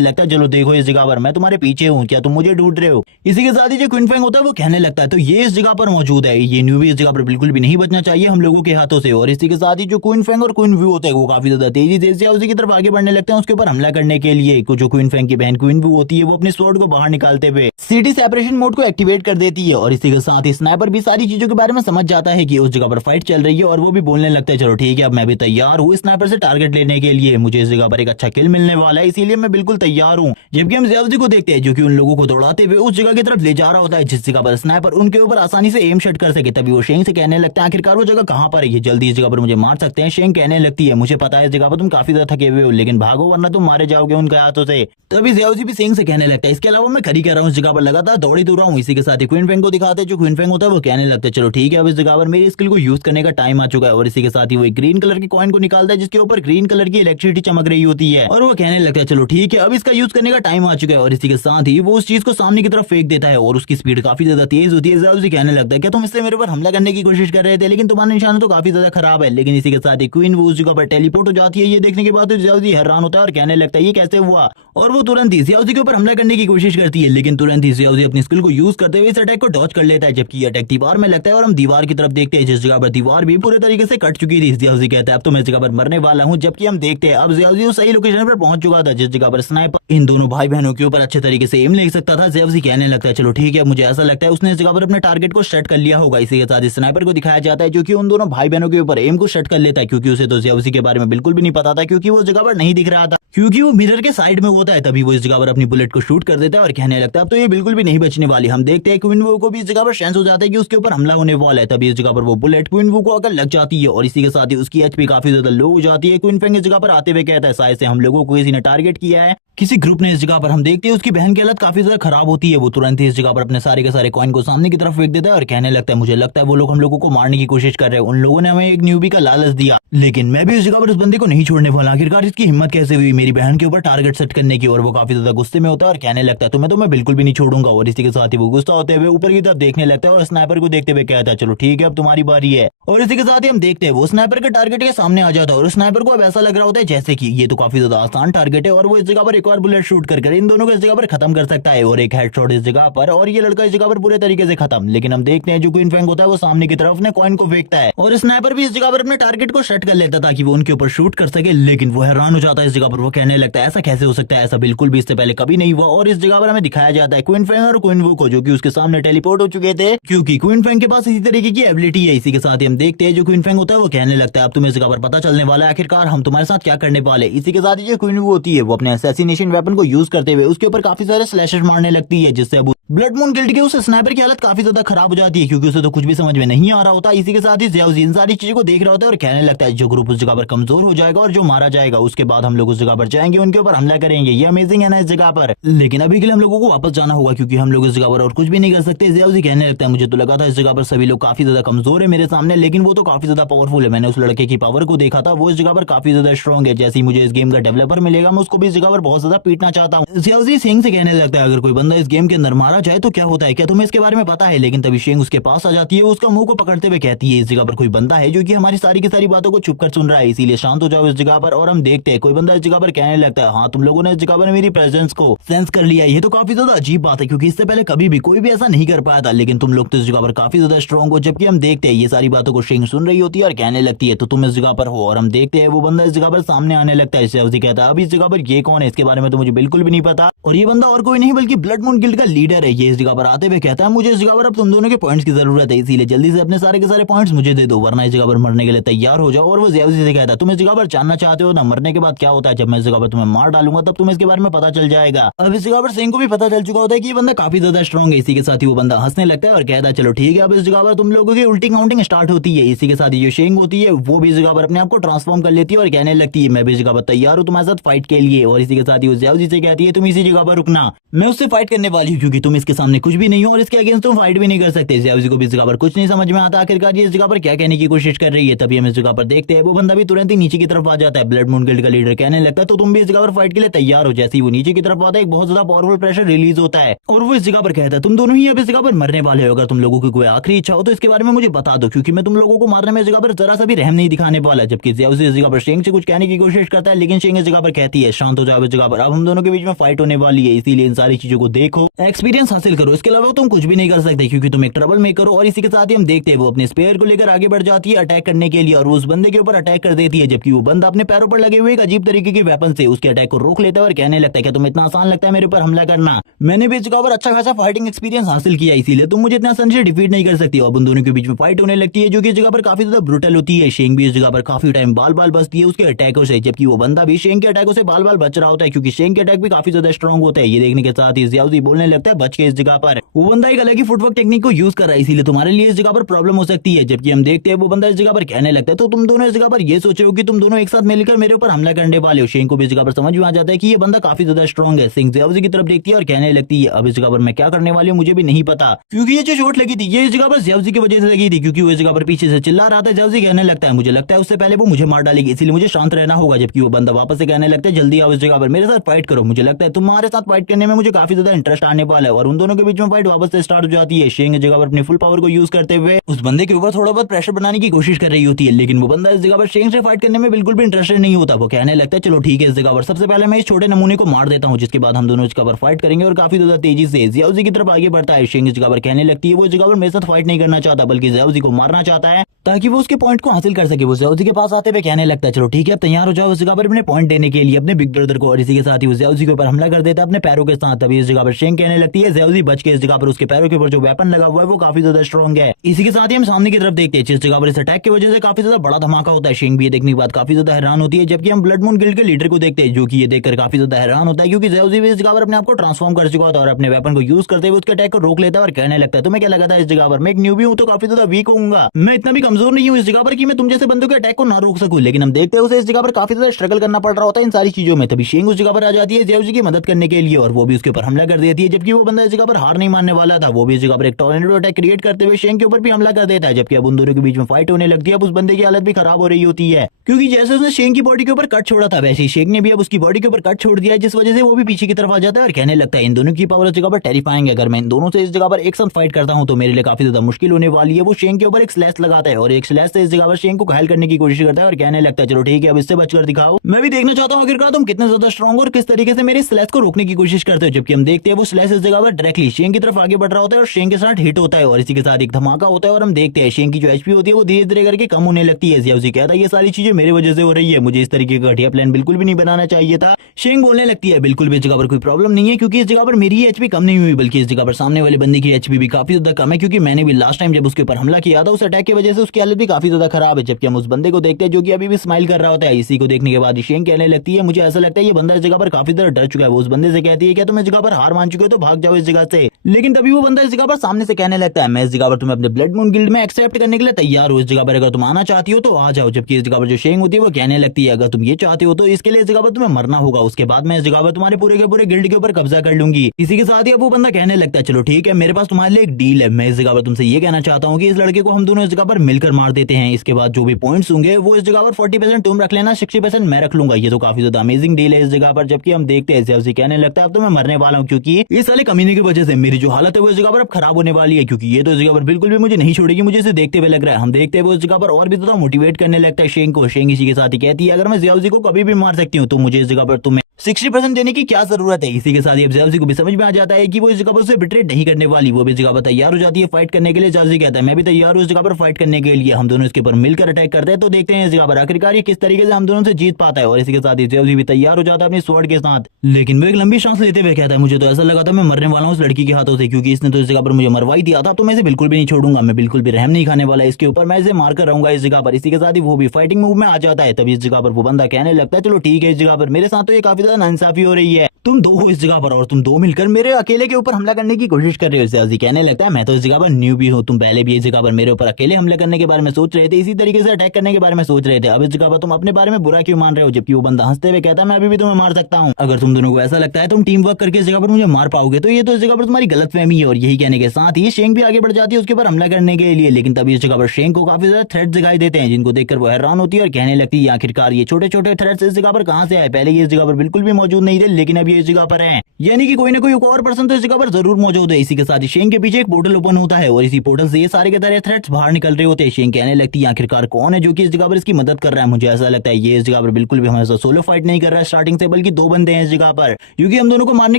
लगता है चलो देखो इस जगह पर मैं तुम्हारे पीछे हूँ, क्या तुम मुझे ढूंढ रहे हो। इसी के साथ ही जो क्वीन फेंग होता है वो कहने लगता है तो ये इस जगह पर मौजूद है, ये न्यू भी इस जगह पर बिल्कुल भी नहीं बचना चाहिए हम लोगों के हाथों से। और इसी के साथ ही जो क्वीन फेंग और क्वीन व्यू होते हैं वो काफी ज्यादा तेजी से ज़ियाओज़ी की तरफ आगे बढ़ने लगते हैं उसके ऊपर हमला करने के लिए। जो क्वीन फेंग की बहन क्वीन व्यू होती है वो अपने स्वॉर्ड को बाहर निकालते हुए सिटी सेपरेशन मोड को एक्टिवेट कर देती है और इसी के साथ ही स्नाइपर भी सारी चीजों के बारे में समझ जाता है कि उस जगह पर फाइट चल रही है और वो भी बोलने लगता है चलो ठीक है अब मैं भी तैयार हूँ स्नाइपर से टारगेट लेने के लिए, मुझे इस जगह पर एक अच्छा किल मिलने वाला है इसीलिए मैं बिल्कुल तैयार हूँ। जबकि हम ज़ियाओज़ी को देखते हैं जो कि उन लोगों को दौड़ाते हुए उस जगह की तरफ ले जा रहा होता है जिस जगह पर स्नाइपर उनके ऊपर आसानी से एम शॉट कर सके। तभी वो शेंग से कहने लगता है आखिरकार वो जगह कहाँ पर है, ये जल्दी इस जगह पर मुझे मार सकते हैं। शेंग कहने लगती है मुझे पता है इस जगह पर तुम काफी ज्यादा थके हुए हो लेकिन भागो वरना तुम मारे जाओगे उनके हाथों से। तभी ज़ियाओज़ी भी शेंग से कहने लगता है इसके अलावा मैं खड़ी कर रहा हूँ इस जगह पर लगातार दौड़ी तो रहा हूँ। इसी के साथ ही क्वीन फेंग को दिखाते हैं, जो क्वीन फेंग होता है वो कहने लगता है चलो ठीक है अब इस जगह पर मेरी स्किल को यूज करने का टाइम आ चुका है। और इसी के साथ ही वो एक ग्रीन कलर की कॉइन को निकालता है जिसके ऊपर ग्रीन कलर की इलेक्ट्रिसिटी चमक रही होती है और वो कहने लगता है चलो ठीक है अब इसका यूज करने का टाइम आ चुका है। और इसी के साथ ही वो उस चीज को सामने की तरफ फेंक देता है और उसकी स्पीड काफी ज्यादा तेज होती है। ज़ियाओज़ी कहने लगता है क्या तुम इससे मेरे ऊपर हमला करने की कोशिश कर रहे थे लेकिन तुम्हारा निशाना तो काफी ज्यादा खराब है। लेकिन इसी के साथ ही क्वीन वो उस जगह पर टेलीपोर्ट हो जाती है। ये देखने के बाद तो ज़ियाओज़ी हैरान होता है और कहने लगता है ये कैसे हुआ, और वो तुरंत ही ज़ियाओज़ी के ऊपर हमला करने की कोशिश करती है लेकिन तुरंत ही ज़ियाओज़ी अपनी स्किल को यूज करते हुए इस अटैक को डॉज कर लेता है। जबकि ये अटैक दीवार में लगता है और हम दीवार की तरफ देखते हैं जिस जगह पर दीवार भी पूरे तरीके से कट चुकी थी। ज़ियाओज़ी कहता है अब तो मैं इस जगह पर मरने वाला हूँ। जबकि हम देखते हैं अब ज़ियाओज़ी उस सही लोकेशन पर पहुंच चुका था जिस जगह पर स्नाइपर इन दोनों भाई बहनों के ऊपर अच्छे तरीके से एम ले सकता था। ज़ियाओज़ी कहने लगता है चलो ठीक है मुझे ऐसा लगता है उसने इस जगह पर अपने टारगेट को सेट कर लिया होगा। इसी के साथ स्नाइपर को दिखाया जाता है जो कि उन दोनों भाई बहनों के ऊपर एम को सेट कर लेता है क्योंकि उसे तो ज़ियाओज़ी के बारे में बिल्कुल भी नहीं पता था क्योंकि वो जगह पर नहीं दिख रहा था क्योंकि वो मिरर के साइड में होता है। तभी वो इस जगह पर अपनी बुलेट को शूट कर देता है और कहने लगता है अब तो ये बिल्कुल भी नहीं बचने वाली। हम देखते हैं क्वीन वो को भी इस जगह पर सेंस हो जाता है कि उसके ऊपर हमला होने वाला है। तभी इस जगह पर वो बुलेट क्वीन वो को अगर लग जाती है और इसी के साथ ही उसकी एचपी काफी ज्यादा लो हो जाती है। क्वीन फेंग इस जगह पर आते हुए कहता है शायद से हम लोगों को किसी ने टारगेट किया है, किसी ग्रुप ने इस जगह पर। हम देखते हैं उसकी बहन की हालत काफी ज्यादा खराब होती है। वो तुरंत ही इस जगह पर अपने सारे के सारे कॉइन को सामने की तरफ फेंक देता है और कहने लगता है मुझे लगता है वो लोग हम लोगों को मारने की कोशिश कर रहे हैं, उन लोगों ने हमें एक न्यूबी का लालच दिया लेकिन मैं भी इस जगह पर उस बंदे को नहीं छोड़ने वाला। आखिरकार इसकी हिम्मत कैसे हुई मेरी बहन के ऊपर टारगेट सेट करने की। और वो काफी ज्यादा गुस्से में होता है और कहने लगता है तो मैं बिल्कुल भी नहीं छोड़ूंगा। और इसी के साथ ही वो गुस्सा होते हुए ऊपर की तरफ देखने लगता है और स्नाइपर को देखते हुए कहता है चलो ठीक है अब तुम्हारी बारी है। और इसी के साथ ही हम देखते हैं वो स्नाइपर के टारगेट के सामने आ जाता है और स्नाइपर को अब ऐसा लग रहा होता है जैसे कि ये तो काफी ज्यादा आसान टारगेट है और वो इस जगह पर एक और बुलेट शूट कर इन दोनों को इस जगह पर खत्म कर सकता है और एक हेडशॉट इस जगह पर। और ये लड़का इस जगह जगह पर पूरे तरीके से खत्म। लेकिन हम देखते हैं जो क्वीन फैंग होता है वो सामने की तरफ अपने कॉइन को फेंकता है और स्नाइपर भी इस जगह पर अपने टारगेट को सेट कर लेता ताकि वो उनके ऊपर शूट कर सके। लेकिन वो हैरान हो जाता है इस जगह पर, वो कहने लगता है ऐसा कैसे हो सकता है, ऐसा बिल्कुल भी इससे पहले कभी नहीं हुआ। और इस जगह पर हमें दिखाया जाता है क्वीन फैंग और क्वीन वू को, जो कि उसके सामने टेलीपोर्ट हो चुके थे, क्योंकि क्वीन फैंग के पास इसी तरीके की एबिलिटी है। इसी के साथ ही हम देखते हैं जो क्वीन फैंग होता है वो कहने लगता है अब तुम्हें इस जगह पर पता चलने वाला है आखिरकार हम तुम्हारे साथ क्या करने वाले। इसी के साथ ही जो क्वीन वू होती है वो अपने असैसिनेशन वेपन को यूज करते हुए उसके ऊपर काफी सारे स्लैशेस मारने लगती है, जिससे अब ब्लड मून गिल्ड के उस स्नाइपर की हालत काफी ज्यादा खराब हो जाती है, क्योंकि उसे तो कुछ भी समझ में नहीं आ रहा होता। इसी के साथ ही ज़्याओज़ी इन सारी चीजों को देख रहा होता है और कहने लगता है जो ग्रुप उस जगह पर कमजोर हो जाएगा और जो मारा जाएगा उसके बाद हम लोग उस जगह पर जाएंगे, उनके ऊपर हमला करेंगे। ये अमेजिंग है ना इस जगह पर, लेकिन अभी के लिए हम लोगों को वापस जाना होगा क्योंकि हम लोग इस जगह पर और कुछ भी नहीं कर सकते। ज़्याओज़ी कहने लगता है मुझे तो लगा था इस जगह पर सभी लोग काफी ज्यादा कमजोर है मेरे सामने, लेकिन वो तो काफी ज्यादा पावरफुल है। मैंने उस लड़के की पावर को देखा था, वो इस जगह पर काफी ज्यादा स्ट्रॉन्ग है। जैसे ही मुझे इस गेम का डेवलपर मिलेगा मैं उसको भी इस जगह पर बहुत ज्यादा पीटना चाहता हूँ। ज़्याओज़ी शेंग से कहने लगता है अगर कोई बंदा इस गेम के अंदर मारा जाए तो क्या होता है, क्या तुम्हें इसके बारे में पता है। लेकिन तभी शेंग उसके पास आ जाती है, वो उसका मुंह को पकड़ते हुए कहती है इस जगह पर कोई बंदा है जो कि हमारी सारी की सारी बातों को छुप कर सुन रहा है, इसीलिए शांत हो जाओ इस जगह पर। और हम देखते हैं कोई बंदा इस जगह पर कहने लगता है हाँ तुम लोगों ने इस जगह पर मेरी प्रेजेंस को सेंस कर लिया। ये तो काफी ज्यादा अजीब बात है क्योंकि इससे पहले कभी भी कोई भी ऐसा नहीं कर पाया था, लेकिन तुम लोग तो इस जगह पर काफी ज्यादा स्ट्रॉन्ग हो। जबकि हम देखते हैं ये सारी बातों को शेंग सुन रही होती है और कहने लगती है तो तुम इस जगह पर हो। और हम देखते हैं वो बंदा इस जगह पर सामने आने लगता है। ज़्याओज़ी कहता है अब इस जगह पर ये कौन है, इसके बारे में तो मुझे बिल्कुल भी नहीं पता। और ये बंदा और कोई नहीं बल्कि ब्लड मून गिल्ड का लीडर है। ये इस जगह पर आते हुए कहता है मुझे इस जगह पर अब तुम दोनों के पॉइंट्स की जरूरत है, इसीलिए जल्दी से अपने सारे के सारे पॉइंट्स मुझे दे दो वरना इस जगह पर मरने के लिए तैयार हो जाओ। और वो ज़्याओज़ी से कहता है तुम इस जगह पर जानना चाहते हो ना मरने के बाद क्या होता है, जब मैं इस जगह पर तुम्हें मार डालूंगा तब तुम्हें इसके बारे में पता चल जाएगा। अब इस जगह पर शेंग को भी पता चल चुका होता है कि ये बंदा काफी ज्यादा स्ट्रॉन्ग है। इसी के साथ ही वो बंदा हंसने लगता है और कहता है चलो ठीक है अब इस जगह पर तुम लोगों की उल्टी काउंटिंग स्टार्ट होती है। इसी के साथ ही जो शेंग होती है वो भी इस जगह पर अपने आप को ट्रांसफॉर्म कर लेती है और कहने लगती है मैं भी इस जगह पर तैयार हूँ तुम्हारे साथ फाइट के लिए। और इसी के साथ ही वो ज़्याओज़ी से कहती है तुम इसी जगह पर रुकना, मैं उससे फाइट करने वाली हूँ क्योंकि तुम इसके सामने कुछ भी नहीं हो और इसके अगेंस्ट तुम फाइट भी नहीं कर सकते। ज़्याओज़ी को भी इस जगह पर कुछ नहीं समझ में आता आखिरकार ये इस जगह पर क्या कहने की कोशिश कर रही है। तभी हम इस जगह पर देखते हैं वो बंदा भी तुरंत ही नीचे की तरफ आ जाता है। ब्लड मून गिल्ड का लीडर कहने लगता है तो तुम भी इस जगह पर फाइट के लिए तैयार हो। जैसे ही वो नीचे की तरफ आता है एक बहुत ज्यादा पावरफुल प्रेशर रिलीज होता है और वो इस जगह पर कहता है तुम दोनों ही अब इस जगह पर मरने वाले हो। अगर तुम लोगों की कोई आखिरी इच्छा हो तो इसके बारे में मुझे बता दो क्योंकि मैं तुम लोगों को मारने में इस जगह पर जरा सा भी रहम नहीं दिखाने वाला। जबकि ज़्याओज़ी इस जगह पर शेंग से कुछ कहने की कोशिश करता है लेकिन शेंग इस जगह पर कहती है शांत हो जाओ इस जगह पर, अब हम दोनों के बीच में फाइट होने वाली है, इसीलिए इन सारी चीजों को देखो एक्सपीरियंस हासिल करो, इसके अलावा तुम कुछ भी नहीं कर सकते क्योंकि तुम एक ट्रबल मेकर हो। और इसी के साथ ही हम देखते हैं वो अपने स्पेयर को लेकर आगे बढ़ जाती है अटैक करने के लिए और वो उस बंदे के ऊपर अटैक कर देती है। जबकि वो बंदा अपने पैरों पर लगे हुए एक अजीब तरीके के वेपन से उसके अटैक को रोक लेता है और कहने लगता है कि तुम इतना आसान लगता है मेरे ऊपर हमला करना, मैंने भी इस जगह पर अच्छा खासा फाइटिंग एक्सपीरियंस हासिल किया इसीलिए तुम मुझे इतना आसानी से डिफीट नहीं कर सकती। और उन दोनों के बीच में फाइट होने लगती है जो कि इस जगह पर काफी ज्यादा ब्रूटल होती है। शेंग भी इस जगह पर काफी टाइम बाल बाल बचती है उसके अटैकों से, जबकि वो बंदा भी शेंग के अटैकों से बाल बाल बच रहा होता है क्योंकि शेंग के अटैक भी काफी ज्यादा स्ट्रॉन्ग होता है। ये देखने के साथ ही ज़्याओज़ी बोलने लगता है बच के इस जगह पर वो बंदा एक अलग ही फुटवर्क टेक्निक को यूज कर रहा है इसीलिए तुम्हारे लिए इस जगह पर प्रॉब्लम हो सकती है। जबकि हम देखते हैं वो बंदा इस जगह पर कहने लगता है तो तुम दोनों इस जगह पर ये सोचे हो कि तुम दोनों एक साथ मिलकर मेरे ऊपर हमला करने वाले हो। शेंग को भी इस जगह पर समझ में आ जाता है कि ये बंदा काफी ज्यादा स्ट्रॉन्ग है। शेंग ज़्याओज़ी की तरफ देखती है और कहने लगती है अब इस जगह पर मैं क्या करने वाली हूँ मुझे भी नहीं पता क्योंकि ये जो चोट लगी थी ये इस जगह पर ज़्याओज़ी की वजह से लगी थी क्योंकि वो इस जगह पर पीछे से चिल्ला रहा था। ज़्याओज़ी कहने लगता है मुझे लगता है उससे पहले वो मुझे मार डालेगी इसीलिए मुझे शांत रहना होगा। जबकि वो बंदा वापस से कहने लगता है जल्दी आओ इस जगह पर मेरे साथ फाइट करो, मुझे लगता है तुम्हारे साथ फाइट करने में मुझे काफी ज्यादा इंटरेस्ट आने वाला है। और उन दोनों के बीच में फाइट वापस से स्टार्ट हो जाती है। शेंग इस जगह पर अपनी फुल पावर को यूज करते हुए उस बंदे के ऊपर थोड़ा बहुत प्रेशर बनाने की कोशिश कर रही होती है, लेकिन वो बंदा इस जगह पर शेंग से फाइट करने में बिल्कुल भी इंटरेस्टेड नहीं होता। वो कहने लगता है चलो ठीक है इस जगह पर सबसे पहले मैं इस छोटे नमूने को मार देता हूँ जिसके बाद हम दोनों इस जगह पर फाइट करेंगे। और काफी ज्यादा तेजी से ज़्याओज़ी की तरफ आगे बढ़ता है। शेंग इस जगह पर कहने लगती है वो इस जगह पर मेरे साथ फाइट नहीं करना चाहता बल्कि ज़्याओज़ी को मारना चाहता है ताकि वो उसके पॉइंट को हासिल कर सके। वो ज़्याओज़ी के पास आते हुए कहने लगता है चलो ठीक है अब तैयार हो जाओ इस जगह पर अपने पॉइंट देने के लिए अपने बिग ब्रदर को। और इसी के साथ ही वो ज़्याओज़ी के ऊपर हमला कर देता है अपने पैरों के साथ। तभी इस जगह पर शेंग कहने लगती है ज़्याओज़ी बच के इस जगह पर उसके पैरों के ऊपर जो वेपन लगा हुआ है वो काफी ज्यादा स्ट्रॉन्ग है। इसी के साथ ही हम सामने की तरफ देखते हैं जिस जगह पर इस अटैक की वजह से काफी ज्यादा बड़ा धमाका होता है। शेंग भी ये देखने के बाद काफी ज्यादा हैरान होती है। जबकि हम ब्लड मून गिल्ड के लीडर को देखते हैं जो कि ये देखकर काफी ज्यादा हैरान होता है क्योंकि ज़्याओज़ी भी इस जगह पर अपने आप को ट्रांसफॉर्म कर चुका होता है और अपने वेपन को यूज करते हुए उसके अटैक को रोक लेता है और कहने लगता है तुम्हें क्या लगा था इस जगह पर मैं एक न्यूबी हूँ तो काफी ज्यादा वीक होऊंगा, मैं इतना भी कमजोर नहीं हूँ इस जगह पर कि मैं तुम जैसे बंदों के अटैक को ना रोक सकूं। लेकिन हम देखते हैं उसे इस जगह पर काफी ज्यादा स्ट्रगल करना पड़ रहा होता है इन सारी चीजों में। तभी शेंग उस जगह पर आ जाती है ज़्याओज़ी की मदद करने के लिए और वो भी उसके ऊपर हमला कर देती है। जबकि वो बंदा इस जगह पर हार नहीं मानने वाला था, वो भी इस जगह पर एक टॉर्नेडो अटैक क्रिएट करते हुए शेंग के ऊपर भी हमला कर देता है। जबकि अब उन दोनों के बीच में फाइट होने लगती है। अब उस बंदे की हालत भी खराब हो रही होती है क्योंकि जैसे उसने शेंग की बॉडी के ऊपर कट छोड़ा था वैसे ही शेंग ने भी अब उसकी बॉडी के ऊपर कट छोड़ दिया है जिस वजह से वो भी पीछे की तरफ आ जाता है और कहने लगता है इन दोनों की पावर इस जगह पर टेरिफाइंग है, अगर मैं इन दोनों से इस जगह पर एक साथ फाइट करता हूं तो मेरे लिए काफी ज्यादा मुश्किल होने वाली है। वो शेंग के ऊपर एक स्लैश लगाता है और एक स्लैश से इस जगह पर शेंग को घायल करने की कोशिश करता है और कहने लगता है चलो ठीक है अब इससे बचकर दिखाओ, मैं भी देखना चाहता हूँ आखिरकार तुम कितने ज्यादा स्ट्रॉन्ग और किस तरीके से मेरे स्लैश को रोकने की कोशिश करते हो। जबकि हम देखते हैं वो स्लैश इस जगह जिगाबर डायरेक्टली शेंग की तरफ आगे बढ़ रहा होता है और शेंग के साथ हिट होता है और इसी के साथ एक धमाका होता है और हम देखते हैं शेंग की जो एचपी होती है वो धीरे धीरे करके कम होने लगती है। जियाउजी कहता है ये सारी चीजें मेरी वजह से हो रही है, मुझे इस तरीके का घटिया प्लान बिल्कुल भी नहीं बनाना चाहिए था। शेंग बोलने लगती है बिल्कुल भी इस जगह पर कोई प्रॉब्लम नहीं है, क्योंकि इस जगह पर मेरी एचपी कम नहीं हुई बल्कि इस जगह पर सामने वाले बंदे की एचपी भी काफी ज्यादा कम है, क्योंकि मैंने भी लास्ट टाइम जब उसके ऊपर हमला किया था उस अटैक की वजह से उसकी हालत भी काफी ज्यादा खराब है। जबकि हम उस बंदे को देखते हैं जो कि अभी भी स्माइल कर रहा होता है। इसी को देखने के बाद शेंग कहने लगती है मुझे ऐसा लगता है ये बंदा इस जगह पर काफी ज्यादा डर चुका है। वो उस बंदे से कहती है क्या तुम इस जगह पर हार मान चुके हो तो भाग जाओ इस जगह से। लेकिन तभी वो बंदा इस जगह पर सामने से कहने लगता है मैं इस जगह पर तुम्हें अपने ब्लड मून गिल्ड में एक्सेप्ट करने के लिए तैयार हूँ, इस जगह पर अगर तुम आना चाहती हो तो आ जाओ। जबकि इस जगह पर जो शेंग होती है वो कहने लगती है अगर तुम ये चाहती हो तो इसके लिए इस जगह पर तुम्हें मरना होगा, उसके बाद मैं इस जगह पर तुम्हारे पूरे के पूरे गिल्ड के ऊपर कब्जा कर लूंगी। इसी के साथ ही अब वो बंदा कहने लगता है चलो ठीक है मेरे पास तुम्हारे लिए एक डील है, मैं इस जगह पर तुमसे ये कहना चाहता हूँ कि इस लड़के को हम दोनों इस जगह पर मिलकर मार देते हैं। इसके बाद जो भी पॉइंट्स होंगे वो इस जगह पर 40% तुम रख लेना, 60% मैं रख लूंगा। ये तो काफी ज्यादा अमेजिंग डील है इस जगह पर। जबकि हम देखते हैं जियाउजी कहने लगता है अब तो मैं मरने वाला हूँ, क्योंकि इस साले कमीने की वजह से मेरी जो हालत है वो इस जगह पर अब खराब होने वाली है, क्योंकि ये तो इस जगह पर बिल्कुल भी मुझे नहीं छोड़ेगी, मुझे इसे देखते हुए लग रहा है। हम देखते हैं वो इस जगह पर और भी ज्यादा मोटिवेट करने लगता है शेंग को। शेंग इसी के साथ ही कहती है अगर मैं जियाउजी को कभी भी मार सकती हूँ तो मुझे इस जगह पर तुम्हें 60% देने की क्या जरूरत है। इसी के साथ ही जियाउजी को भी समझ में आ जाता है कि वो इस जगह पर उसे बिट्रेट नहीं करने वाली, वो भी इस जगह पर तैयार हो जाती है फाइट करने के लिए। जियाउजी कहता है मैं भी तैयार हूँ इस जगह पर फाइट करने के लिए। हम दोनों इसके ऊपर मिलकर अटैक करते हैं तो देखते हैं इस जगह पर आखिरकार ये किस तरीके से हम दोनों से जीत पाता है। और इसी के साथ ही जियाउजी भी तैयार हो जाता है अपनी स्वॉर्ड के साथ, लेकिन वो एक लंबी सांस लेते हुए कहता है मुझे तो ऐसा लगा था मैं मरने वाला हूँ उस लड़की के हाथों से, क्योंकि इसने तो इस जगह पर मुझे मरवाई दिया था, तो मैं इसे बिल्कुल भी नहीं छोड़ूंगा, मैं बिल्कुल भी रहम नहीं खाने वाला इसके ऊपर, मैं इसे मारकर रहूंगा इस जगह पर। इसी के साथ ही वो भी फाइटिंग मूव में आ जाता है। तभी इस जगह पर वो बंदा कहने लगता है चलो ठीक है इस जगह पर मेरे साथ तो ये काफी ज्यादा नाइंसाफी हो रही है, तुम दो हो इस जगह पर और तुम दो मिलकर मेरे अकेले के ऊपर हमला करने की कोशिश कर रहे हो। जियाउजी कहने लगता है मैं तो इस जगह पर न्यू भी हूँ, तुम पहले भी इस जगह पर मेरे ऊपर अकेले हमले करने के बारे में सोच रहे थे, इसी तरीके से अटैक करने के बारे में सोच रहे थे, अब इस जगह पर तुम अपने बारे में बुरा क्यों मान रहे हो। जबकि वो बंदा हंसते हुए कहता है मैं अभी भी तुम्हें मार सकता हूँ, अगर तुम दोनों को ऐसा लगता है तुम टीम वर्क करके इस जगह पर मुझे मार पाओगे तो ये तो इस जगह पर तुम्हारी गलतफहमी है। और यही कहने के साथ ही शेंग भी आगे बढ़ जाती है उसके ऊपर हमला करने के लिए। लेकिन तभी इस जगह पर शेंग को काफी ज्यादा थ्रेट दिखाई देते हैं, जिनको देखकर वो हैरान होती है और कहने लगती है आखिरकार ये छोटे छोटे थ्रेट्स इस जगह पर कहां से आए, पहले ये इस जगह पर बिल्कुल भी मौजूद नहीं थे लेकिन अब ये इस जगह पर है, यानी कि कोई ना कोई और पर्सन तो इस जगह पर जरूर मौजूद है। इसी के साथ ही शेंग के पीछे एक पोर्टल ओपन होता है और इसी पोर्टल से ये सारे के सारे थ्रेट्स बाहर निकल रहे होते हैं। शेंग कहने लगती है आखिरकार कौन है जो कि इस जगह पर इसकी मदद कर रहा है, मुझे ऐसा लगता है ये इस जगह पर बिल्कुल भी हमारे साथ सोलो फाइट नहीं कर रहा है स्टार्टिंग से, बल्कि दो बंदे हैं इस जगह पर, क्योंकि हम दोनों को मारने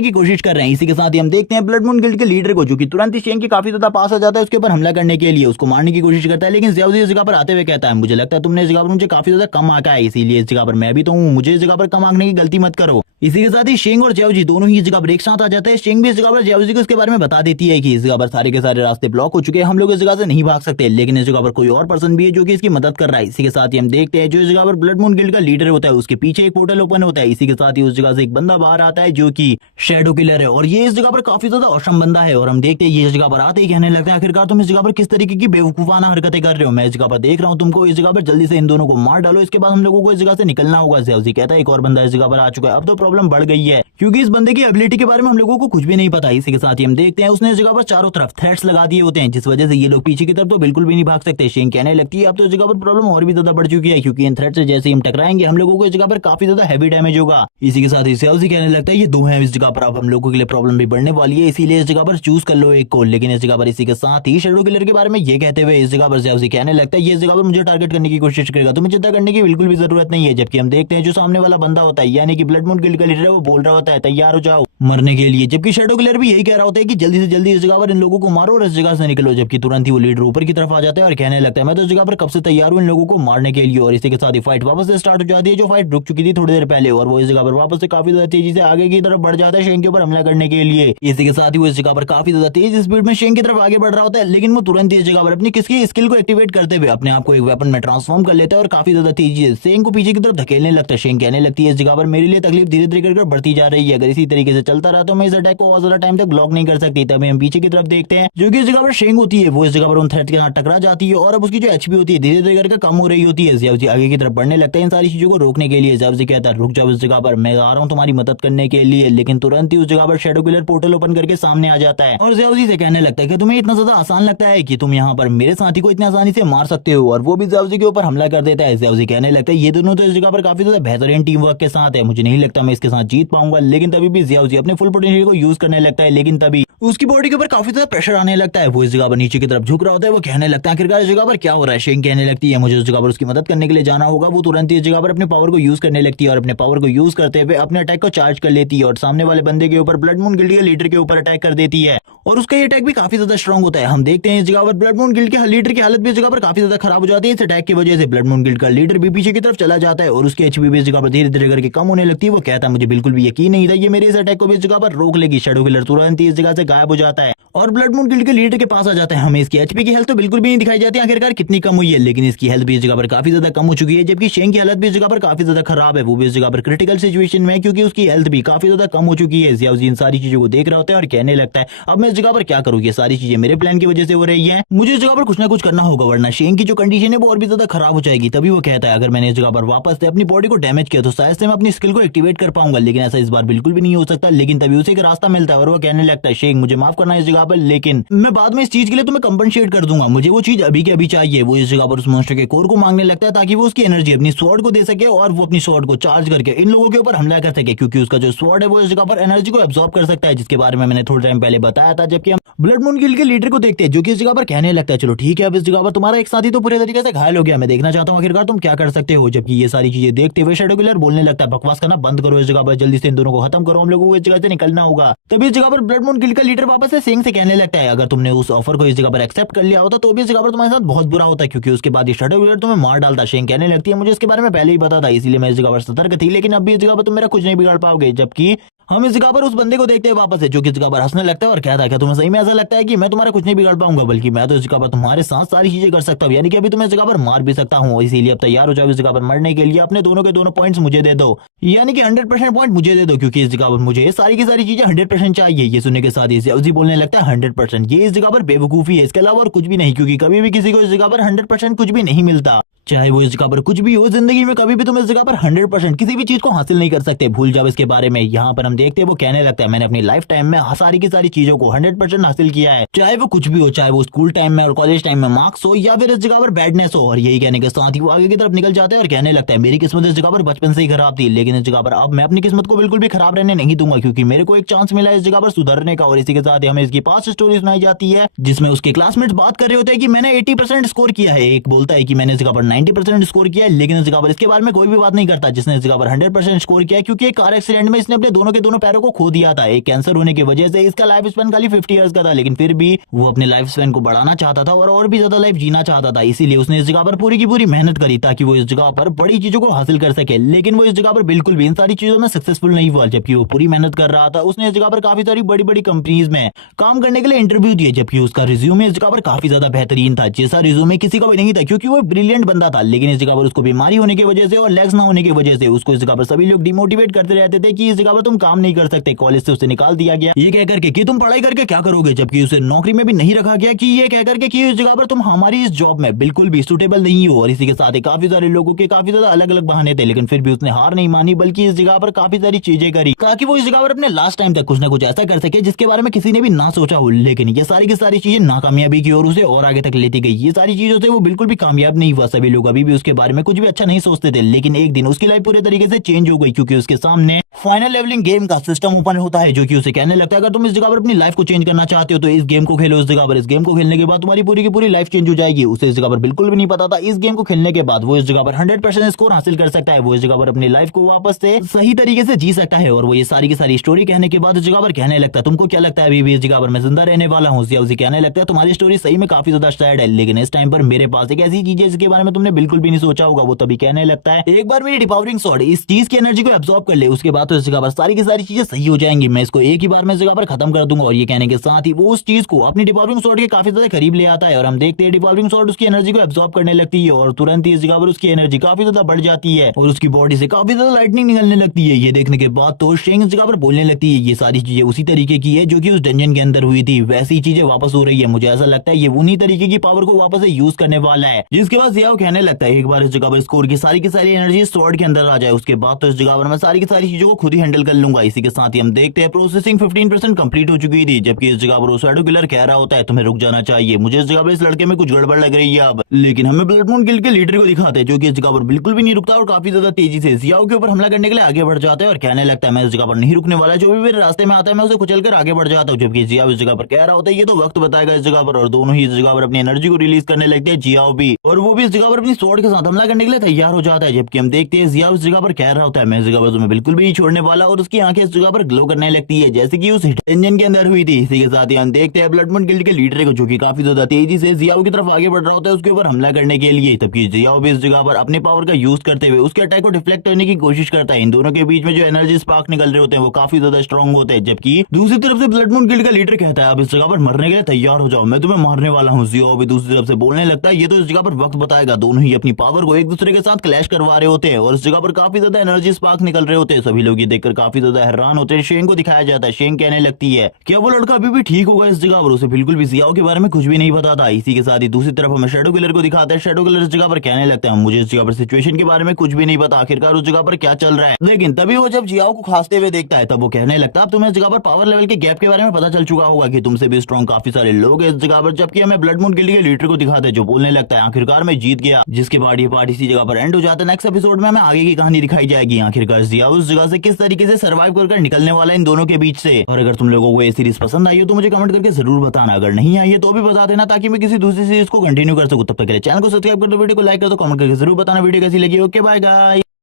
की कोशिश कर रहे हैं। इसी के साथ ही हम देखते हैं ब्लड मून गिल्ड के लीडर को, जो कि तुरंत ही शेंग के काफी ज्यादा पास आ जाता है उसके ऊपर हमला करने के लिए, उसको मारने की कोशिश करता है। लेकिन जियाउजी इस जगह पर आते हुए कहता है मुझे लगता है तुमने इस जगह पर मुझे काफी ज्यादा कम आंका है, इसीलिए इस जगह पर मैं भी तो हूँ, मुझे इस जगह पर कम आंकने की गलती मत करो। इसी के साथ ही शेंग और जियाउजी दोनों ही इस जगह पर एक साथ आ जाते हैं। शेंग भी इस जगह पर जियाउजी को इसके बारे में बता देती है कि इस जगह पर सारे के सारे रास्ते ब्लॉक हो चुके हैं, हम लोग इस जगह से नहीं भाग सकते, लेकिन इस जगह पर कोई और पर्सन भी है जो कि इसकी मदद कर रहा है। इसी के साथ ही हम देखते हैं जो इस जगह पर ब्लड मून गिल्ड का लीडर होता है उसके पीछे एक पोर्टल ओपन होता है। इसी के साथ ही उस जगह से एक बंदा बाहर आता है जो कि शैडो किलर है और ये इस जगह पर काफी ज्यादा औसम बंदा है। और हम देखते हैं ये इस जगह पर आते ही कहने लगता है आखिरकार तुम इस जगह पर किस तरीके की बेवकूफाना हरकतें कर रहे हो, मैं इस जगह पर देख रहा हूँ तुमको, इस जगह पर जल्दी से इन दोनों को मार डालो, इसके बाद हम लोगों को इस जगह से निकलना होगा। जियाउजी कहता है एक और बंदा इस जगह पर आ चुका है, अब तो प्रॉब्लम बढ़ गई है क्योंकि इस बंदे की एबिलिटी के बारे में हम लोगों को कुछ भी नहीं पता। इसी के साथ ही हम देखते हैं उसने इस जगह पर चारों तरफ थ्रेट्स लगा दिए होते हैं, जिस वजह से ये लोग पीछे की तरफ तो बिल्कुल भी नहीं भाग सकते। शेंग कहने लगती है अब तो इस जगह पर प्रॉब्लम और भी ज्यादा बढ़ चुकी है, क्योंकि इन थ्रेट से जैसे हम टकराएंगे हम लोगों को इस जगह पर काफी ज्यादा हैवी डैमेज होगा। इसी के साथ ही जियाउजी कहने लगता है ये दो हैं इस जगह पर, अब हम लोगों के लिए प्रॉब्लम भी बढ़ने वाली है, इसीलिए इस जगह पर चूज कर लो एक को। लेकिन इस जगह पर इसी के साथ ही शैडो किलर के बारे में ये कहते हुए इस जगह पर जियाउजी कहने लगता है ये इस जगह पर मुझे टारगेट करने की कोशिश करेगा, तुम्हें चिंता करने की बिल्कुल भी जरूरत नहीं है। जबकि हम देखते हैं जो सामने वाला बंदा होता है यानी कि ब्लड मून गिल्ड का लीडर है वो बोल रहा होता है तैयार हो जाओ मरने के लिए, जबकि शैडो किलर भी यही कह रहा होता है कि जल्दी से जल्दी इस जगह पर इन लोगों को मारो और इस जगह से निकलो। जबकि तुरंत ही वो लीडर ऊपर की तरफ आ जाता है और कहने लगता है मैं तो इस जगह पर कब से तैयार हूँ इन लोगों को मारने के लिए। और इसी के साथ ही फाइट वापस से स्टार्ट हो जाती है, जो फाइट रुक चुकी थी थोड़ी देर पहले, और वो इस जगह पर वापस से काफी ज्यादा तेजी से आगे की तरफ बढ़ जाता है शेंग के ऊपर हमला करने के लिए। इसी के साथ ही वो इस जगह पर काफी ज्यादा तेज स्पीड में शेंग की तरफ आगे बढ़ रहा होता है, लेकिन वो तुरंत ही इस जगह पर अपनी किसी स्किल को एक्टिवेट करते हुए अपने आप को एक वेपन में ट्रांसफॉर्म कर लेता है और काफी ज्यादा तेजी से शेंग को पीछे की तरफ धकेलने लगता है। शेंग कहने लगती है इस जगह पर मेरे लिए तकलीफ धीरे धीरे कर बढ़ती जा रही है, अगर इसी तरीके से चलता रहा तो मैं इस अटैक को और ज्यादा टाइम तक ब्लॉक नहीं कर सकती। तभी हम पीछे की तरफ देखते हैं जो कि इस जगह पर शेंग होती है वो इस जगह पर उन थ्रेट के साथ टकरा जाती है और अब उसकी जो एचपी होती है धीरे धीरे करके कम हो रही होती है। जियाउजी आगे की तरफ बढ़ने लगता है इन सारी चीजों को रोकने के लिए। जियाउजी कहता है रुक जाओ इस जगह पर, मैं आ रहा हूँ तुम्हारी मदद करने के लिए। लेकिन तुरंत ही उस जगह पर शैडो किलर पोर्टल ओपन करके सामने आ जाता है और जियाउजी से कहने लगता है कि तुम्हें इतना ज्यादा आसान लगता है कि तुम यहाँ पर मेरे साथी को इतनी आसानी से मार सकते हो, और वो भी जियाउजी के ऊपर हमला कर देता है। जियाउजी कहने लगता है ये दोनों तो इस जगह पर काफी ज्यादा बेहतरीन टीम वर्क के साथ है, मुझे नहीं लगता मैं इसके साथ जीत पाऊंगा। लेकिन तभी भी जियाउजी अपने फुल पोटेंशियल को यूज करने लगता है, लेकिन तभी उसकी बॉडी के ऊपर काफी ज्यादा प्रेशर आने लगता है। वो इस जगह पर नीचे की तरफ झुक रहा होता है। वो कहने लगता है आखिरकार इस जगह पर क्या हो रहा है। शेंग कहने लगती है मुझे उस जगह पर उसकी मदद करने के लिए जाना होगा। वो तुरंत ही इस जगह पर अपने पावर को यूज करने लगती है और अपने पावर को यूज करते हुए अपने अटैक को चार्ज कर लेती है और सामने वाले बंदे के ऊपर ब्लड मून गिल्ड के लीडर के ऊपर अटैक कर देती है और उसका ये अटैक भी काफी ज्यादा स्ट्रॉन्ग होता है। हम देखते हैं इस जगह पर ब्लड मून गिल्ड के लीडर की हालत भी इस जगह पर काफी ज्यादा खराब हो जाती है। इस अटैक की वजह से ब्लड मून गिल्ड का लीडर भी पीछे की तरफ चला जाता है और उसकी एचपी भी इस जगह पर धीरे धीरे करके कम होने लगती है। वो कहता है मुझे बिल्कुल भी यकीन नहीं था ये मेरे इस अटैक को भी इस जगह पर रोक लेगी। शैडो किलर तुरंत ही इस जगह से गायब हो जाता है और ब्लड मून गिल्ड के लीडर के पास आ जाता है। हमें इसकी एचपी की हेल्थ तो बिल्कुल भी नहीं दिखाई जाती आखिरकार कितनी कम हुई है, लेकिन इसकी हेल्थ भी इस जगह पर काफी ज्यादा कम हो चुकी है। जबकि शेंग की हालत भी इस जगह पर काफी ज्यादा खराब है। वो भी इस जगह पर क्रिटिकल सिचुएशन में है क्योंकि उसकी हेल्थ भी काफी ज्यादा कम हो चुकी है। इन सारी चीजों को देख रहा होता है और कहने लगता है अब मैं इस जगह पर क्या करूँ, ये सारी चीजें मेरे प्लान की वजह से हो रही है। मुझे इस जगह पर कुछ ना कुछ करना होगा वरना शेंग की जो कंडीशन है वो और भी ज्यादा खराब हो जाएगी। तभी वो कहता है अगर मैंने इस जगह पर वापस से अपनी बॉडी को डैमेज किया तो शायद से मैं अपनी स्किल को एक्टिवेट कर पाऊंगा, लेकिन ऐसा इस बार बिल्कुल भी नहीं हो सकता। लेकिन तभी उसे एक रास्ता मिलता है और वो कहने लगता है शेंग मुझे माफ करना है इस जगह पर, लेकिन मैं बाद में इस चीज के लिए तुम्हें कंपनसेट कर दूंगा। मुझे वो चीज अभी के अभी चाहिए। वो इस जगह पर उस मॉन्स्टर के कोर को मांगने लगता है ताकि वो उसकी एनर्जी अपनी स्वॉर्ड को दे सके और वो अपनी स्वॉर्ड को चार्ज करके इन लोगों के ऊपर हमला कर सके, क्योंकि उसका जो स्वॉर्ड है वो इस जगह पर एनर्जी को एब्सॉर्ब कर सकता है, जिसके बारे में मैंने थोड़ा टाइम पहले बताया था। जबकि हम ब्लड मून गिल्ड के लीडर को देखते हैं जो कि इस जगह पर कहने लगता है चलो ठीक है अब इस जगह पर तुम्हारा एक साथी तो पूरे तरीके से घायल हो गया, मैं देखना चाहता हूँ आखिरकार तुम क्या कर सकते हो। जबकि ये सारी चीजें देखते हुए शैडो किलर बोलने लगता है बकवास करना बंद करो, इस जगह पर जल्दी से इन दोनों को खत्म करो, हम लोगों को इस जगह से निकलना होगा। तभी इस जगह पर ब्लड मून गिल्ड का लीडर वापस से शेंग से कहने लगता है अगर तुमने उस ऑफर को इस जगह पर एक्सेप्ट कर लिया होता तो भी इस जगह पर तुम्हारे साथ बहुत बुरा होता, क्योंकि उसके बाद शैडो किलर तुम्हें मार डालता। शेंग कहने लगती है मुझे इसके बारे में पहले ही पता था इसीलिए मैं इस जगह पर सतर्क थी, लेकिन अब भी इस जगह पर तुम मेरा कुछ नहीं बिगाड़ पाओगे। जबकि हम इस जगह पर उस बंदे को देखते हैं वापस से जो कि इस जगह पर हंसने लगता है और कहता है क्या तुम्हें सही में ऐसा लगता है कि मैं तुम्हारा कुछ नहीं बिगाड़ पाऊंगा, बल्कि मैं तो इस जगह पर तुम्हारे साथ सारी चीजें कर सकता हूँ, यानी कि अभी तुम्हें इस जगह पर मार भी सकता हूँ। इसीलिए अब तैयार हो जाओ इस जगह पर मरने के लिए। अपने दोनों के दोनों पॉइंट्स मुझे दे दो, यानी कि 100% पॉइंट मुझे दे दो, क्योंकि इस जगह पर मुझे सारी की सारी चीजें 100% चाहिए। ये सुनने के साथ ही बोलने लगता है 100%, ये इस जगह पर बेवकूफी है, इसके अलावा और कुछ भी नहीं, क्योंकि कभी भी किसी को इस जगह पर 100% कुछ भी नहीं मिलता। चाहे वो इस जगह पर कुछ भी हो जिंदगी में, कभी भी तुम इस जगह पर 100% किसी भी चीज को हासिल नहीं कर सकते, भूल जाओ इसके बारे में। यहाँ पर हम देखते हैं वो कहने लगता है मैंने अपनी लाइफ टाइम में सारी की सारी चीजों को 100% हासिल किया है, चाहे वो कुछ भी हो, चाहे वो स्कूल टाइम में और कॉलेज टाइम में मार्क्स हो या फिर इस जगह पर बैडनेस हो। और यही कहने के साथ ही वो आगे की तरफ निकल जाता है और कहने लगता है मेरी किस्मत इस जगह पर बचपन से ही खराब थी, लेकिन इस जगह पर अब मैं अपनी किस्मत को बिल्कुल भी खराब रहने नहीं दूंगा, क्योंकि मेरे को एक चांस मिला है इस जगह पर सुधरने का। और इसी के साथ ही हमें इसकी पास्ट स्टोरी सुनाई जाती है जिसमें उसके क्लासमेट्स बात कर रहे होते हैं कि मैंने 80% स्कोर किया है, एक बोलता है कि मैंने इस जगह पर 90% स्कोर किया है, लेकिन इस जगह पर इसके बारे में कोई भी बात नहीं करता जिसने इस जगह पर 100% स्कोर किया है, क्योंकि एक कार एक्सीडेंट में इसने अपने दोनों के दोनों पैरों को खो दिया था। एक कैंसर होने की वजह से इसका लाइफ स्पैन खाली 50 इयर्स का था, लेकिन फिर भी वो अपने लाइफ स्पैन को बढ़ाना चाहता था और भी ज्यादा लाइफ जीना चाहता था। इसीलिए उसने इस जगह पर पूरी की पूरी मेहनत करी ताकि वो इस जगह पर बड़ी चीजों को हासिल कर सके, लेकिन वो इस जगह पर बिल्कुल भी इन सारी चीजों में सक्सेसफुल नहीं हुआ। जबकि वो पूरी मेहनत कर रहा था, उसने इस जगह पर काफी सारी बड़ी बड़ी कंपनीज में काम करने के लिए इंटरव्यू दिए, जबकि उसका रिज्यूमे इस जगह पर काफी ज्यादा बेहतरीन था, जैसा रिज्यूमे किसी का भी नहीं था, क्योंकि वो ब्रिलियंट बंदा था। लेकिन इस जगह पर उसको बीमारी होने की वजह से और लेग्स ना होने की वजह से उसको इस जगह पर सभी लोग डिमोटिवेट करते रहते थे कि इस जगह पर तुम काम नहीं कर सकते। कॉलेज से उसे निकाल दिया गया ये कह करके कि तुम पढ़ाई करके क्या करोगे, जबकि उसे नौकरी में भी नहीं रखा गया कि ये कह करके कि इस जगह पर तुम हमारी इस जॉब में बिल्कुल भी सुटेबल नहीं हो। और इसी के साथ ही काफी सारे लोगों के काफी ज्यादा अलग अलग बहाने थे, लेकिन फिर भी उसने हार नहीं मानी, बल्कि इस जगह पर काफी सारी चीजें करी ताकि वो इस जगह पर अपने लास्ट टाइम तक कुछ ना कुछ ऐसा कर सके जिसके बारे में किसी ने भी ना सोचा हो। लेकिन ये सारी की सारी चीजें नाकामयाबी की और उसे और आगे तक लेती गई। ये सारी चीजों से वो बिल्कुल भी कामयाब नहीं हुआ। सभी लोग अभी भी उसके बारे में कुछ भी अच्छा नहीं सोचते थे, लेकिन एक दिन उसकी लाइफ पूरे तरीके से चेंज हो गई, क्योंकि उसके सामने फाइनल लेवलिंग गेम का सिस्टम ओपन होता है, जो कि उसे कहने लगता है अगर तुम इस जगह पर अपनी लाइफ को चेंज करना चाहते हो तो इस गेम को खेलो। इस जगह पर इस गेम को खेलने के बाद तुम्हारी पूरी की पूरी लाइफ चेंज हो जाएगी। उसे इस जगह पर बिल्कुल भी नहीं पता था इस गेम को खेलने के बाद वो इस जगह पर 100% स्कोर हासिल कर सकता है। वो इस जगह पर अपनी लाइफ को वापस से सही तरीके से जी सकता है। और वो ये सारी की सारी स्टोरी कहने के बाद इस जगह पर कहने लगता है तुमको क्या लगता है अभी भी इस जगह पर मैं जिंदा रहने वाला हूँ। उसे कहने लगता है तुम्हारी स्टोरी सही में काफी ज्यादा सैड है, लेकिन इस टाइम पर मेरे पास एक ऐसी चीज है जिसके बारे में तुमने बिल्कुल भी नहीं सोचा होगा। वो तभी कहने लगता है एक बार मेरी डिपावरिंग स्वॉर्ड इस चीज की एनर्जी को एब्सॉर्ब कर ले, उसके बाद तो इस जगह पर सारी की सारी चीजें सही हो जाएंगी, मैं इसको एक ही बार में इस जगह पर खत्म कर दूंगा। और ये कहने के साथ ही वो उस चीज को अपनी डिपावरिंग स्वॉर्ड के काफी ज्यादा करीब ले आता है और हम देखते हैं डिपावरिंग स्वॉर्ड उसकी एनर्जी को एब्सॉर्ब करने लगती है और तुरंत ही इस जगह पर उसकी एनर्जी काफी ज्यादा बढ़ जाती है और उसकी बॉडी से काफी ज्यादा लाइटनिंग निकलने लगती है। ये देखने के बाद तो शेंग इस जगह पर बोलने लगती है ये सारी चीजें उसी तरीके की है जो कि उस डंजन के अंदर हुई थी, वैसी चीजें वापस हो रही है। मुझे ऐसा लगता है ये उन्हीं तरीके की पावर को वापस से यूज करने वाला है। जिसके बाद जियाओ कहने लगता है एक बार इस जगह पर स्कोर की सारी एनर्जी स्वॉर्ड के अंदर आ जाए, उसके बाद तो इस जगह पर मैं सारी की सारी चीजों को खुद ही हैंडल कर लूंगा। दूंगा। इसी के साथ ही हम देखते हैं प्रोसेसिंग 15% कंप्लीट हो चुकी थी, जबकि इस जगह पर वो शैडो किलर कह रहा होता है तुम्हें रुक जाना चाहिए, मुझे इस जगह पर इस लड़के में कुछ गड़बड़ लग रही है अब। लेकिन हमें ब्लड मून गिल्ड के लीडर को दिखाते हैं जो कि इस जगह पर बिल्कुल भी नहीं रुकता और काफी ज्यादा तेजी से जियाओ के ऊपर हमला करने के लिए आगे बढ़ जाता है और कहने लगता है मैं इस जगह पर नहीं रुकने वाला, जो भी मेरे रास्ते में आता है मैं उसे कुचल कर आगे बढ़ जाता हूँ। जबकि जियाओ इस जगह पर कह रहा होता है ये तो वक्त बताएगा इस जगह पर, और दोनों ही इस जगह पर अपनी एनर्जी को रिलीज करने लगते हैं। जियाओ भी, और वो भी इस जगह पर अपनी स्वॉर्ड के साथ हमला करने के लिए तैयार हो जाता है। जबकि हम देखते हैं जियाओ इस जगह पर कह रहा होता है मैं इस जगह पर तुम्हें बिल्कुल भी नहीं छोड़ने वाला, और उसकी आंखें इस जगह पर ग्लो करने लगती है जैसे कि उस इंजन के अंदर हुई थी। इसी के साथ ही हम देखते हैं ब्लड मून गिल्ड के लीडर को जो कि काफी ज्यादा तेजी से जियाओ की तरफ आगे बढ़ रहा होता है उसके ऊपर हमला करने के लिए। तबकि जियाओ भी इस जगह पर अपने पावर का यूज करते हुए उसके अटैक को डिफ्लेक्ट करने की कोशिश करता है। इन दोनों के बीच में जो एनर्जी स्पार्क निकल रहे होते हैं वो काफी ज्यादा स्ट्रॉन्ग होते हैं। जबकि दूसरी तरफ से ब्लड मून गिल्ड का लीडर कहता है अब इस जगह पर मरने के लिए तैयार हो जाओ, मैं तुम्हें मारने वाला हूँ। जियाओ भी दूसरी तरफ से बोलने लगता है ये तो इस जगह पर वक्त बताएगा। दोनों ही अपनी पावर को एक दूसरे के साथ क्लैश करवा रहे होते हैं और इस जगह पर काफी ज्यादा एनर्जी स्पार्क निकल रहे होते हैं। सभी लोग ये देखकर काफी ज्यादा हैरान होते हैं। शेंग को दिखाया जाता है, शेंग कहने लगती है क्या वो लड़का अभी भी ठीक होगा इस जगह पर, उसे बिल्कुल भी जियाओ के बारे में कुछ भी नहीं पता था। इसी के साथ ही दूसरी तरफ हमें शैडो किलर को दिखाता है। शैडो किलर इस जगह पर कहने लगता है मुझे इस जगह पर सिचुएशन के बारे में कुछ भी नहीं पता, आखिरकार उस जगह पर क्या चल रहा है। लेकिन तभी वो जब जियाओ को खांसते हुए देखता है तब वो कहने लगता है अब तुम्हें इस जगह पर पावर लेवल के गैप के बारे में पता चल चुका होगा कि तुमसे भी स्ट्रॉन्ग काफी सारे लोग हैं इस जगह पर। जबकि हमें ब्लड मून गिल्ड के लीडर को दिखाते हैं जो बोलने लगता है आखिरकार मैं जीत गया। जिसके बाद ये पार्ट इसी जगह पर एंड हो जाता है। नेक्स्ट एपिसोड में हमें आगे की कहानी दिखाई जाएगी आखिरकार जियाओ उस जगह से किस तरीके से सर्वाइव कर निकलने वाला है इन दोनों के बीच से। और अगर तुम लोगों को ये सीरीज पसंद आई हो तो मुझे कमेंट करके जरूर बताना, अगर नहीं आई है तो भी बता देना ताकि मैं किसी दूसरी सीरीज को कंटिन्यू कर सकूं। तब तक के लिए चैनल को सब्सक्राइब कर दो, वीडियो को लाइक कर दो, कमेंट करके जरूर बताना वीडियो कैसी लगी। Okay bye guys.